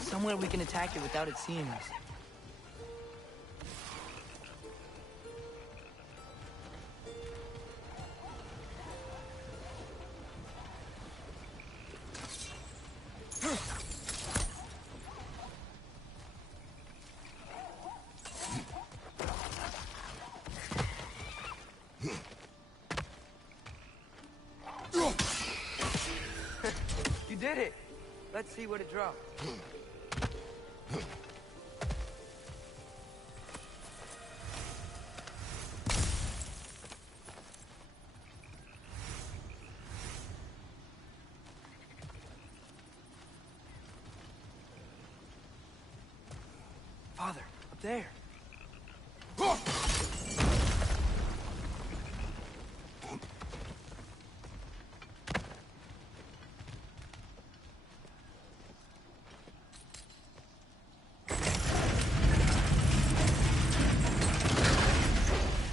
Somewhere we can attack it without it seeing us. You did it! Let's see what it dropped. Father, up there.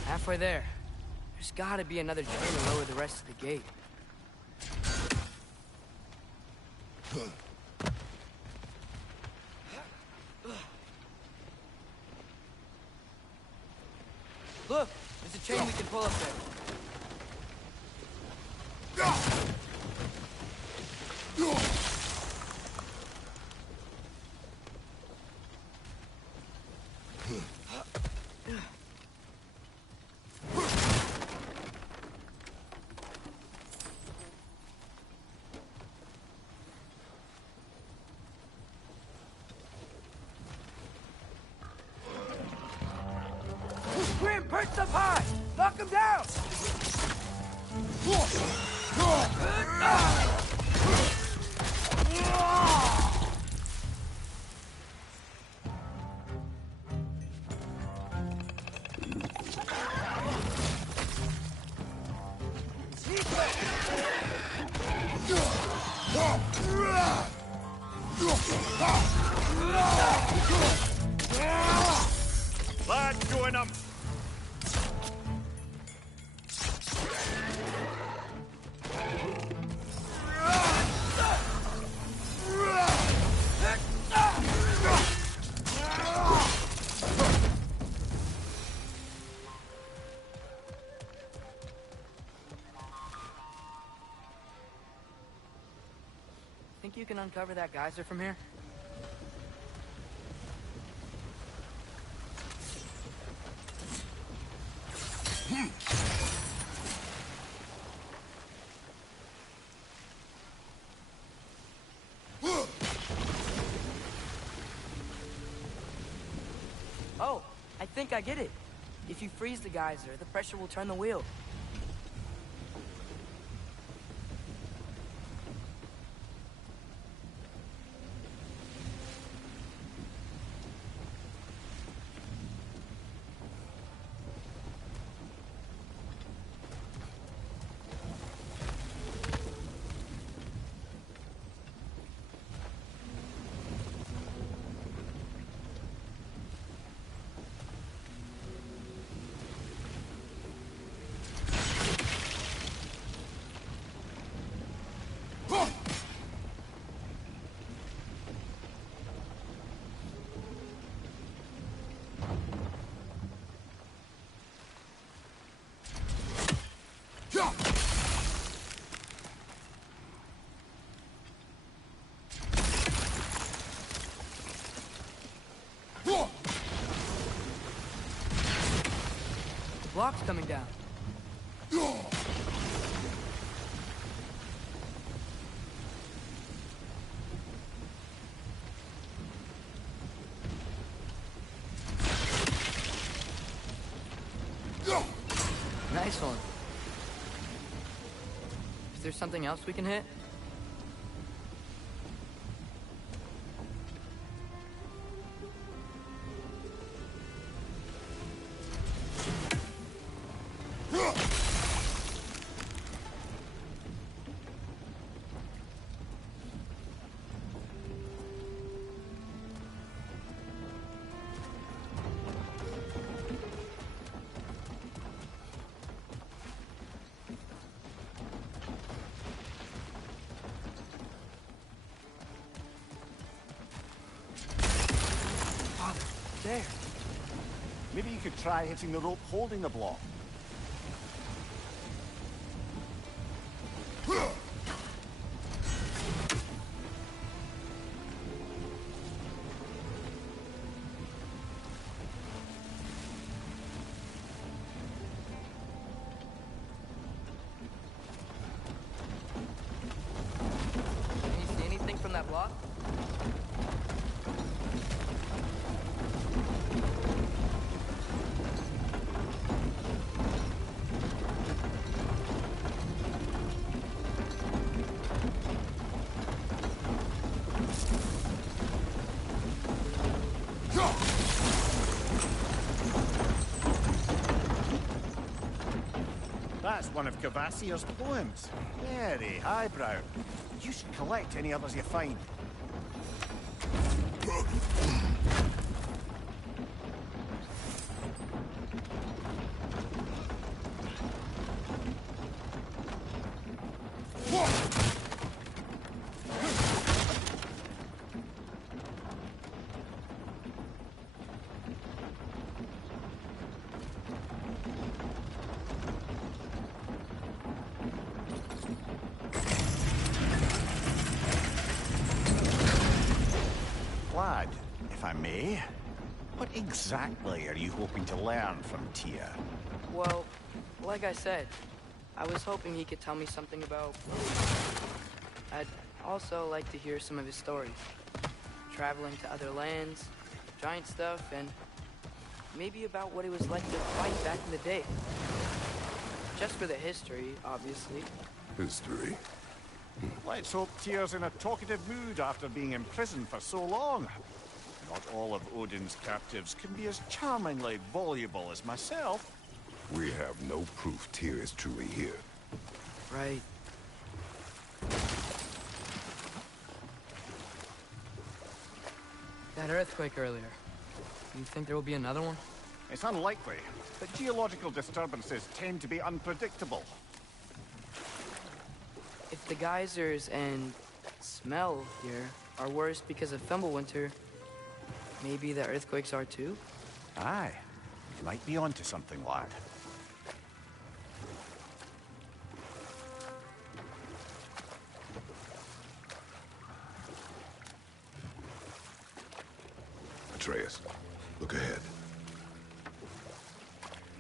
Halfway there. There's gotta be another chain to lower the rest of the gate. Look! There's a chain we can pull up there. Grim, perch up high! Knock him down! Lad, join him! Think you can uncover that geyser from here? Oh, I think I get it. If you freeze the geyser, the pressure will turn the wheel. Block's coming down. Nice one. Is there something else we can hit? There. Maybe you could try hitting the rope holding the block. Can you see anything from that block? That's one of Cavassier's poems. Very highbrow. You should collect any others you find. Lad, if I may, what exactly are you hoping to learn from Tia? Well, like I said, I was hoping he could tell me something about... I'd also like to hear some of his stories. Traveling to other lands, giant stuff, and maybe about what it was like to fight back in the day. Just for the history, obviously. History. Let's hope Tyr's in a talkative mood after being imprisoned for so long. Not all of Odin's captives can be as charmingly voluble as myself. We have no proof Tyr is truly here. Right. That earthquake earlier. You think there will be another one? It's unlikely, but geological disturbances tend to be unpredictable. If the geysers and smell here are worse because of Fimbulwinter, maybe the earthquakes are too? Aye, you might be onto something, lad. Atreus, look ahead.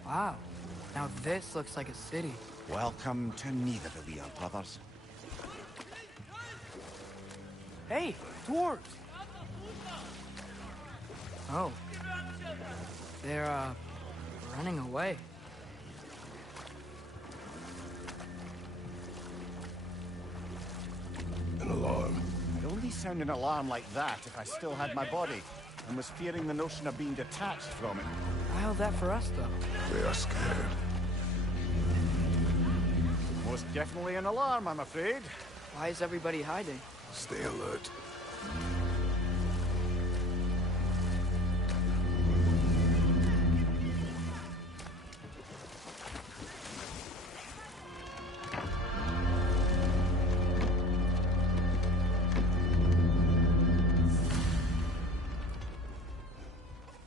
Wow. Now this looks like a city. Welcome to Nidavellir, brothers. Hey, dwarves! Oh. They're, running away. An alarm. I'd only sound an alarm like that if I still had my body, and was fearing the notion of being detached from it. Why all that for us, though? They are scared. Most definitely an alarm, I'm afraid. Why is everybody hiding? Stay alert.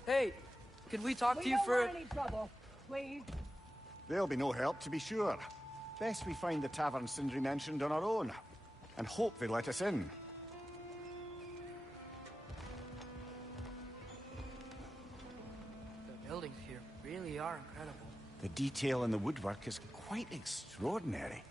Hey, could we talk to you for... any trouble, please. There'll be no help, to be sure. Best we find the tavern Sindri mentioned on our own, and hope they let us in. The buildings here really are incredible. The detail in the woodwork is quite extraordinary.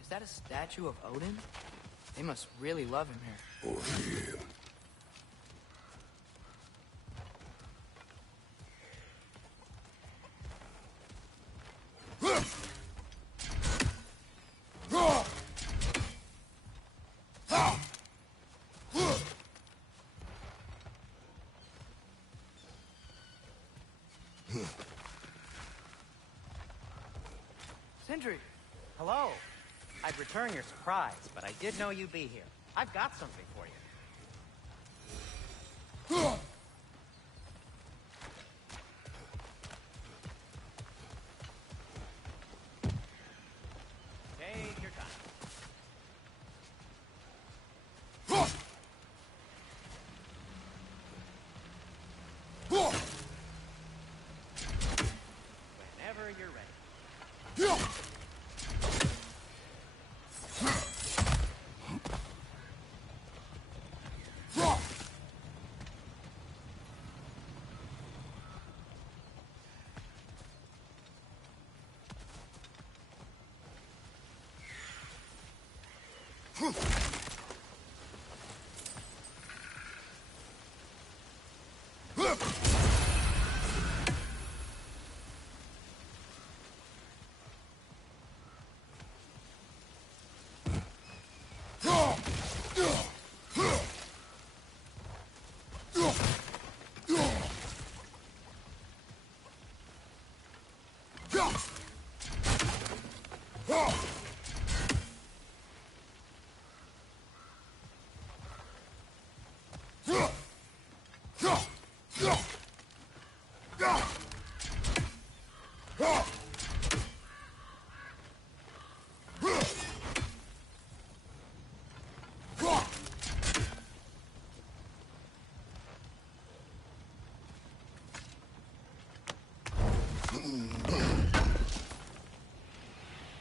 Is that a statue of Odin? They must really love him here. Over here. Sindri! Hello. I'd return your surprise, but I did know you'd be here. I've got something for you. Take your time. Whenever you're ready.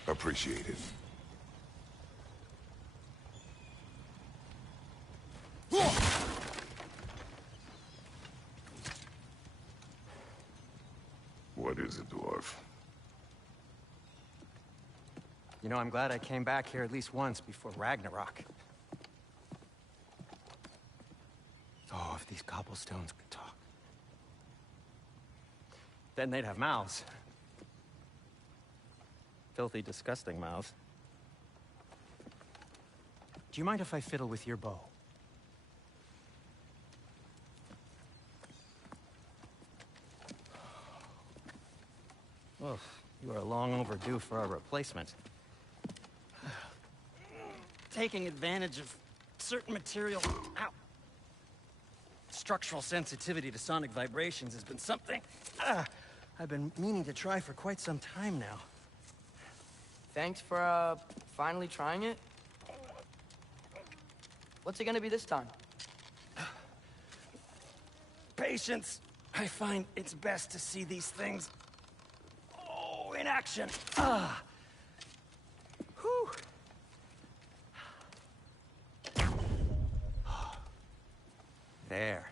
Appreciated. What is it, dwarf? You know, I'm glad I came back here at least once before Ragnarok. Oh, if these cobblestones could talk. Then they'd have mouths. Filthy, disgusting mouths. Do you mind if I fiddle with your bow? Well, you are long overdue for a replacement. Taking advantage of certain material... Ow! Structural sensitivity to sonic vibrations has been something I've been meaning to try for quite some time now. Thanks for, finally trying it. What's it gonna be this time? Patience. I find it's best to see these things... in action. Whew. There.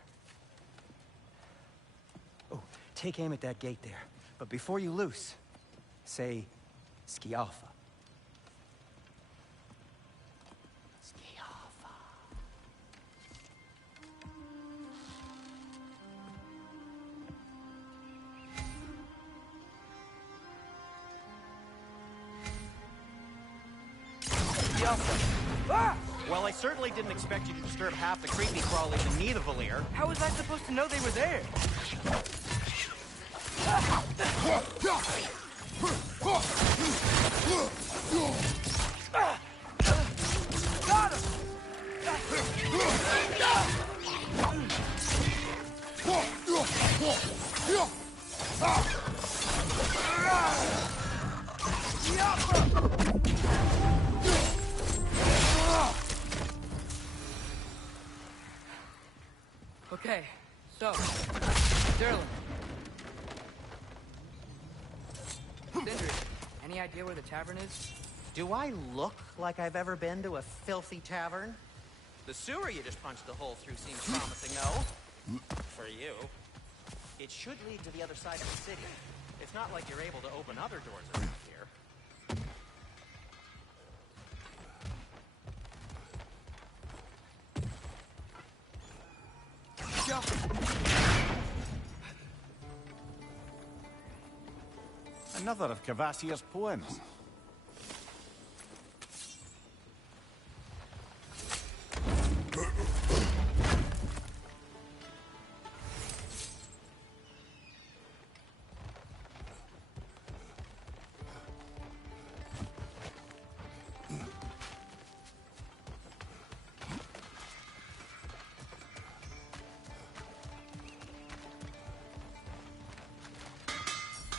Oh, take aim at that gate there. But before you loose, say, Skialfa. Skialfa. Ah! Well, I certainly didn't expect you to disturb half the creepy crawlies in need of Valir. How was I supposed to know they were there? Got him! Okay, so, Sterling. Sindri, any idea where the tavern is? Do I look like I've ever been to a filthy tavern? The sewer you just punched a hole through seems promising, though. For you. It should lead to the other side of the city. It's not like you're able to open other doors around here. Another of Cavassier's poems.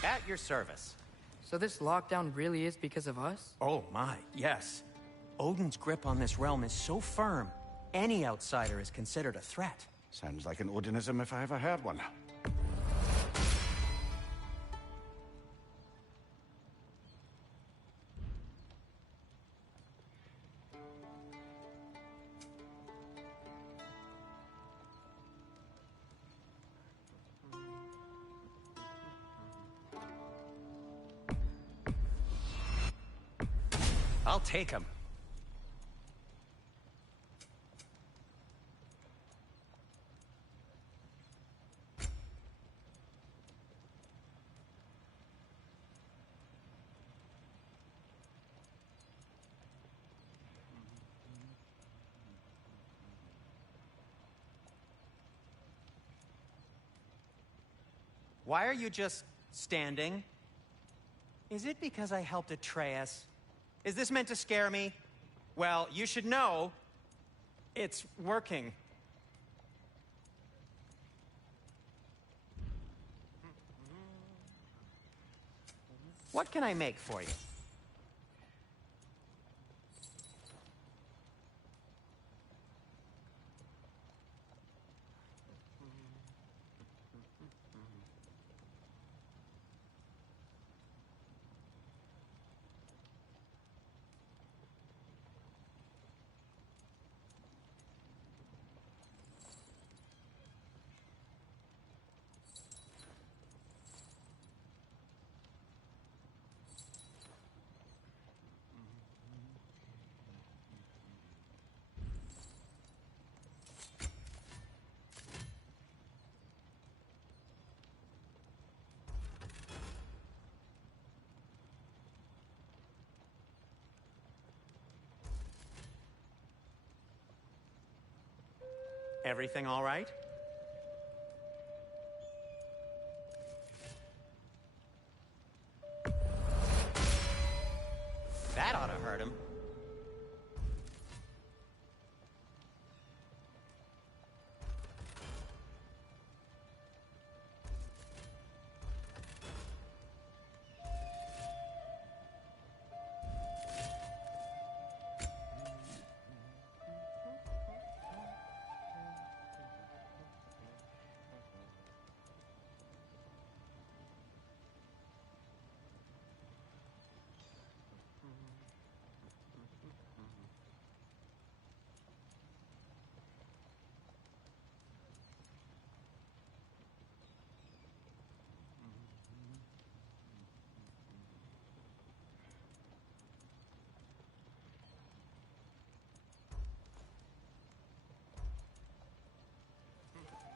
At your service. So this lockdown really is because of us? Oh my, yes. Odin's grip on this realm is so firm, any outsider is considered a threat. Sounds like an Odinism if I ever heard one. I'll take him. Why are you just standing? Is it because I helped Atreus? Is this meant to scare me? Well, you should know, it's working. What can I make for you? Everything all right? That ought to hurt him.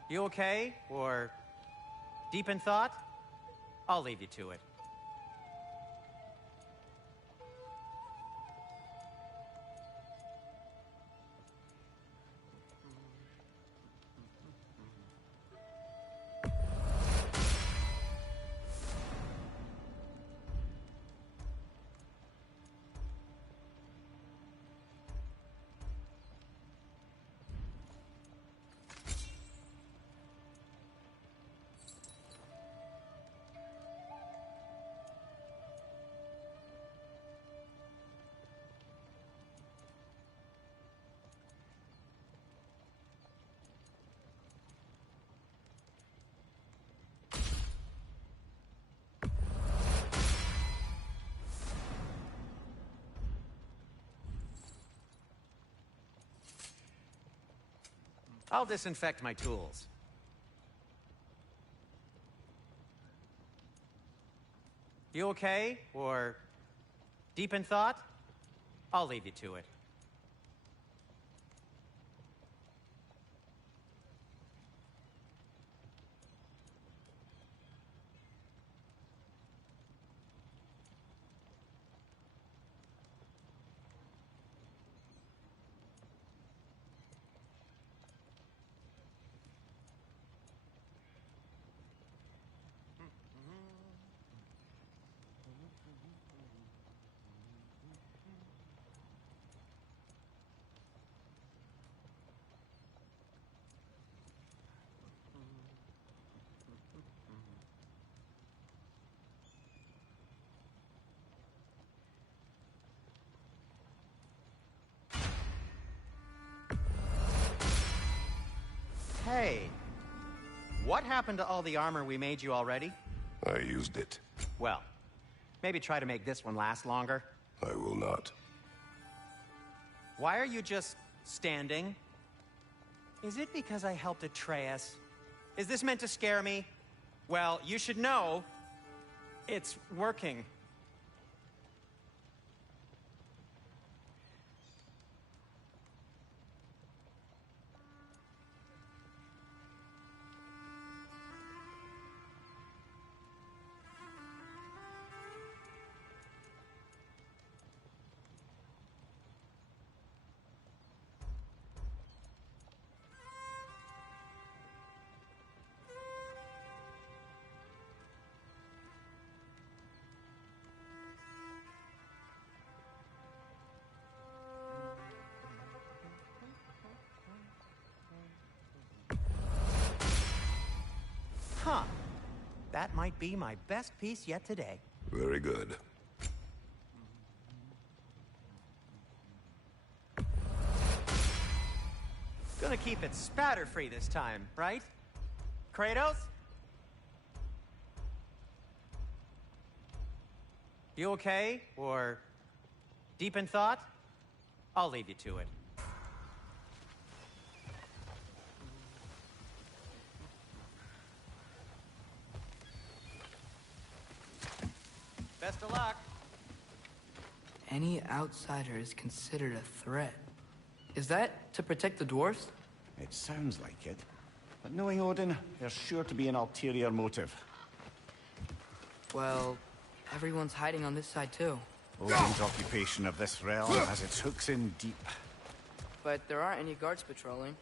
You okay? Or deep in thought? I'll leave you to it. I'll disinfect my tools. You okay? Or deep in thought? I'll leave you to it. Hey, what happened to all the armor we made you already? I used it. Well, maybe try to make this one last longer. I will not. Why are you just standing? Is it because I helped Atreus? Is this meant to scare me? Well, you should know, it's working. Huh. That might be my best piece yet today. Very good. Gonna keep it spatter-free this time, right? Kratos? You okay? Or deep in thought? I'll leave you to it. Best of luck. Any outsider is considered a threat. Is that to protect the dwarves? It sounds like it. But knowing Odin, there's sure to be an ulterior motive. Well, everyone's hiding on this side too. Odin's occupation of this realm has its hooks in deep. But there aren't any guards patrolling.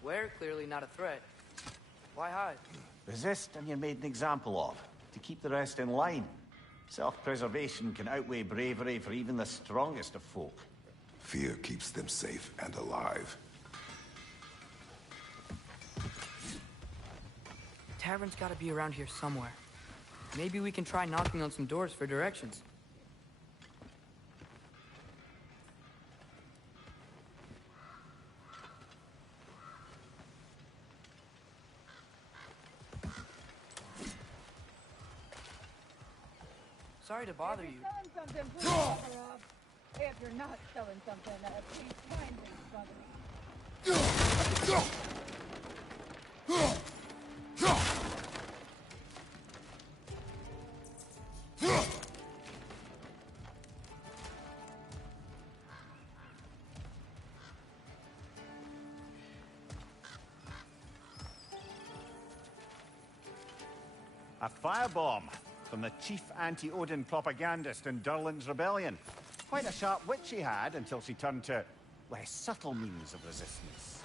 We're clearly not a threat. Why hide? Resist and you're made an example of, to keep the rest in line. Self-preservation can outweigh bravery for even the strongest of folk. Fear keeps them safe and alive. Tavern's gotta be around here somewhere. Maybe we can try knocking on some doors for directions. Sorry to bother you. Selling something, please knock her off. If you're not selling something, please kindly bother A firebomb from the chief anti-Odin propagandist in Durlin's rebellion. Quite a sharp wit she had until she turned to less subtle means of resistance.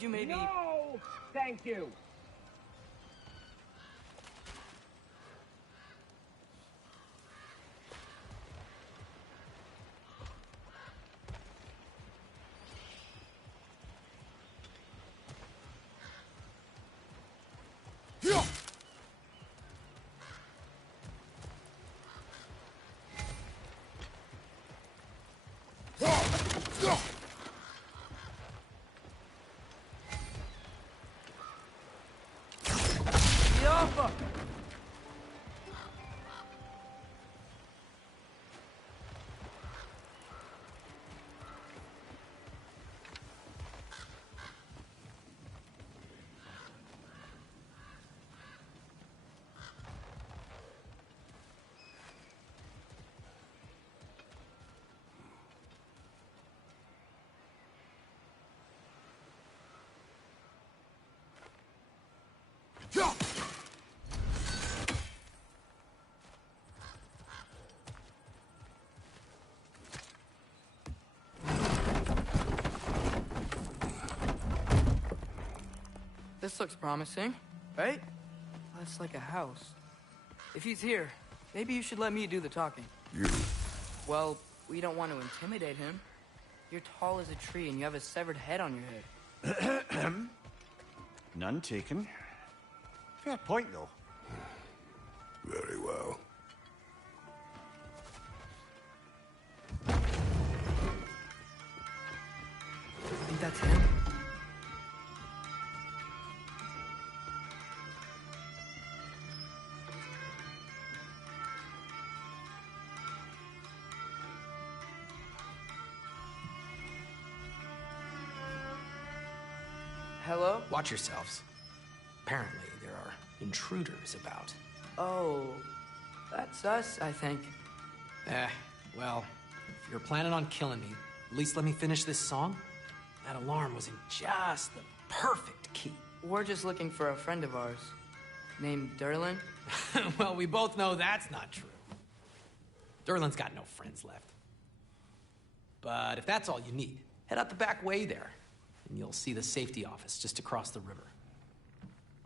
Could you maybe... No! Thank you! This looks promising, right? That's like a house. If he's here, maybe you should let me do the talking. You? Well, we don't want to intimidate him. You're tall as a tree and you have a severed head on your head. None taken. Fair point, though. Very well. I think that's him. Hello? Watch yourselves. Apparently, there are intruders about. Oh, that's us, I think. Well, if you're planning on killing me, at least let me finish this song. That alarm was in just the perfect key. We're just looking for a friend of ours, named Derlin. Well, we both know that's not true. Derlin's got no friends left. But if that's all you need, head out the back way there, and you'll see the safety office just across the river.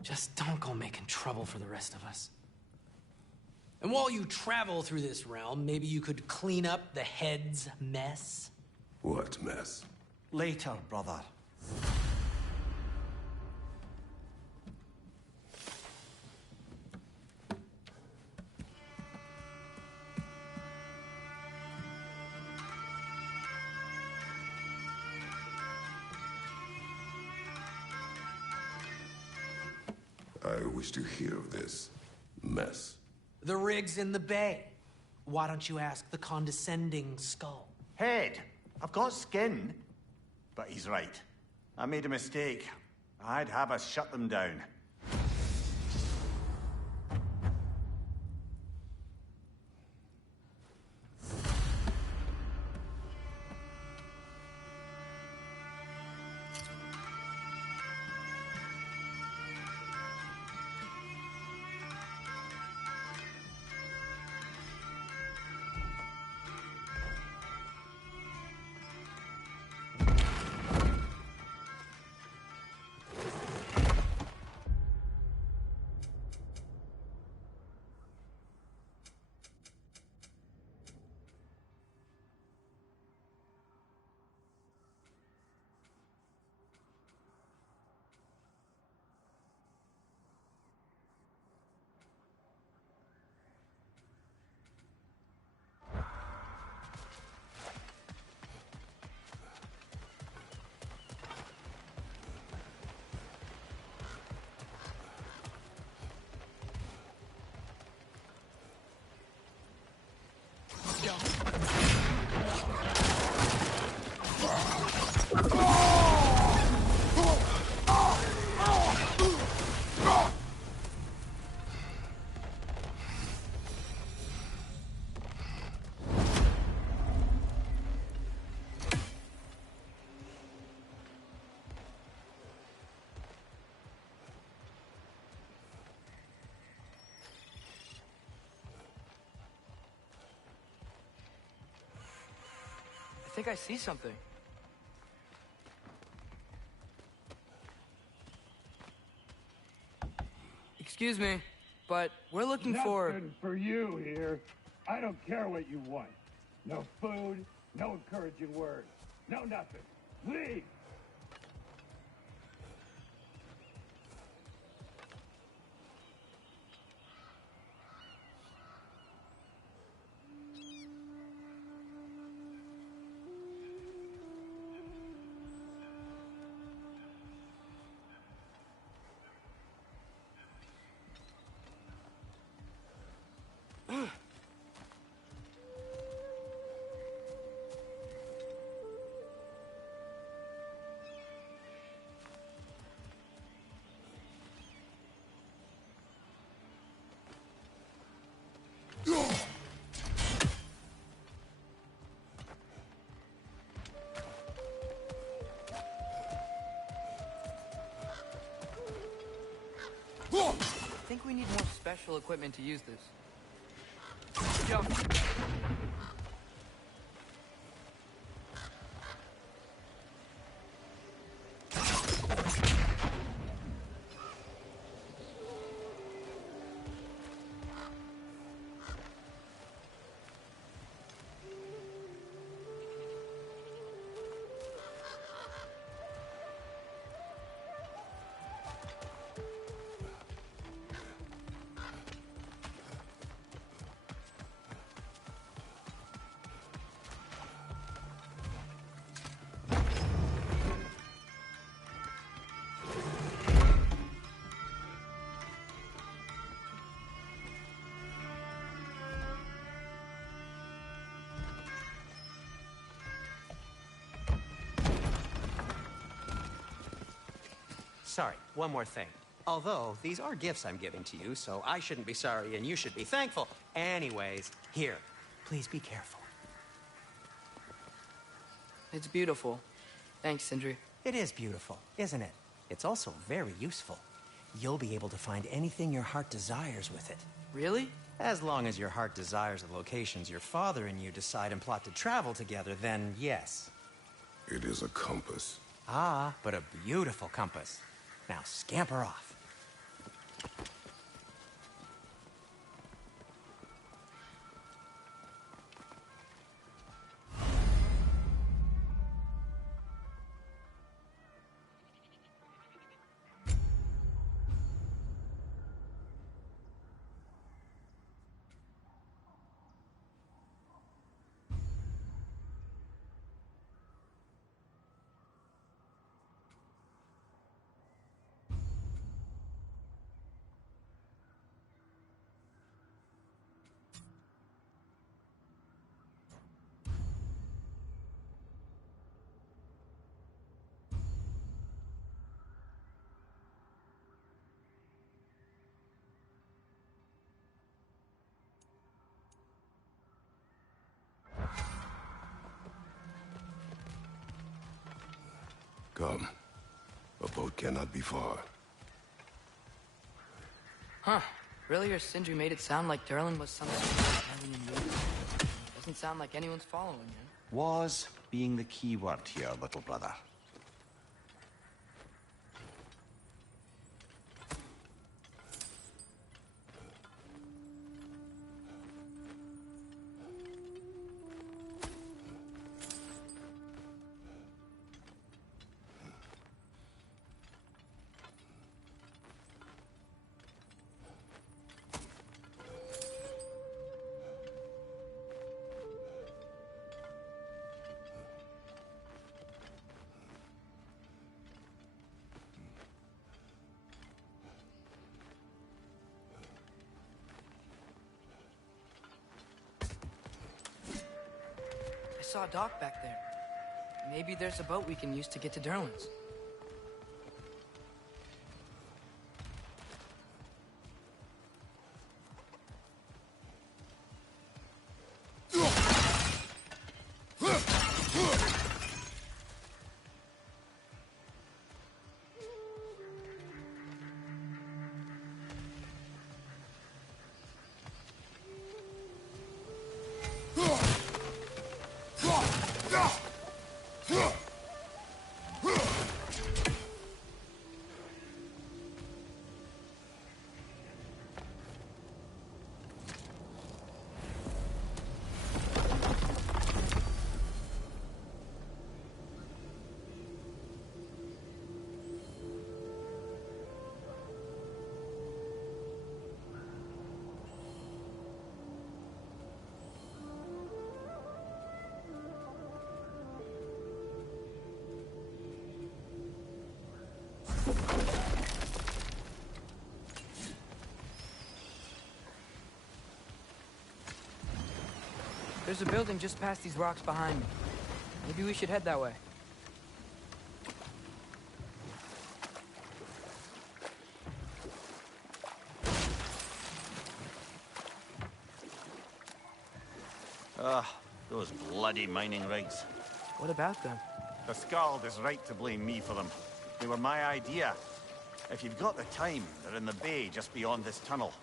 Just don't go making trouble for the rest of us. And while you travel through this realm, maybe you could clean up the head's mess? What mess? Later, brother. I wish to hear of this mess. The rig's in the bay. Why don't you ask the condescending skull? Head, I've got skin. But he's right. I made a mistake. I'd have us shut them down. I think I see something. Excuse me, but we're looking for... Nothing for you here. I don't care what you want. No food, no encouraging words, no nothing. Leave! I think we need more special equipment to use this. Jump. Sorry, one more thing. Although, these are gifts I'm giving to you, so I shouldn't be sorry and you should be thankful. Anyways, here, please be careful. It's beautiful. Thanks, Sindri. It is beautiful, isn't it? It's also very useful. You'll be able to find anything your heart desires with it. Really? As long as your heart desires the locations your father and you decide and plot to travel together, then yes. It is a compass. Ah, but a beautiful compass. Now scamper off. Come. A boat cannot be far. Huh. Earlier, Sindri made it sound like Durlin was some sort of alien movie. Doesn't sound like anyone's following him. Was being the key word here, little brother. I saw a dock back there. Maybe there's a boat we can use to get to Durlin's. There's a building just past these rocks behind me. Maybe we should head that way. Those bloody mining rigs. What about them? The Skald is right to blame me for them. They were my idea. If you've got the time, they're in the bay just beyond this tunnel.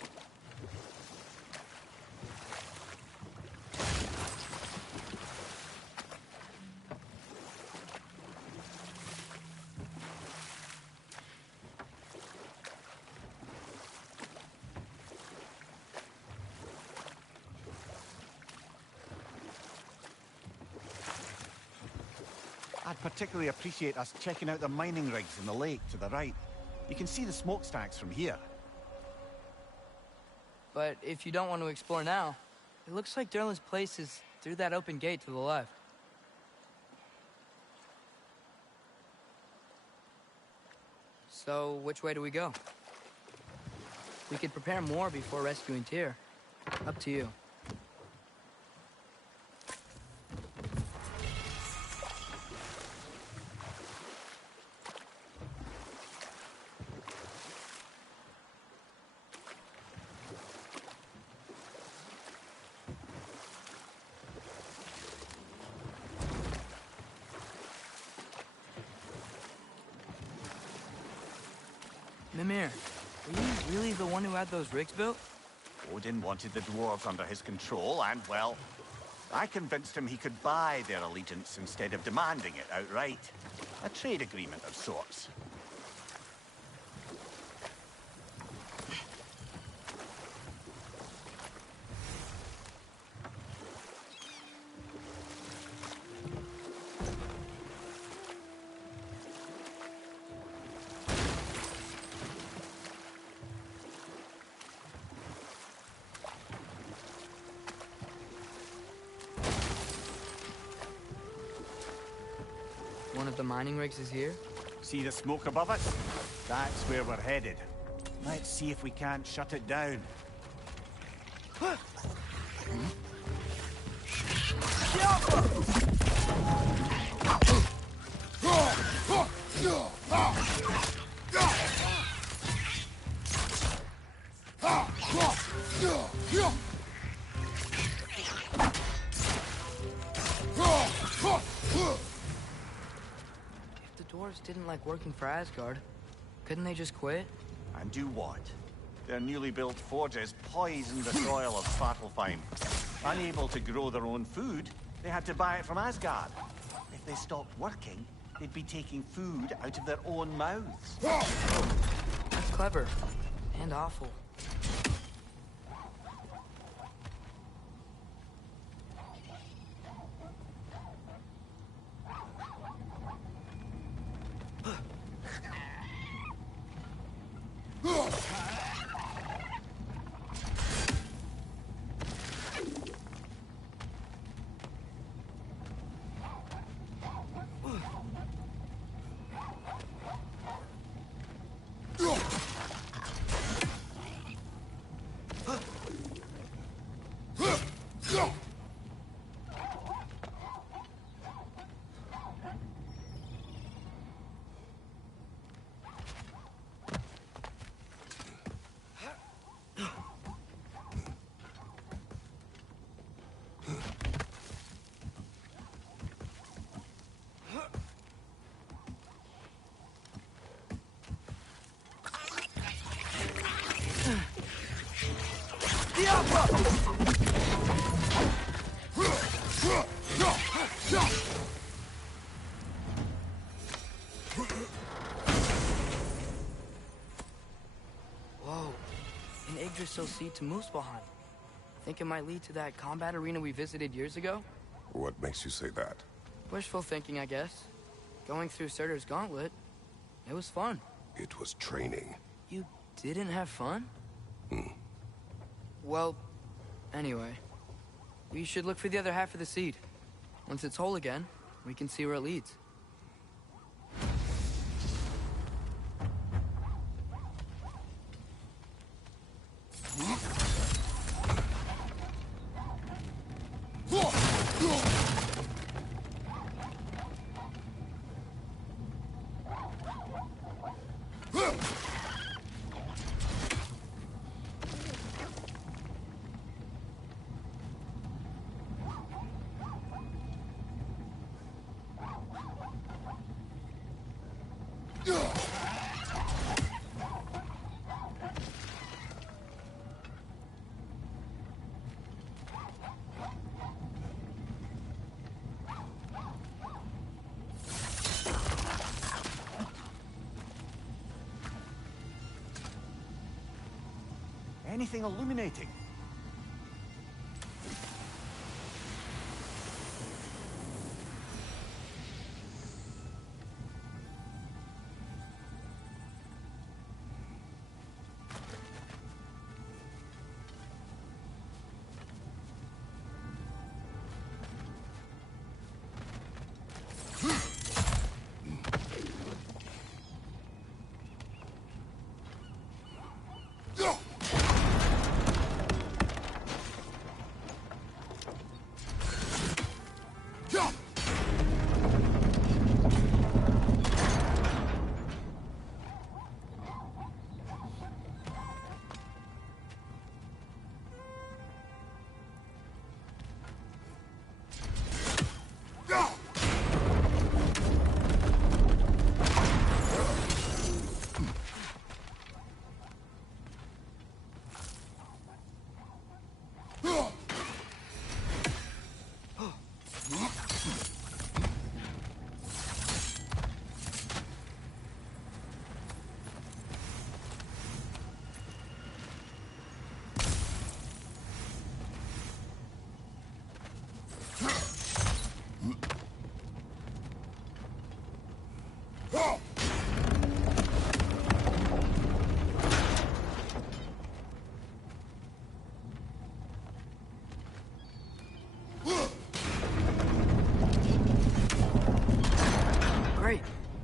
I'd particularly appreciate us checking out the mining rigs in the lake to the right. You can see the smokestacks from here. But if you don't want to explore now, it looks like Derlin's place is through that open gate to the left. So, which way do we go? We could prepare more before rescuing Tyr. Up to you. Mimir, were you really the one who had those rigs built? Odin wanted the dwarves under his control, and, well, I convinced him he could buy their allegiance instead of demanding it outright. A trade agreement of sorts. One of the mining rigs is here? See the smoke above us? That's where we're headed. Let's see if we can't shut it down. Didn't like working for Asgard. Couldn't they just quit? And do what? Their newly built forges poisoned the soil of Svartalfheim. Unable to grow their own food, they had to buy it from Asgard. If they stopped working, they'd be taking food out of their own mouths. That's clever. And awful. Whoa, an Yggdrasil seed to Muspelheim. Think it might lead to that combat arena we visited years ago? What makes you say that? Wishful thinking, I guess. Going through Surtur's gauntlet, it was fun. It was training. You didn't have fun? Well, anyway. We should look for the other half of the seed. Once it's whole again, we can see where it leads. Whoa! Anything illuminating?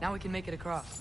Now we can make it across.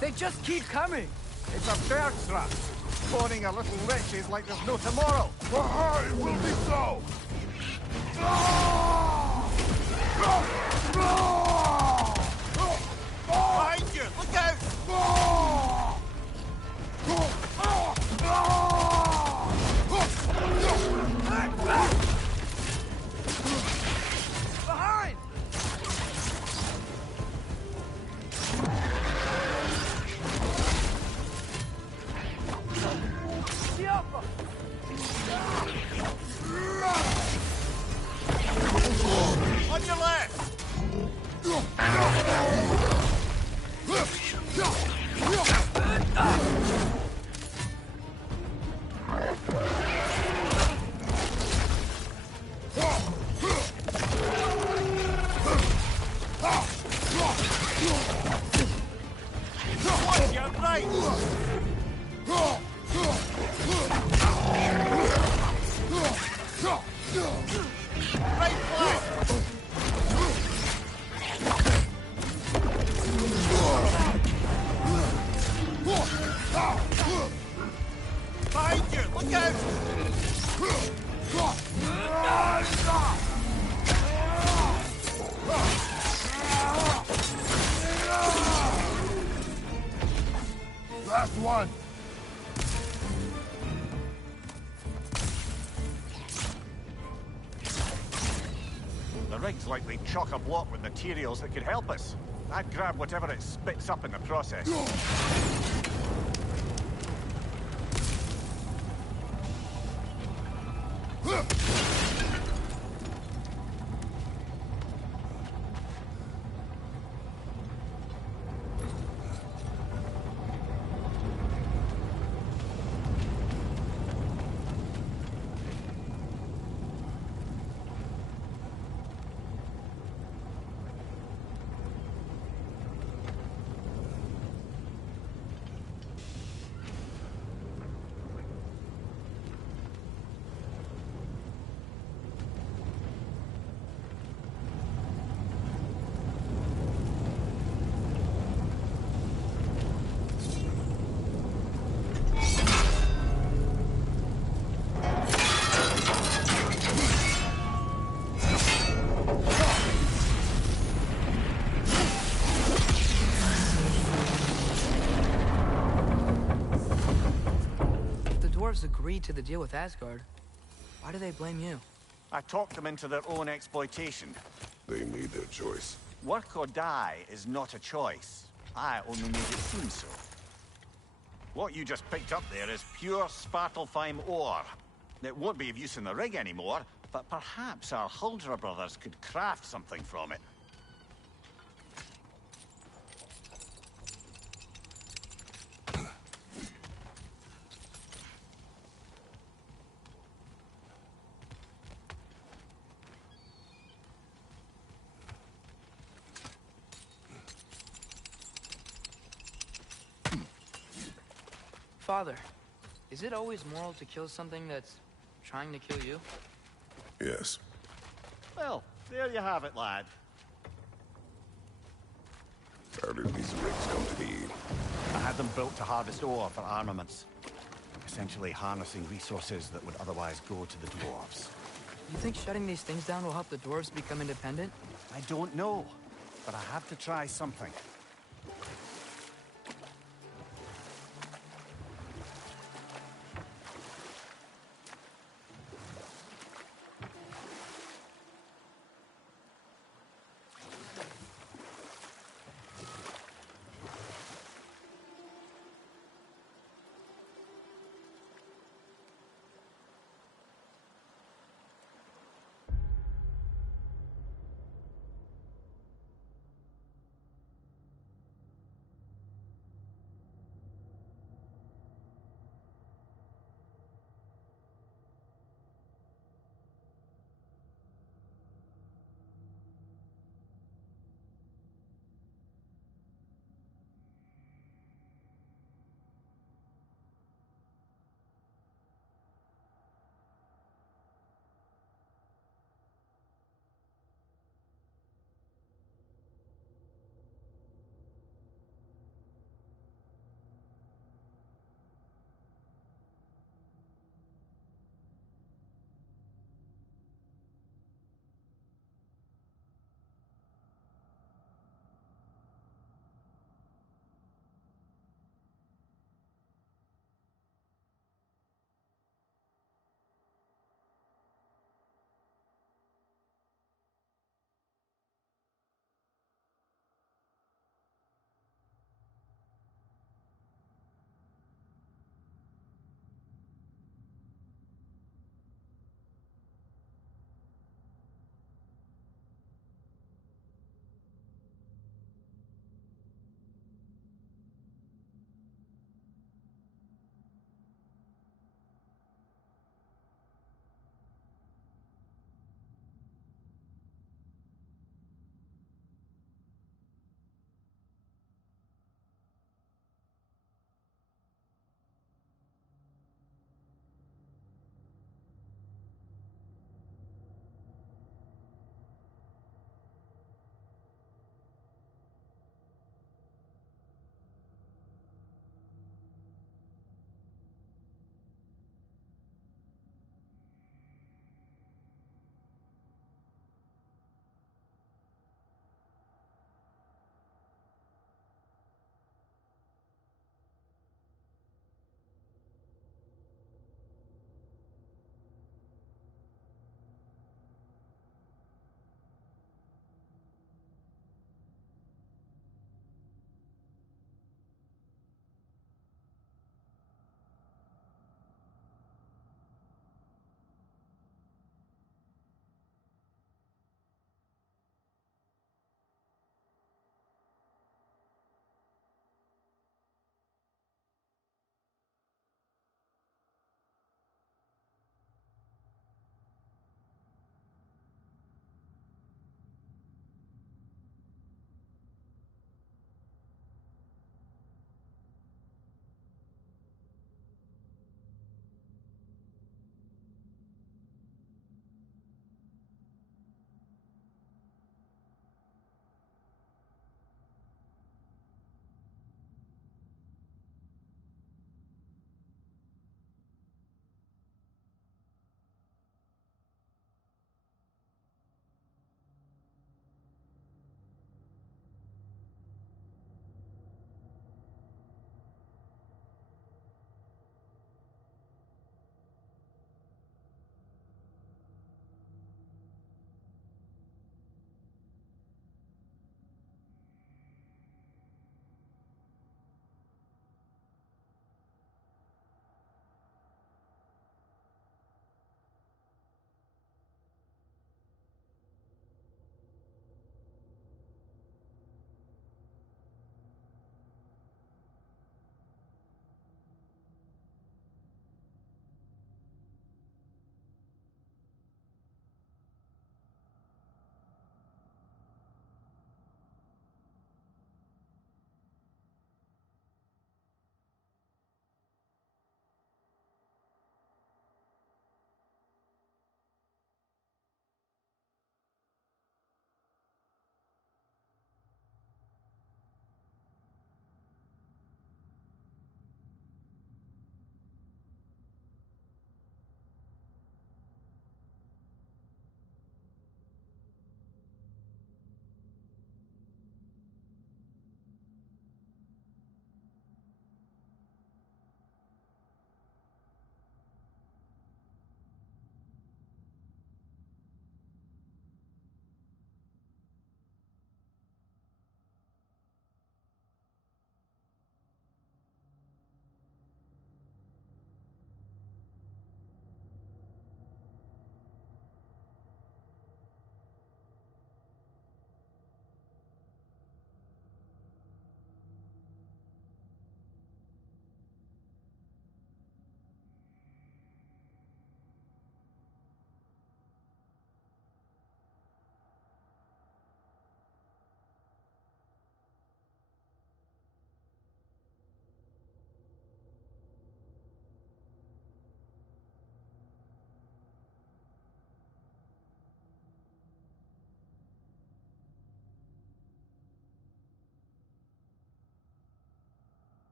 They just keep coming! It's a bird trap. Spawning a little wretches like there's no tomorrow. It will be so! Behind you! Look out! Ah! Right flank! Behind you! Look out! Last one. The rig's likely chock-a-block with materials that could help us. I'd grab whatever it spits up in the process. Dwarves agreed to the deal with Asgard. Why do they blame you? I talked them into their own exploitation. They made their choice. Work or die is not a choice. I only made it seem so. What you just picked up there is pure Svartalfheim ore. It won't be of use in the rig anymore, but perhaps our Huldra brothers could craft something from it. Father, is it always moral to kill something that's trying to kill you? Yes. Well, there you have it, lad. How did these rigs come to be? I had them built to harvest ore for armaments. Essentially harnessing resources that would otherwise go to the dwarves. You think shutting these things down will help the dwarves become independent? I don't know, but I have to try something.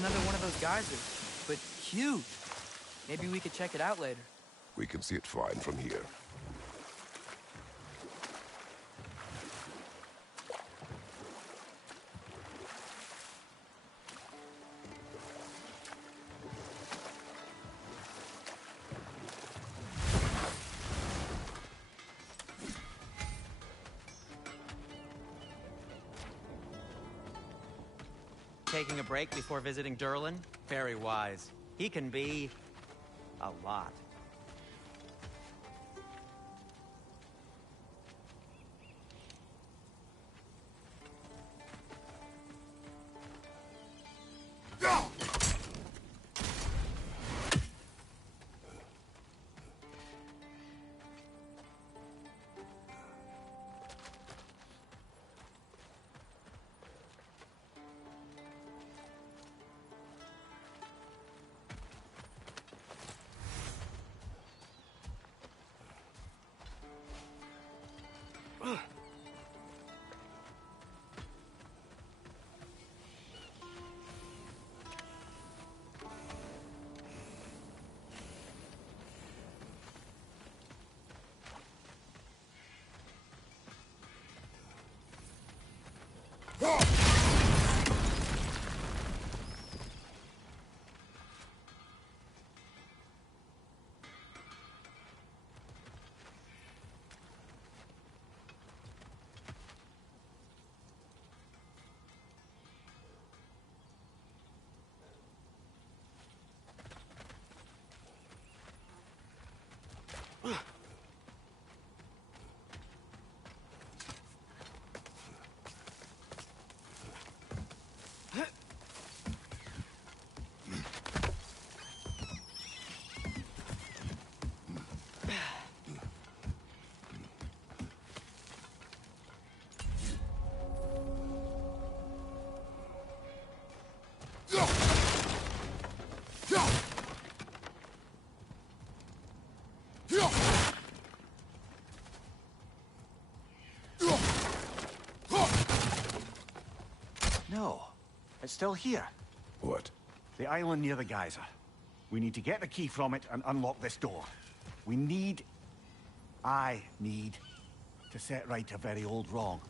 another one of those geysers, but huge. Maybe we could check it out later. We can see it fine from here. Taking a break before visiting Durlin? Very wise. He can be... a lot. No, it's still here. What? The island near the geyser. We need to get the key from it and unlock this door. I need to set right a very old wrong.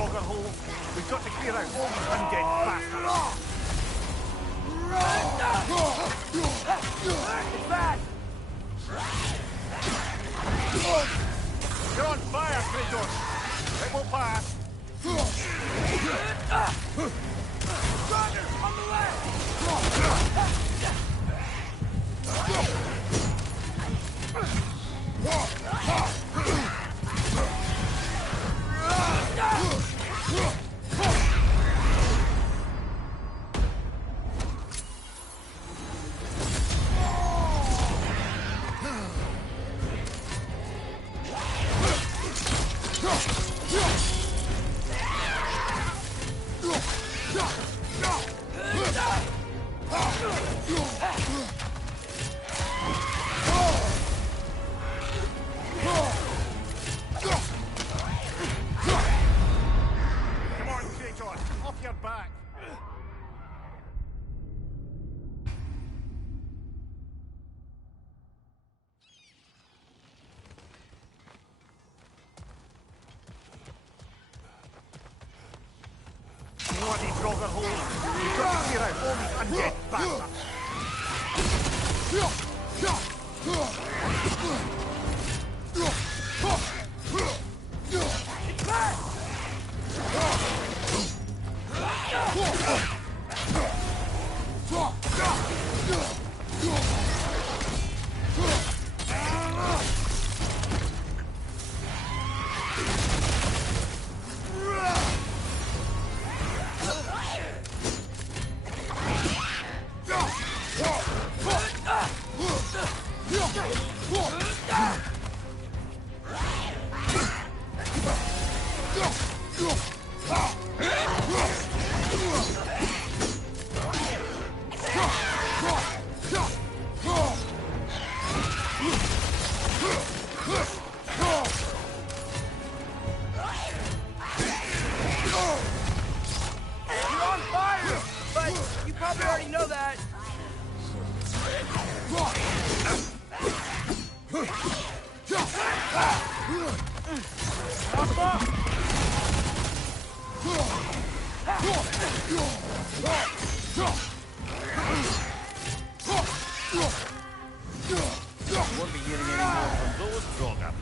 Draugr hole. We've got to clear out all these undead bastards. It's back! You're on fire, Kratos. It will pass. Roger, on the left! Bloody Draugr hole. We've got to clear out all these undead bastards. It's back! Probably already know that. Won't be hearing any more from those Draugr.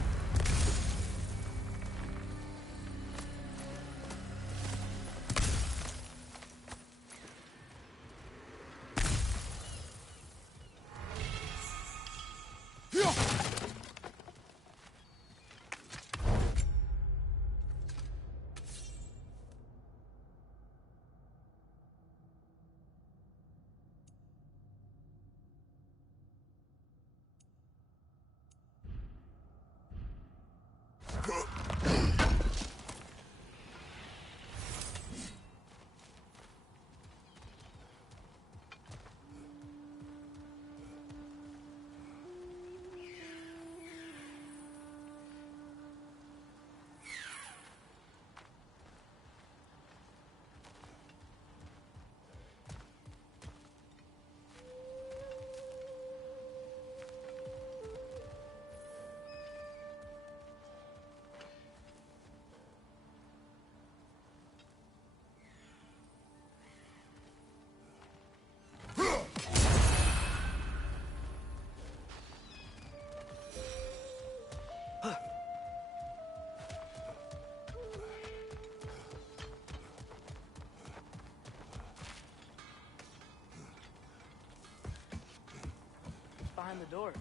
Behind the door.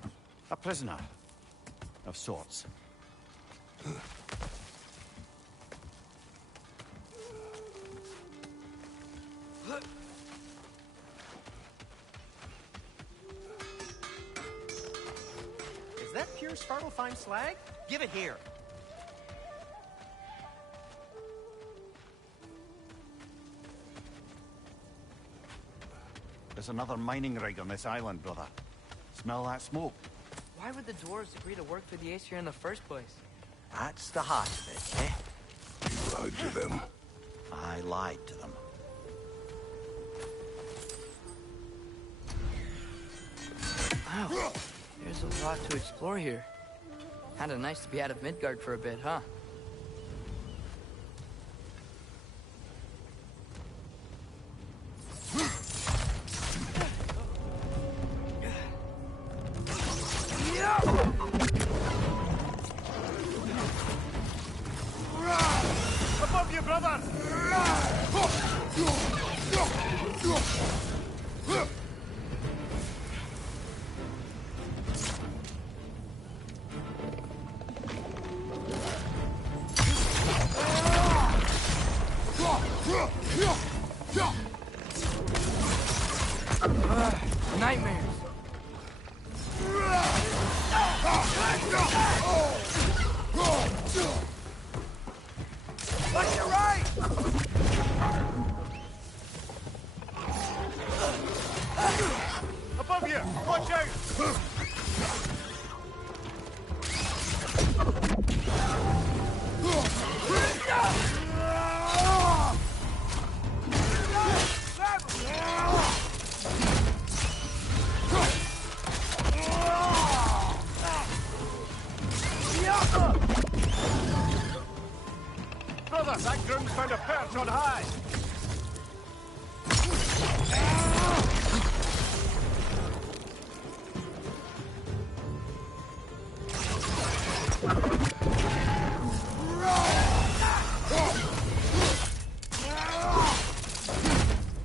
A prisoner. Of sorts. Is that pure Svartalfheim slag? Give it here. There's another mining rig on this island, brother. Smell that smoke? Why would the dwarves agree to work for the Aesir in the first place? That's the heart of it, eh? You lied to them. I lied to them. Wow, there's a lot to explore here. Kinda nice to be out of Midgard for a bit, huh? brother! Nightmares. Watch your right! Above you! Watch out! Brother, that groom's found a perch on high!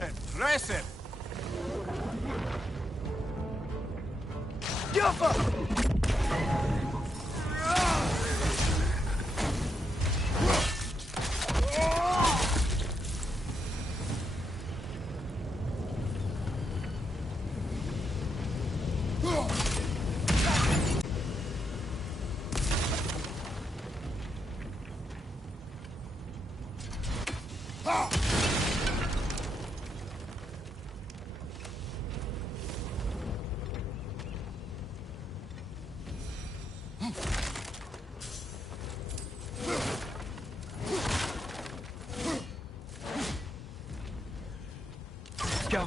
Impressive! Go.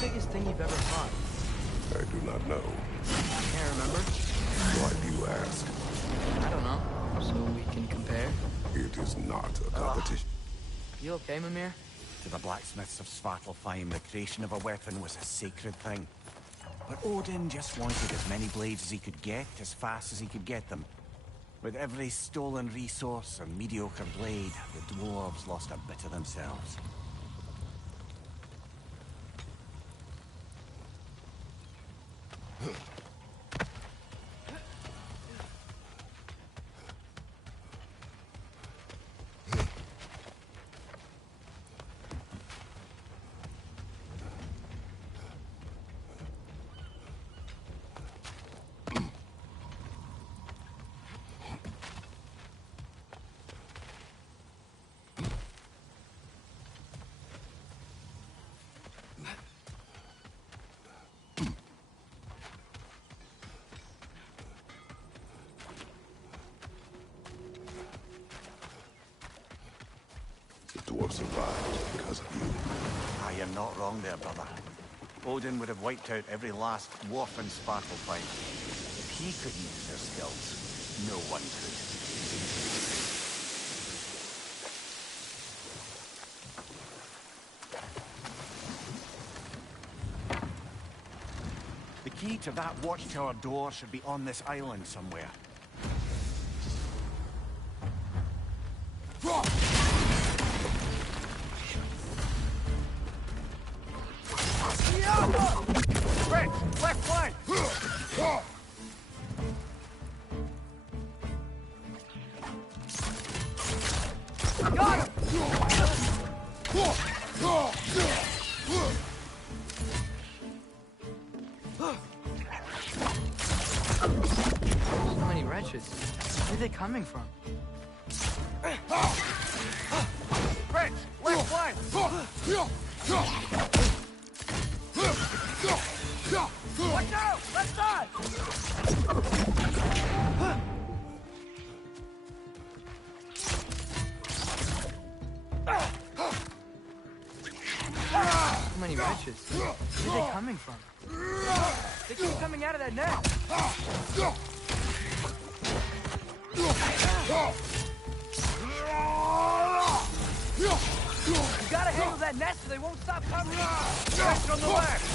biggest thing you've ever caught? I do not know. Can't remember? Why do you ask? I don't know. So we can compare? It is not a competition. You okay, Mimir? To the blacksmiths of Svartalfheim, the creation of a weapon was a sacred thing. But Odin just wanted as many blades as he could get, as fast as he could get them. With every stolen resource and mediocre blade, the dwarves lost a bit of themselves. The dwarves survived because of you. Ah, you're not wrong there, brother. Odin would have wiped out every last dwarf in Svartalfheim. If he couldn't use their skills, no one could. The key to that watchtower door should be on this island somewhere. Red, left flank! Got him! So many wretches. Where are they coming from? Red, left flank! Watch out! Left side! So many wretches. Where are they coming from? They keep coming out of that net. You gotta handle that nest so they won't stop coming. Nest on the left!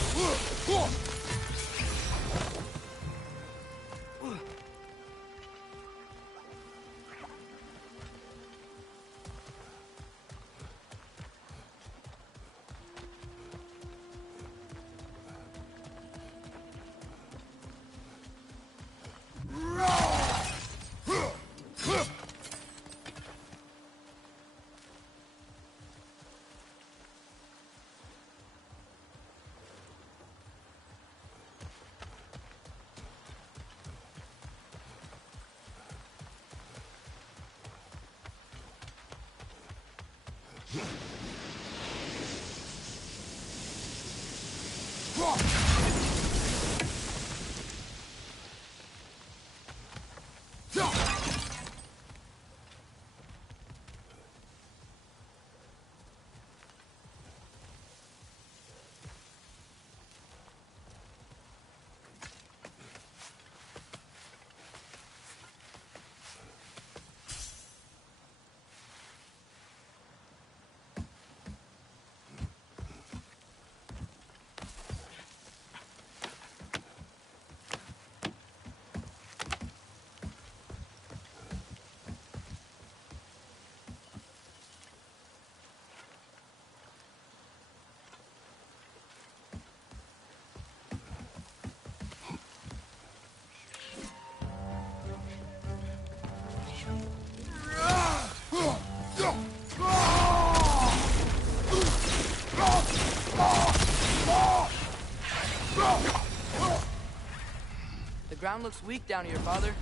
The ground looks weak down here, Father.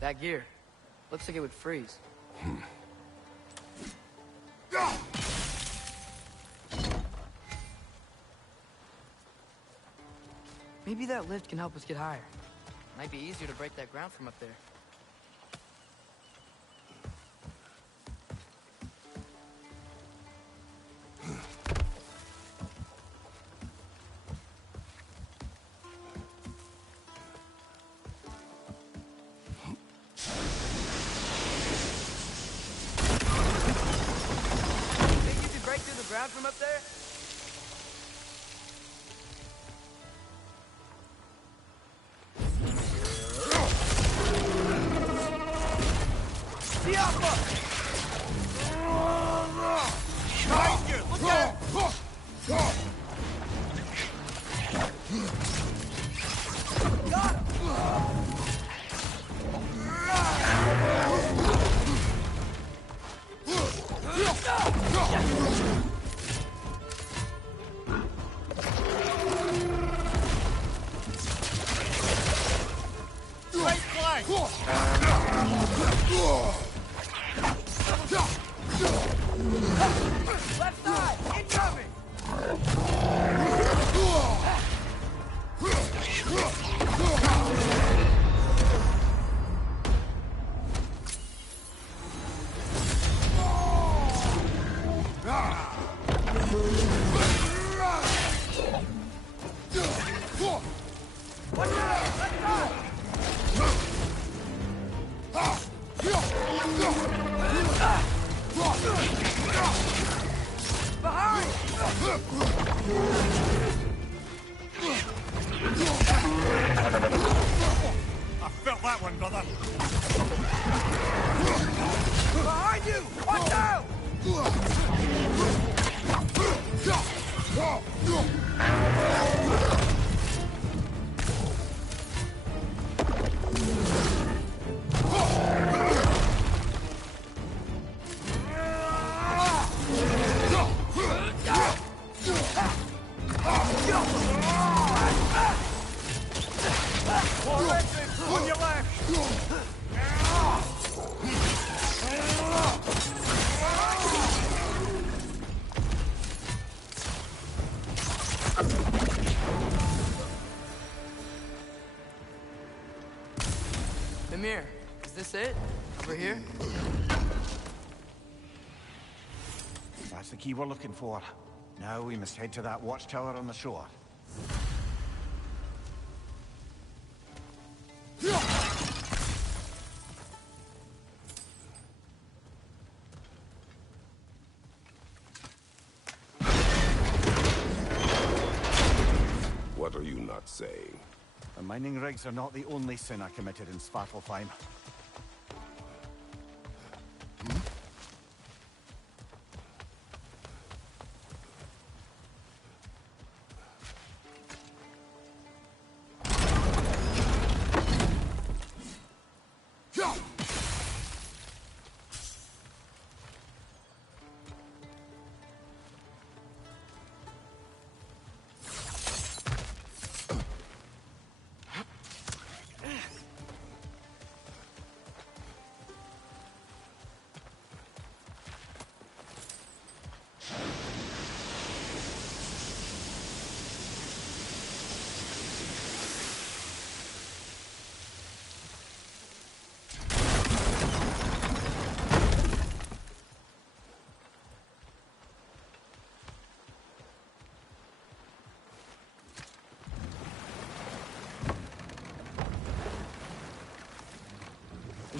That gear. Looks like it would freeze. Maybe that lift can help us get higher. Might be easier to break that ground from up there. Think you could break through the ground from up there? Left side! Incoming! Watch out! Left side! I felt that one, brother. Behind you! Watch out! On your left! Mimir, is this it? Over here? That's the key we're looking for. Now we must head to that watchtower on the shore. What are you not saying? The mining rigs are not the only sin I committed in Svartalfheim.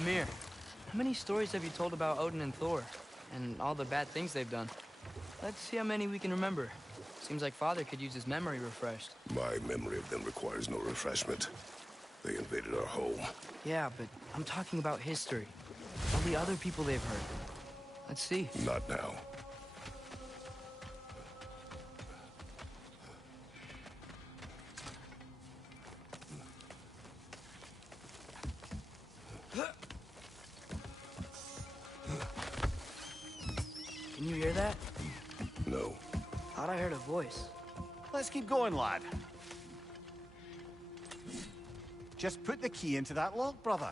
Mimir, how many stories have you told about Odin and Thor? And all the bad things they've done? Let's see how many we can remember. Seems like Father could use his memory refreshed. My memory of them requires no refreshment. They invaded our home. Yeah, but I'm talking about history. All the other people they've hurt. Let's see. Not now. Can you hear that? No. Thought I heard a voice. Let's keep going, lad. Just put the key into that lock, brother.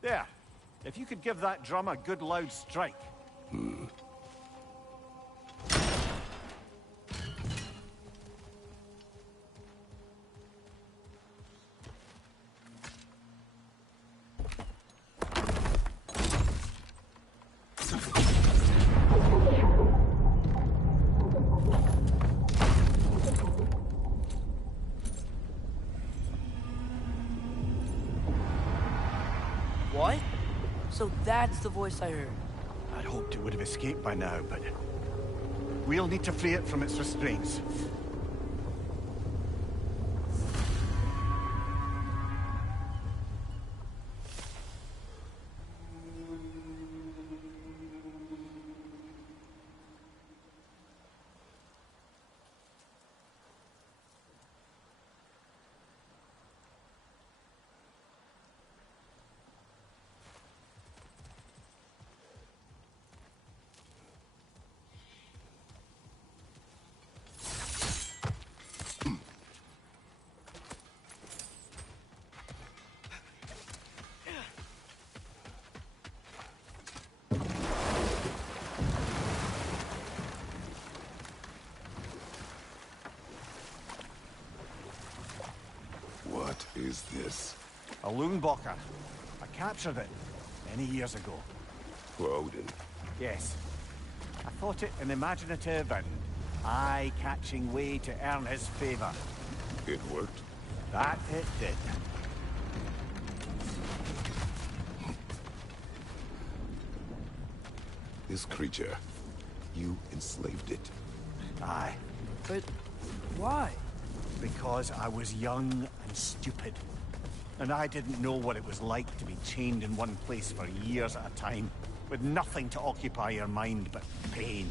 There. If you could give that drum a good loud strike. What? So that's the voice I heard. I'd hoped it would have escaped by now, but we'll need to free it from its restraints. What is this? A Loonbocker. I captured it many years ago. For Odin. Yes. I thought it an imaginative and eye-catching way to earn his favor. It worked? That it did. This creature, you enslaved it. Aye. But why? Because I was young and stupid. And I didn't know what it was like to be chained in one place for years at a time, with nothing to occupy your mind but pain.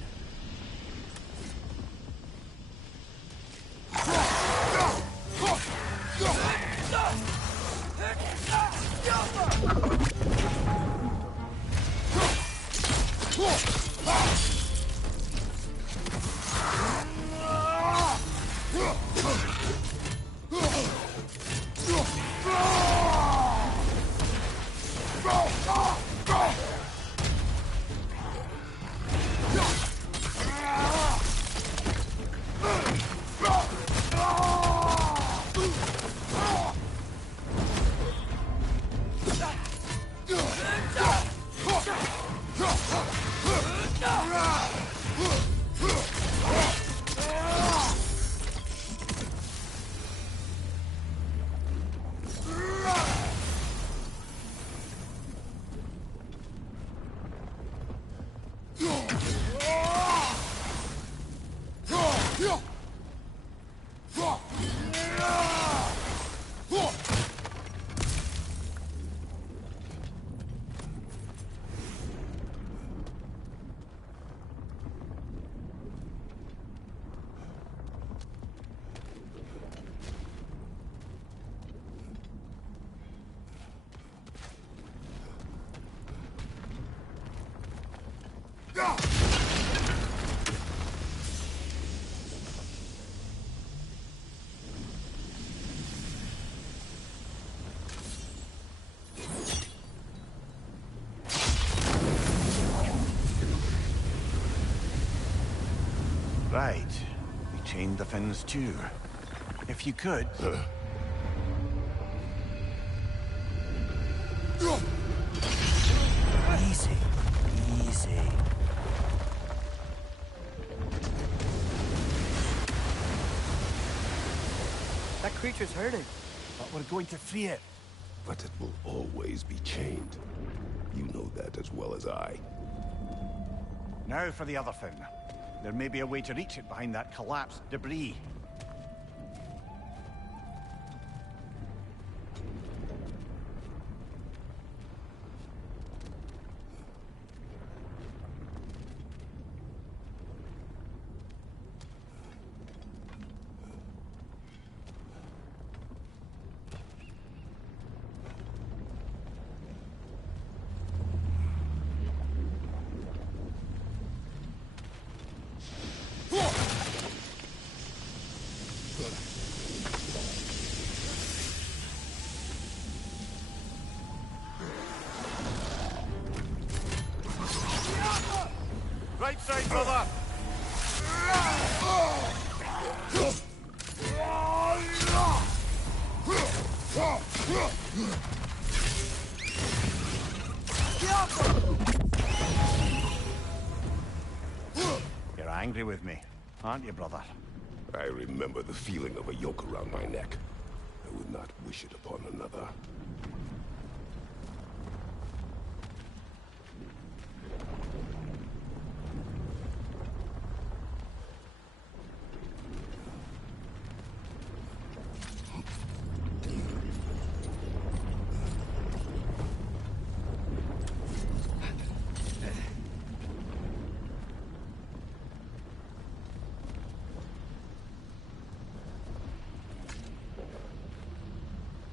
Right. We chained the fins too. If you could... Easy. Easy. That creature's hurting. But we're going to free it. But it will always be chained. You know that as well as I. Now for the other fin. There may be a way to reach it behind that collapsed debris. brother! You're angry with me, aren't you, brother? I remember the feeling of a yoke around my neck. I would not wish it upon another.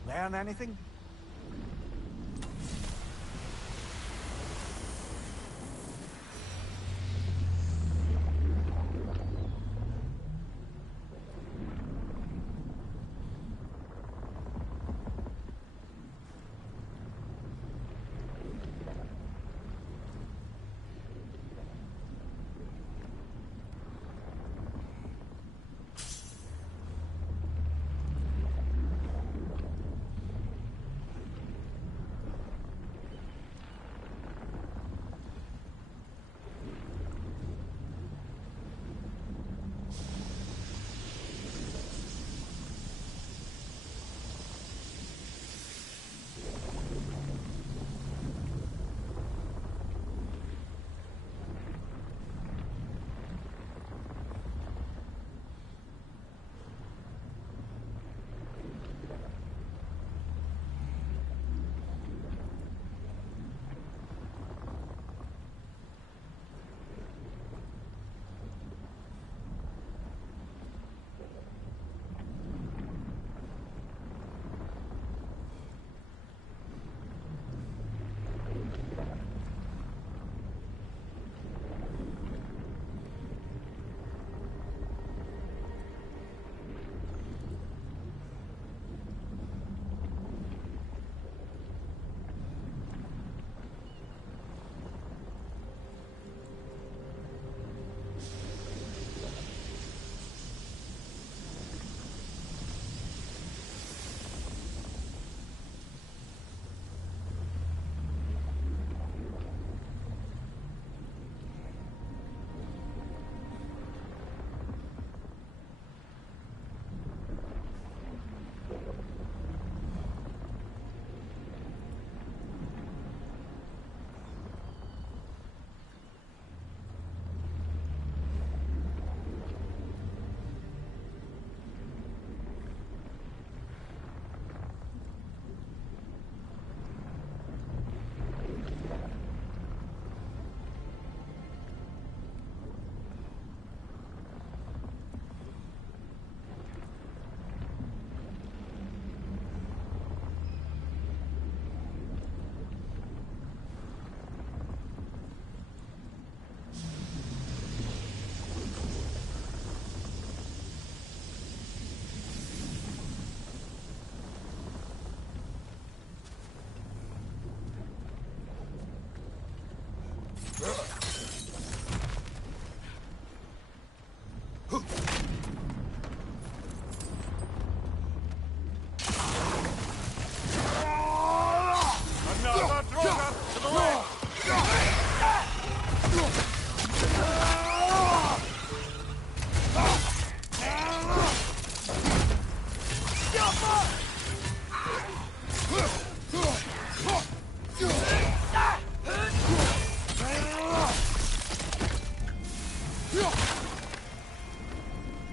Learn anything?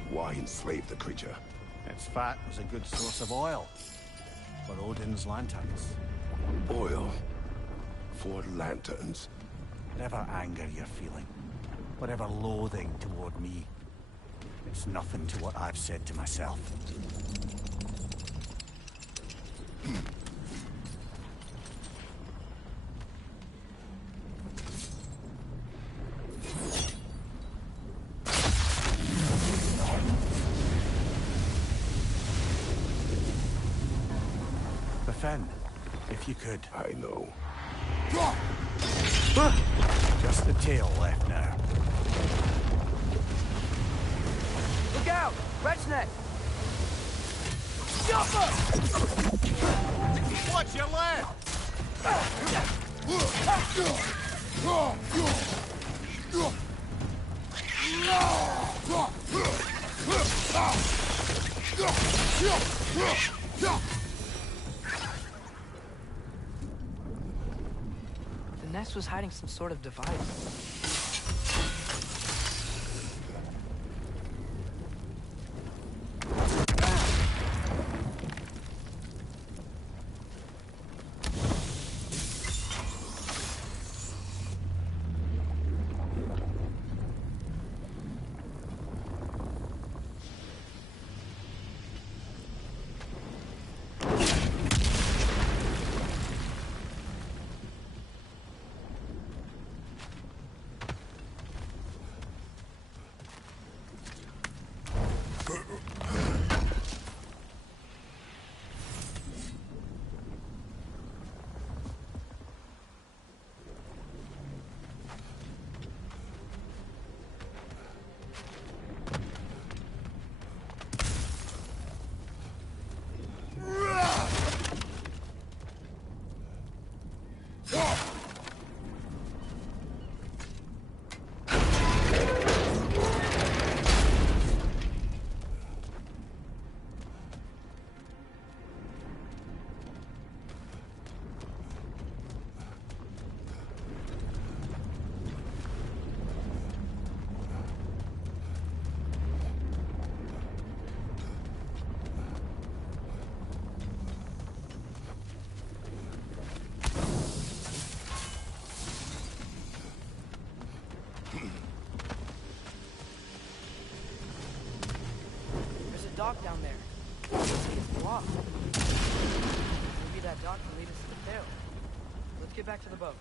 Why enslave the creature? Its fat was a good source of oil for Odin's lanterns. Oil? For lanterns? Whatever anger you're feeling, whatever loathing toward me, it's nothing to what I've said to myself. Defend, if you could. I know. Just the tail left now. Rechneck! Jumper! Watch your leg! The nest was hiding some sort of device. Dock down there. It's blocked. Maybe that dock can lead us to the tail. Let's get back to the boat.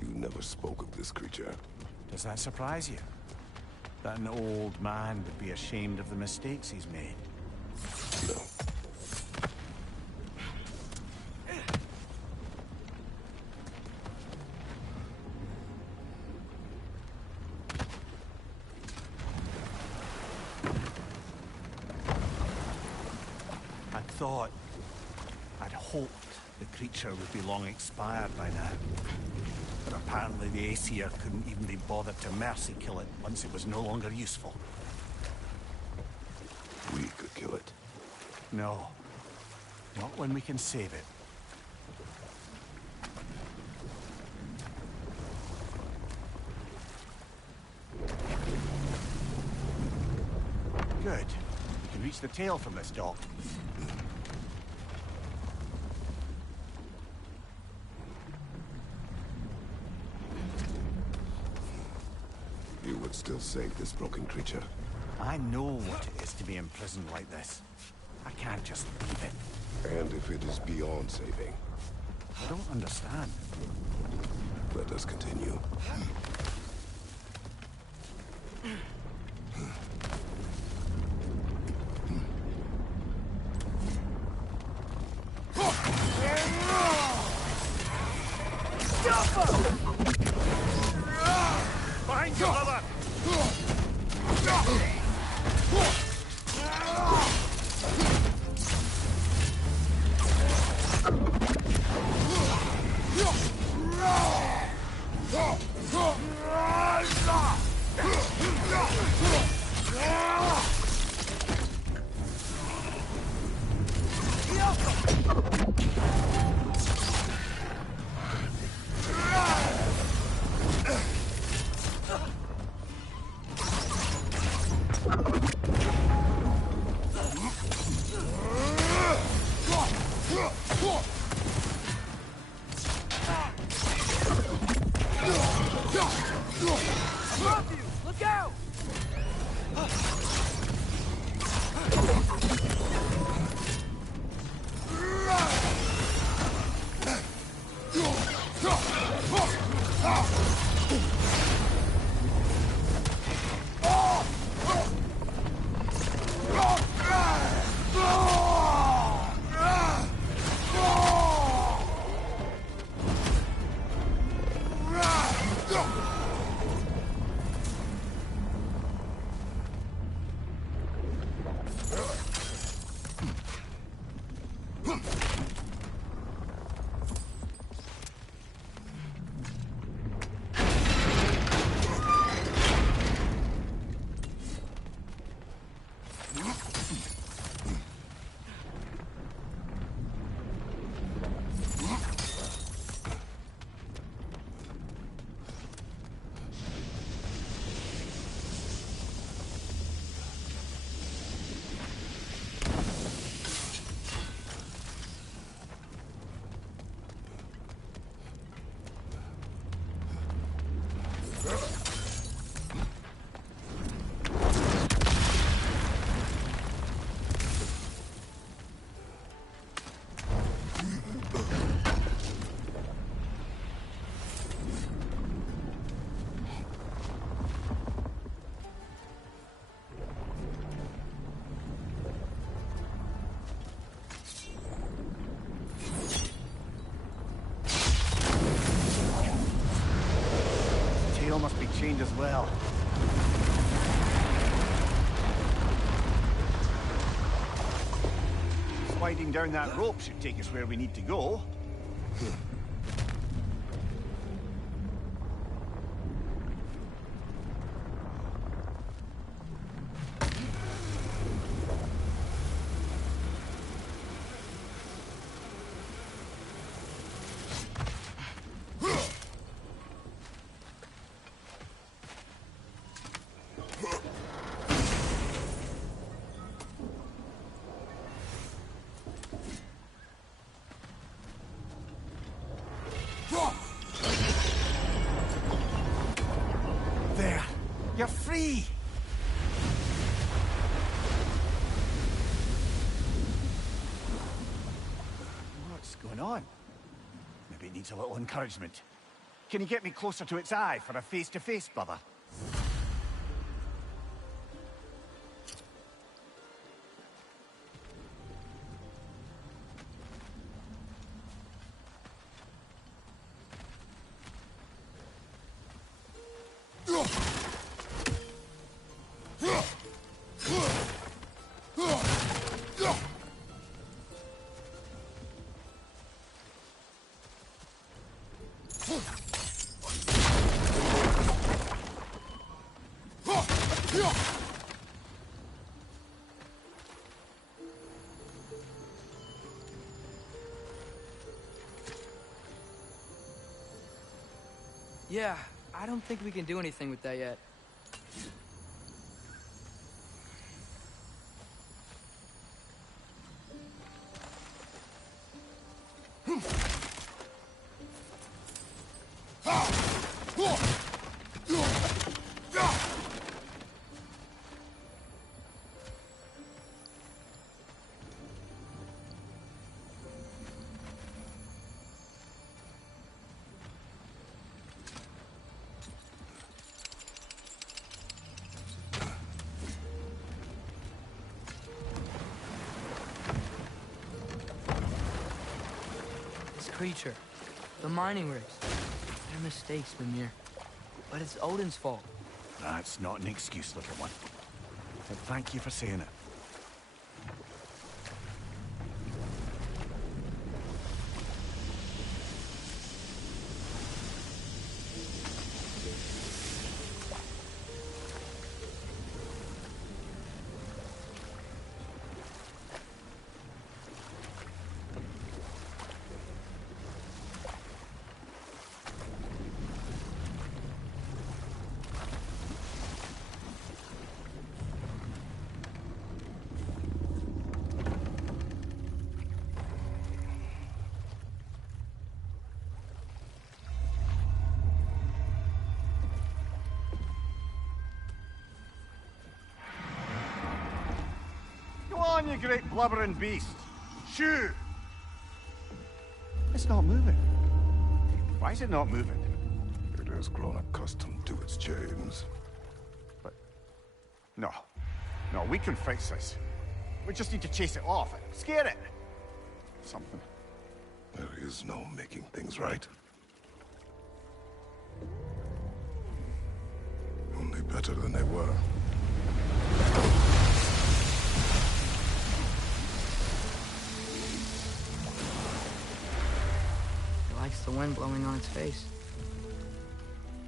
You never spoke of this creature. Does that surprise you? That an old man would be ashamed of the mistakes he's made? No. I'd hoped the creature would be long expired by now. But apparently the Aesir couldn't even be bothered to mercy kill it once it was no longer useful. We could kill it. No. Not when we can save it. Good. We can reach the tail from this dock. You would still save this broken creature. I know what it is to be imprisoned like this. I can't just leave it. And if it is beyond saving? I don't understand. Let us continue. Behind you, brother! chained as well. Sliding down that rope should take us where we need to go. There! You're free! What's going on? Maybe it needs a little encouragement. Can you get me closer to its eye for a face-to-face, brother? Yeah, I don't think we can do anything with that yet. Creature. The mining rigs. They're mistakes, Mimir. But it's Odin's fault. That's not an excuse, little one. But thank you for saying it. On, you great blubbering beast! Shoo! It's not moving. Why is it not moving? It has grown accustomed to its chains. But... No. No, we can fix this. We just need to chase it off. Scare it! Something. There is no making things right. Only better than they were. Likes the wind blowing on its face.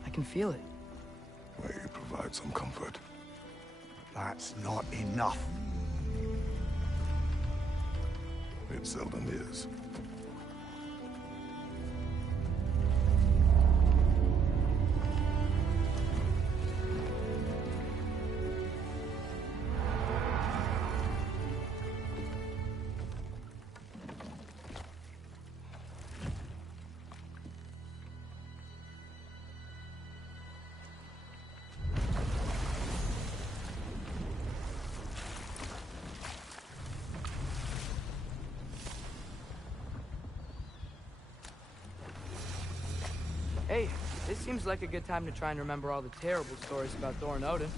I can feel it. May you provide some comfort. That's not enough. It seldom is. Hey, this seems like a good time to try and remember all the terrible stories about Thor and Odin.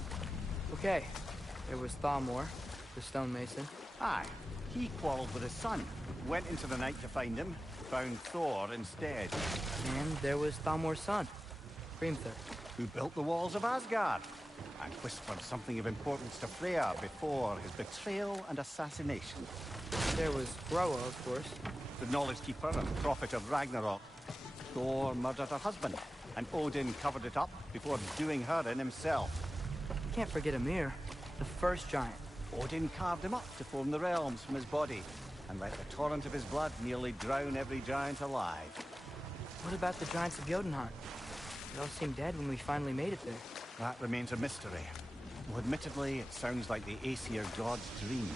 Okay, there was Thamor, the stonemason. Aye, he quarreled with his son. Went into the night to find him, found Thor instead. And there was Thamor's son, Grimthur. who built the walls of Asgard, and whispered something of importance to Freya before his betrayal and assassination. There was Groa, of course. The Knowledge Keeper and prophet of Ragnarok. Thor murdered her husband, and Odin covered it up before doing her in himself. You can't forget Ymir, the first giant. Odin carved him up to form the realms from his body, and let the torrent of his blood nearly drown every giant alive. What about the giants of Jotunheim? They all seemed dead when we finally made it there. That remains a mystery. Well, admittedly, it sounds like the Aesir god's dream.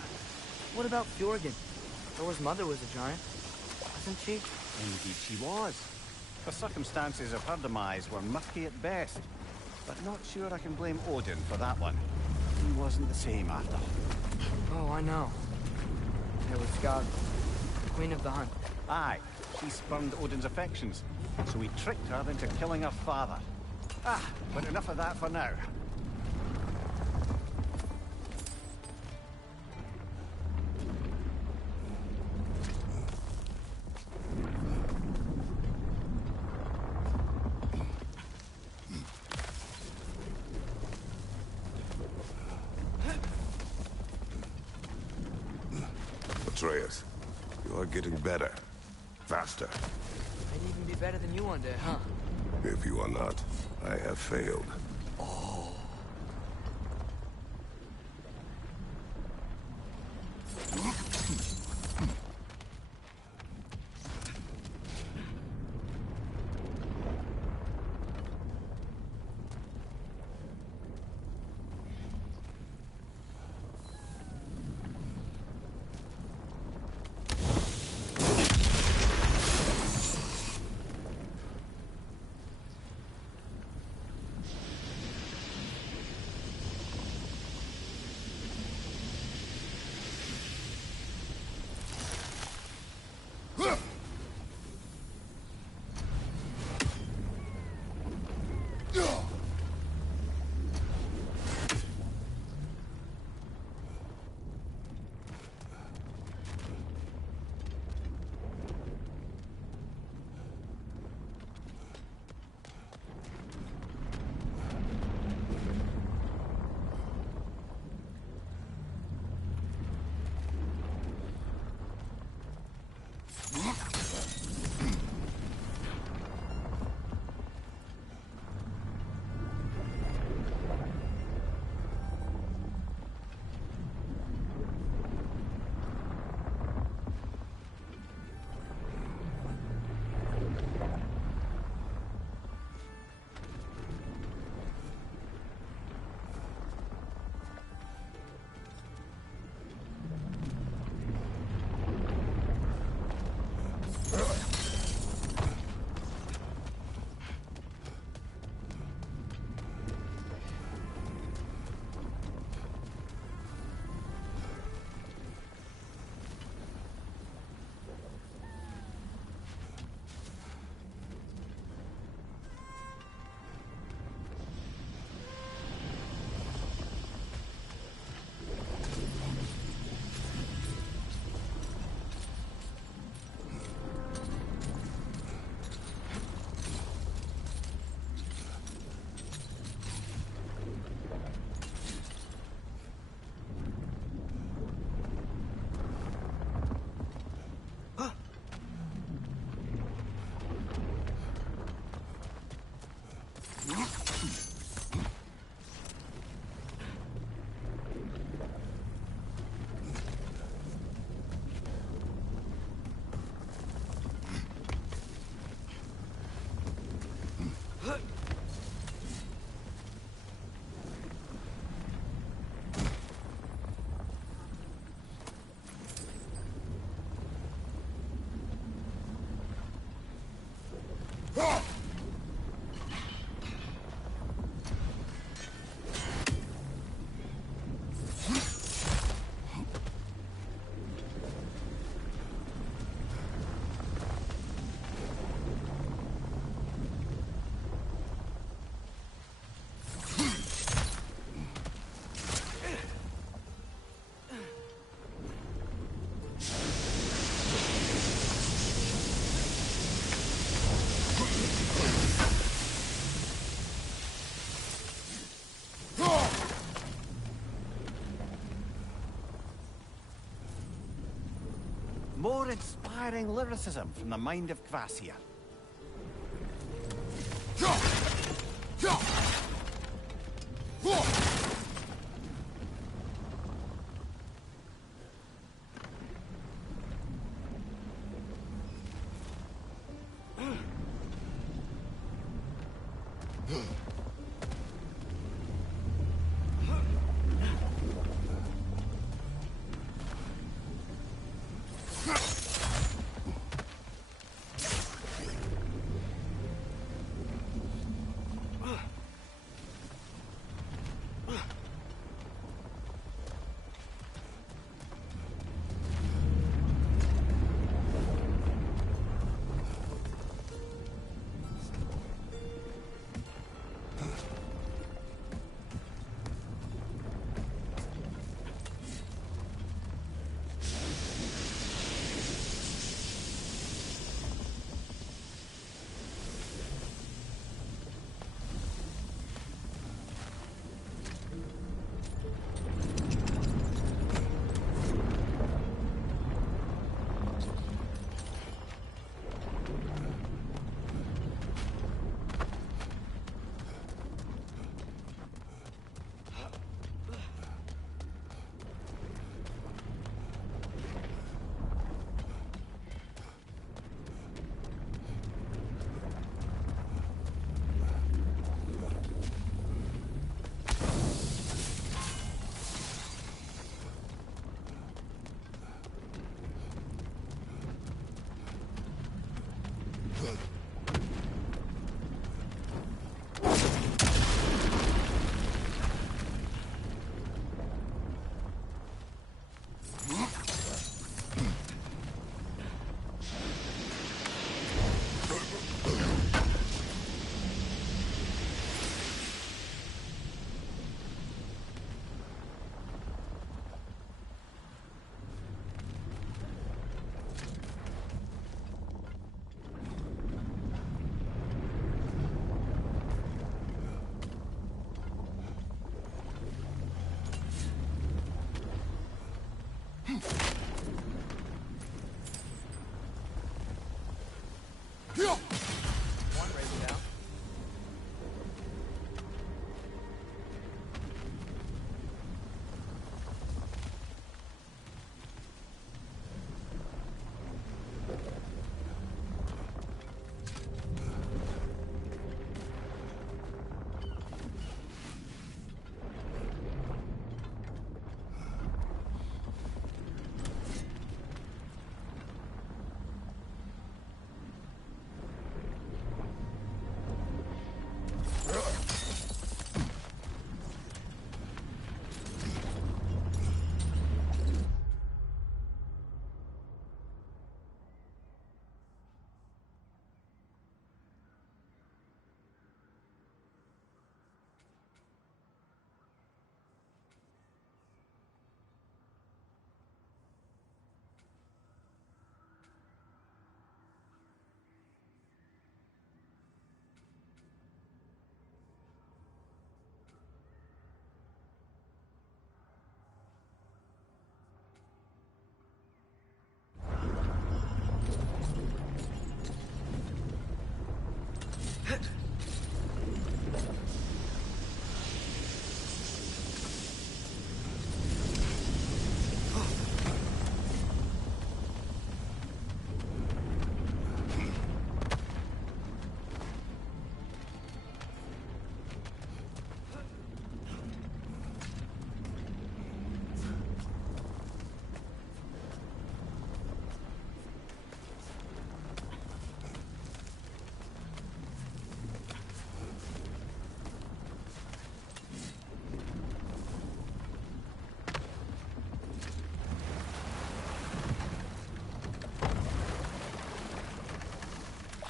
What about Fjorgyn? Thor's mother was a giant, wasn't she? Indeed she was. The circumstances of her demise were murky at best, but not sure I can blame Odin for that one. He wasn't the same after. Oh, I know. There was Skag, Queen of the Hunt. Aye, she spurned Odin's affections, so he tricked her into killing her father. But enough of that for now. Atreus, you are getting better. Faster. Maybe even be better than you one day, huh? If you are not, I have failed. More inspiring lyricism from the mind of Kvasir. One raised down.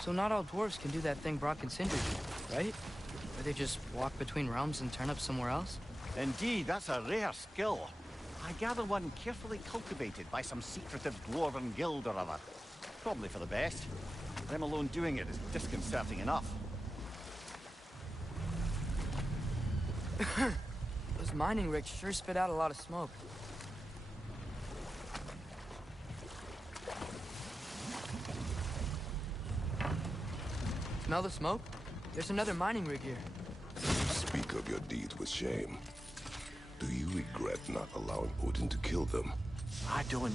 So not all dwarves can do that thing Brock and Sindri do, right? Where they just walk between realms and turn up somewhere else? Indeed, that's a rare skill. I gather one carefully cultivated by some secretive dwarven guild or other. Probably for the best. Them alone doing it is disconcerting enough. Those mining rigs sure spit out a lot of smoke. Smell the smoke? There's another mining rig here. You speak of your deeds with shame. Do you regret not allowing Odin to kill them? I don't...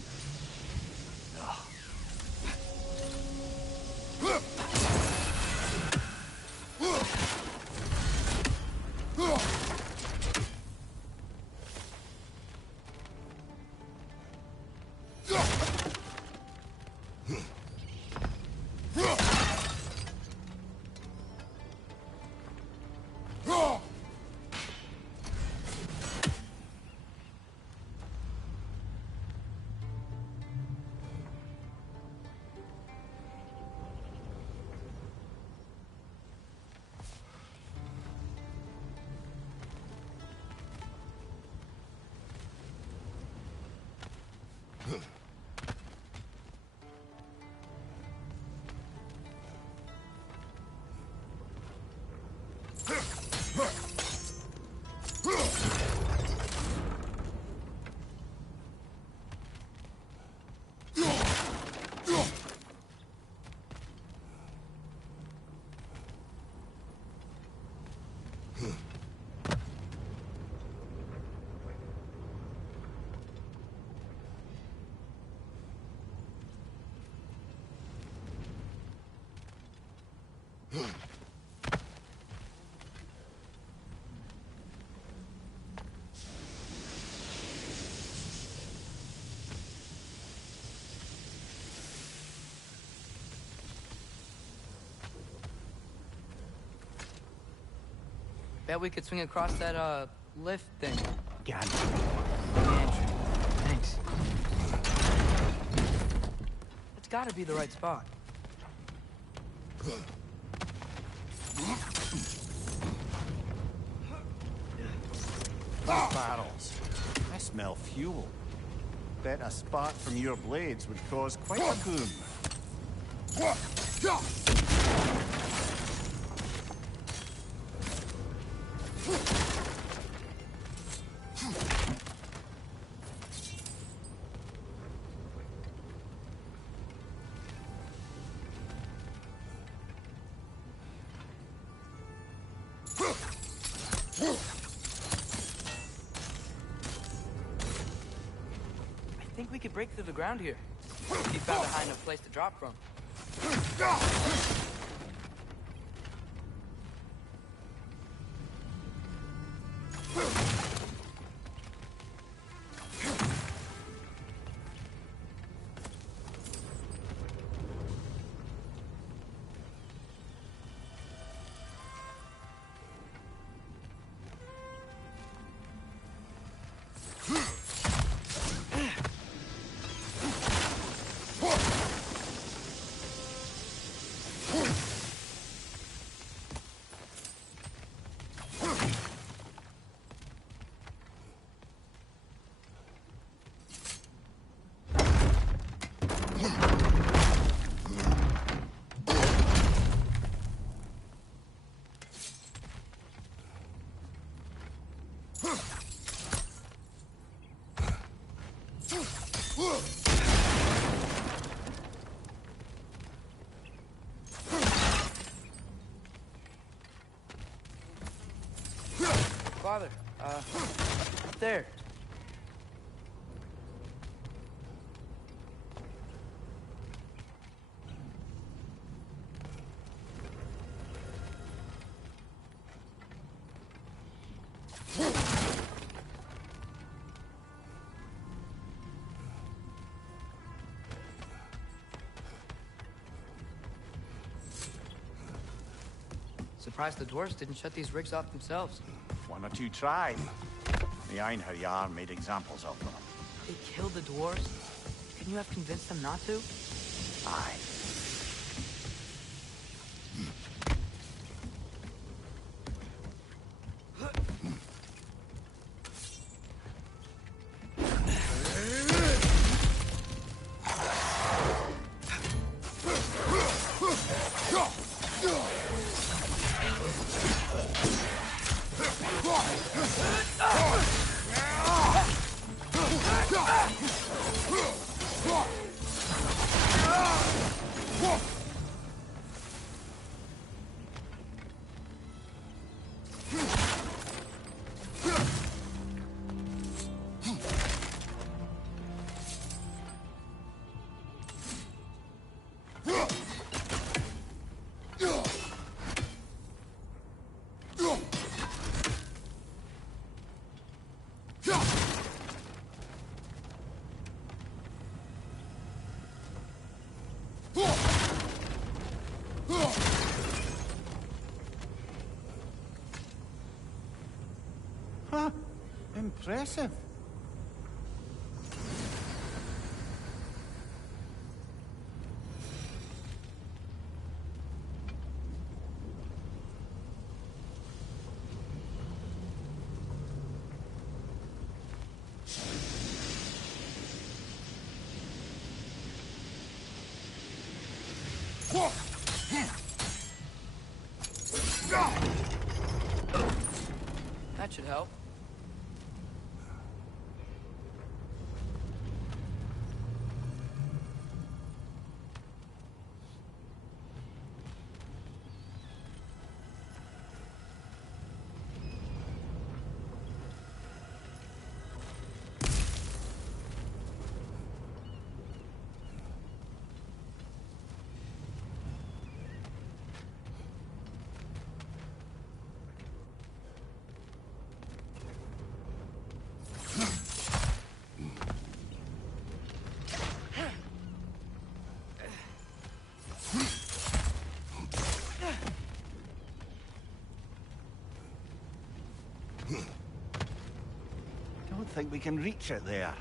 Bet we could swing across that, lift thing. Gantry. Thanks. It's gotta be the right spot. Barrels. I smell fuel. Bet a spark from your blades would cause quite a boom. I think we could break through the ground here. If you found a high enough place to drop from. Father, up there. Surprised the dwarves didn't shut these rigs off themselves. One or two tried. The Einherjar made examples of them. They killed the dwarves? Couldn't you have convinced them not to? Aye. Huh. Impressive. That should help. Don't think we can reach it there.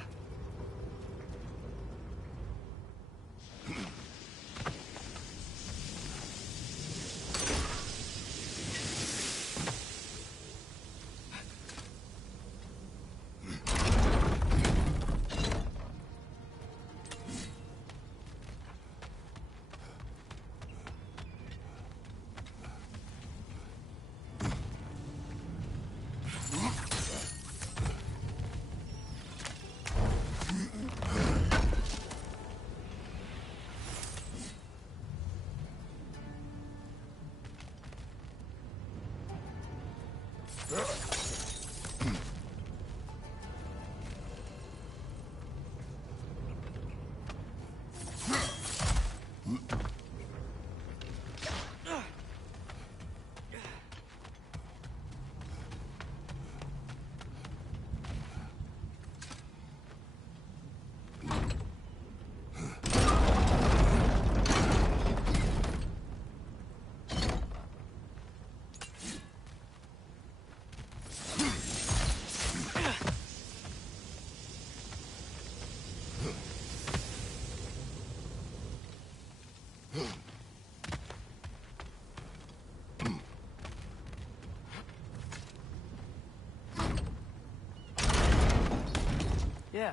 Yeah,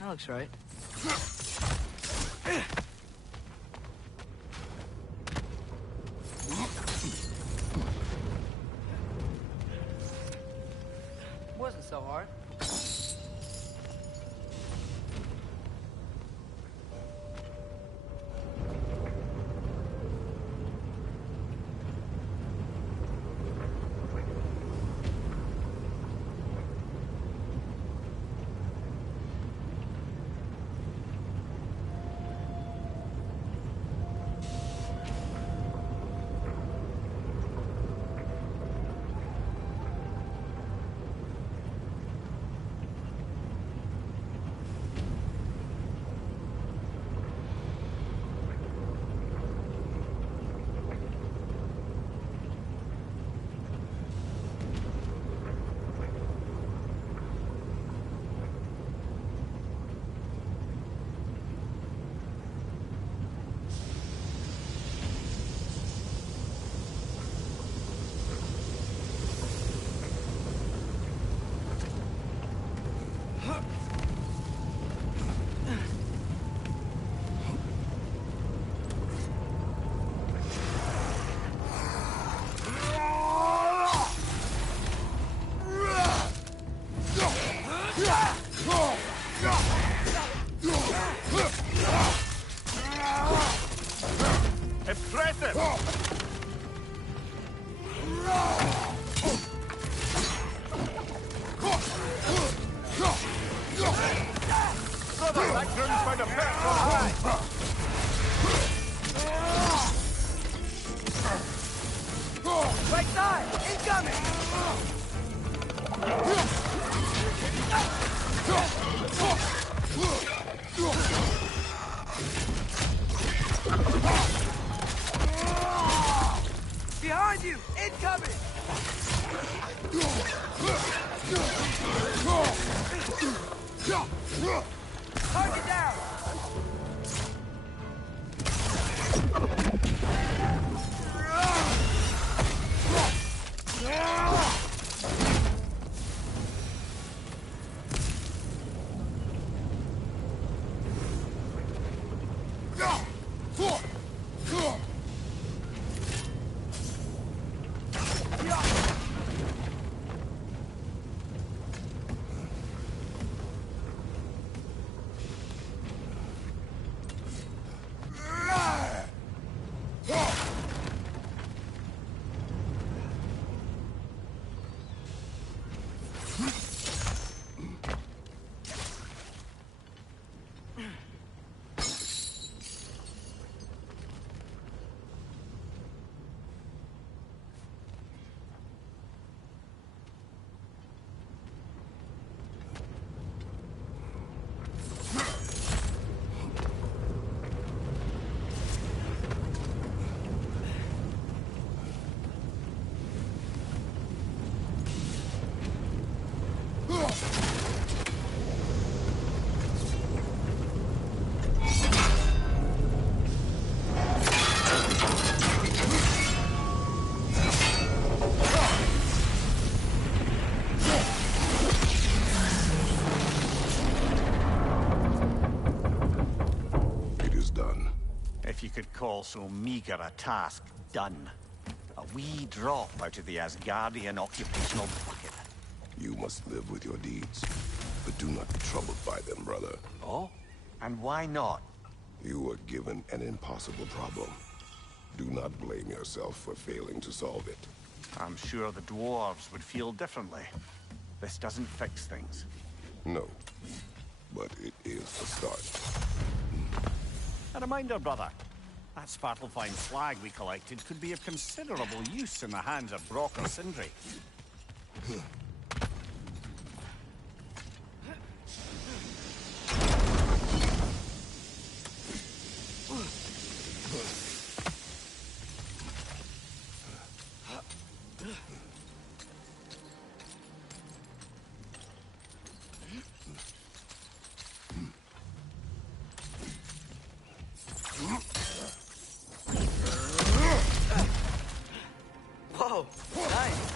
that looks right. Wasn't so hard. Right side! Incoming! If you could call so meager a task done. A wee drop out of the Asgardian occupational bucket. You must live with your deeds, but do not be troubled by them, brother. Oh? And why not? You were given an impossible problem. Do not blame yourself for failing to solve it. I'm sure the dwarves would feel differently. This doesn't fix things. No, but it is a start. A reminder, brother. That Svartalfheim flag we collected could be of considerable use in the hands of Brock or Sindri. Whoa, nice.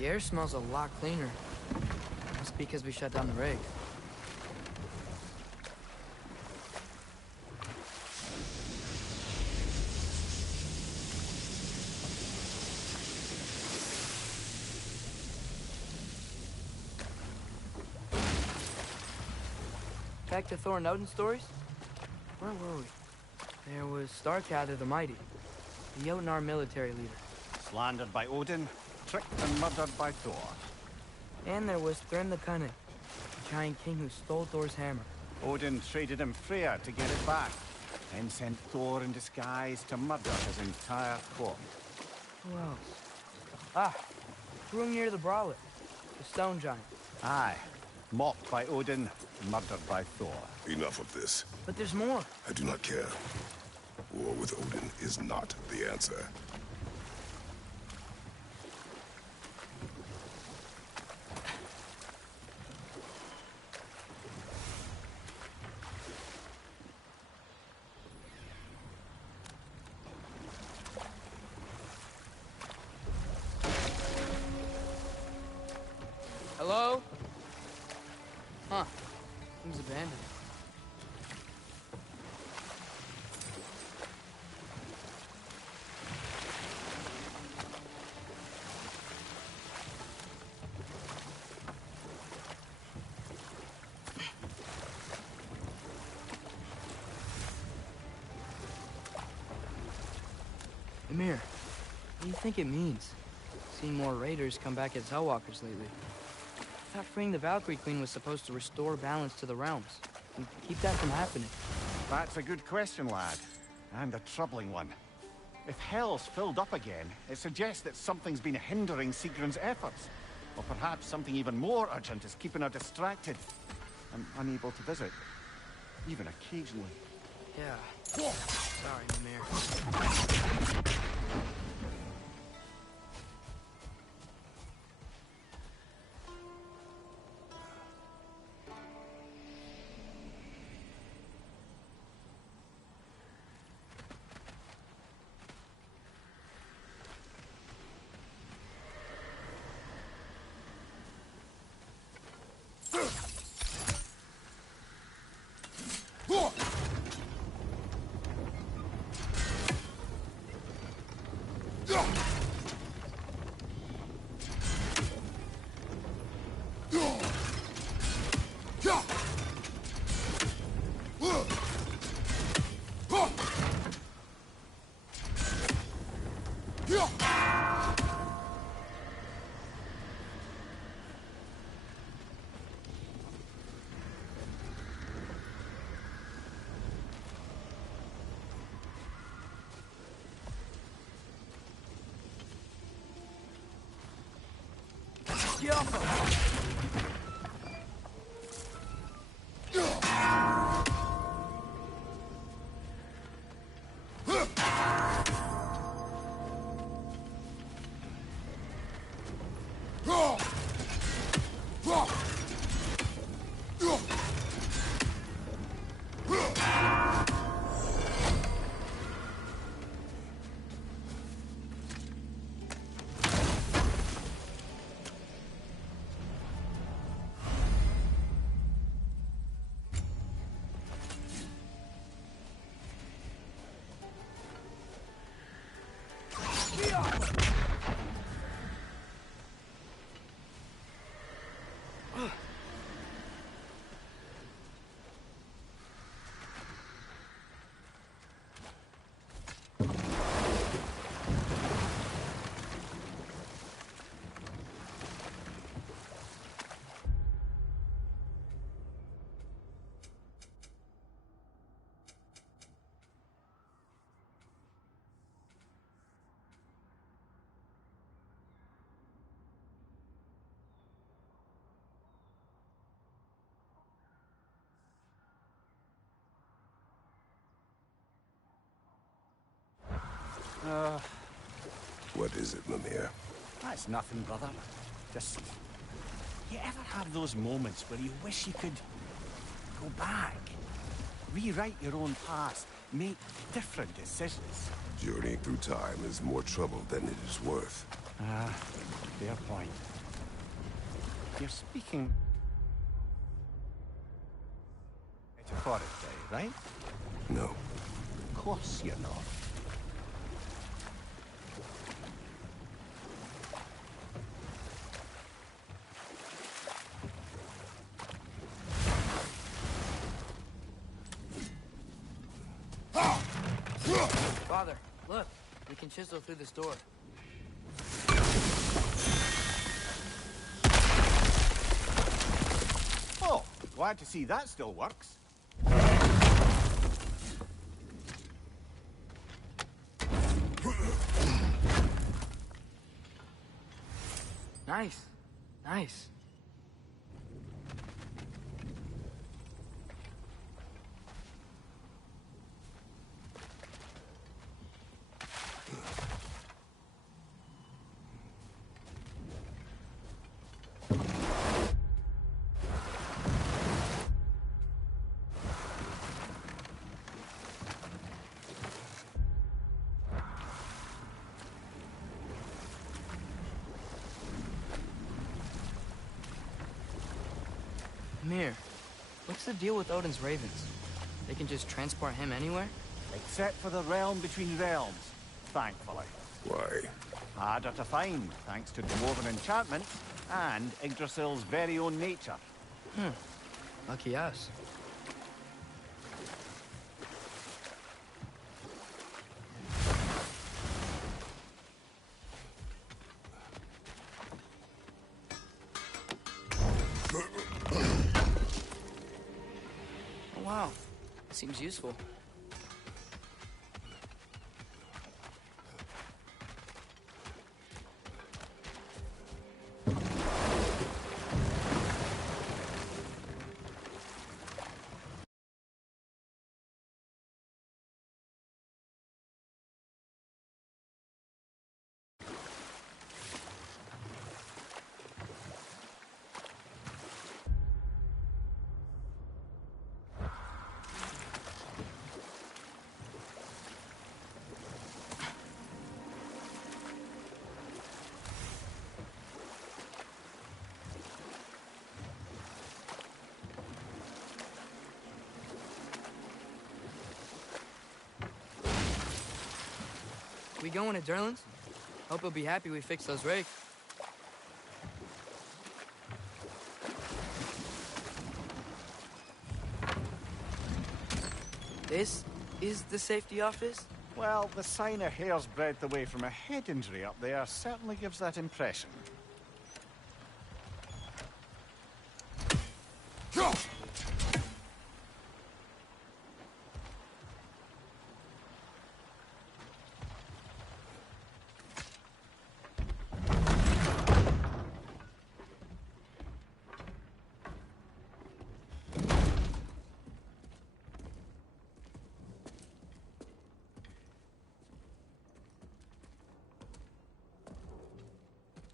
The air smells a lot cleaner. Must be because we shut down the rig. Back to Thor and Odin stories? Where were we? There was Starkadr the Mighty, the Jotnar military leader. Slandered by Odin, tricked and murdered by Thor. And there was Thrym the Cunning, the giant king who stole Thor's hammer. Odin traded him Freya to get it back, then sent Thor in disguise to murder his entire court. Who else? Ah, Hrungnir the Brawler, the stone giant. Aye, mocked by Odin, murdered by Thor. Enough of this. But there's more. I do not care. War with Odin is not the answer. Hello? Huh. Thing's abandoned. Emir, what do you think it means? Seeing more raiders come back as Hellwalkers lately. I thought freeing the Valkyrie Queen was supposed to restore balance to the realms and keep that from happening. That's a good question, lad. And a troubling one. If Hell's filled up again, it suggests that something's been hindering Sigrun's efforts. Or perhaps something even more urgent is keeping her distracted and unable to visit. Even occasionally. Yeah. Sorry, Mimir. What is it, Mimir? That's nothing, brother. Just... You ever have those moments where you wish you could go back? Rewrite your own past, make different decisions? Journeying through time is more trouble than it is worth. Ah, fair point. You're speaking... metaphorically, right? No. Of course you're not. Father, look. We can chisel through this door. Oh, glad to see that still works. Nice. Nice. Mir, what's the deal with Odin's ravens? They can just transport him anywhere? Except for the realm between realms, thankfully. Why? Harder to find, thanks to dwarven enchantment and Yggdrasil's very own nature. Lucky us. Oh, wow. Seems useful. We going to Durlin's? Hope he'll be happy we fixed those rakes. This is the safety office? Well, the sign a hair's breadth away from a head injury up there certainly gives that impression.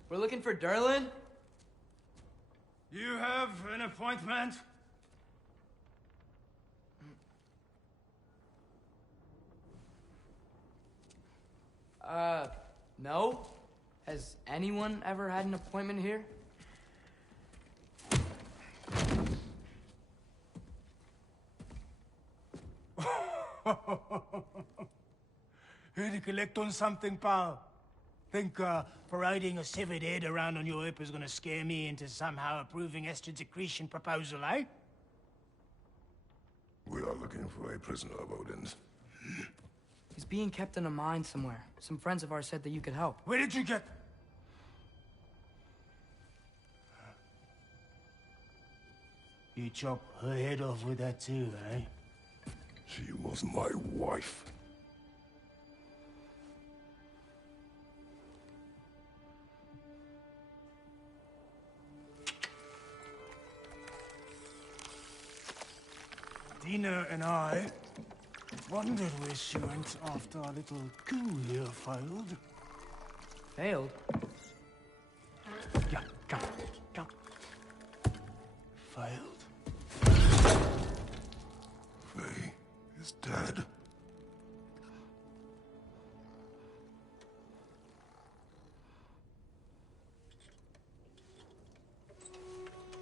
We're looking for Derlin? You have an appointment? No? Has anyone ever had an appointment here? Here to collect on something, pal? Think, parading a severed head around on your hip is gonna scare me into somehow approving Esther's secretion proposal, eh? We are looking for a prisoner of Odin's. He's being kept in a mine somewhere. Some friends of ours said that you could help. Where did you get... You chop her head off with that too, eh? She was my wife. Dina and I wondered where she went after our little coup here failed. Failed? Yeah, come. Failed. Faye is dead.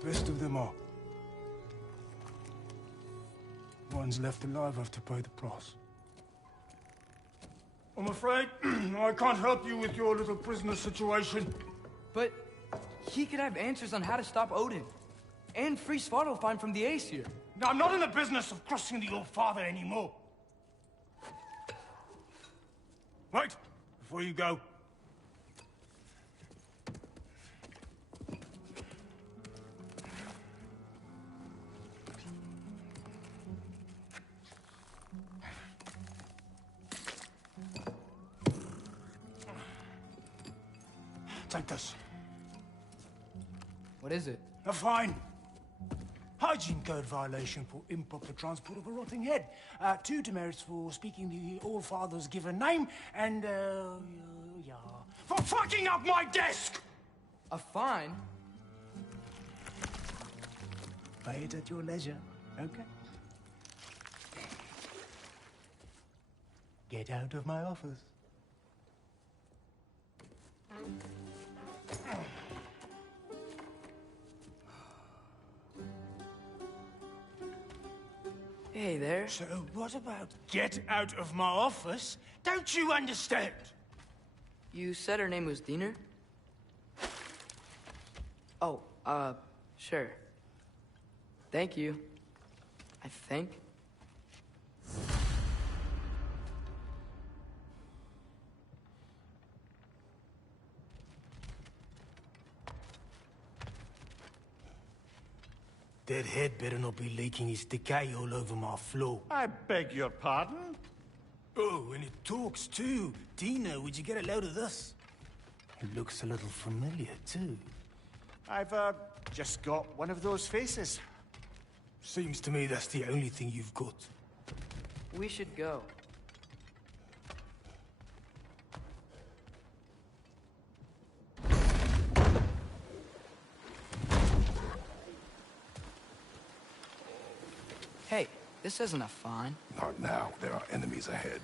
Rest of them are. Ones left alive have to pay the price. I'm afraid I can't help you with your little prisoner situation. But he could have answers on how to stop Odin. And free Svartalfheim from the Ace here. Now, I'm not in the business of crossing the old father anymore. Wait, before you go. Take this. What is it? A fine. Hygiene code violation for improper transport of a rotting head. 2 demerits for speaking the All-Father's given name, and, yeah. For fucking up my desk! A fine? Pay it at your leisure, okay? Get out of my office. Hey there. So what about get out of my office? Don't you understand? You said her name was Diener? Oh, sure. Thank you. I think. That head better not be leaking his decay all over my floor. I beg your pardon? Oh, and it talks too. Dina, would you get a load of this? It looks a little familiar too. I've, just got one of those faces. Seems to me that's the only thing you've got. We should go. Hey, this isn't a fine. Not now. There are enemies ahead.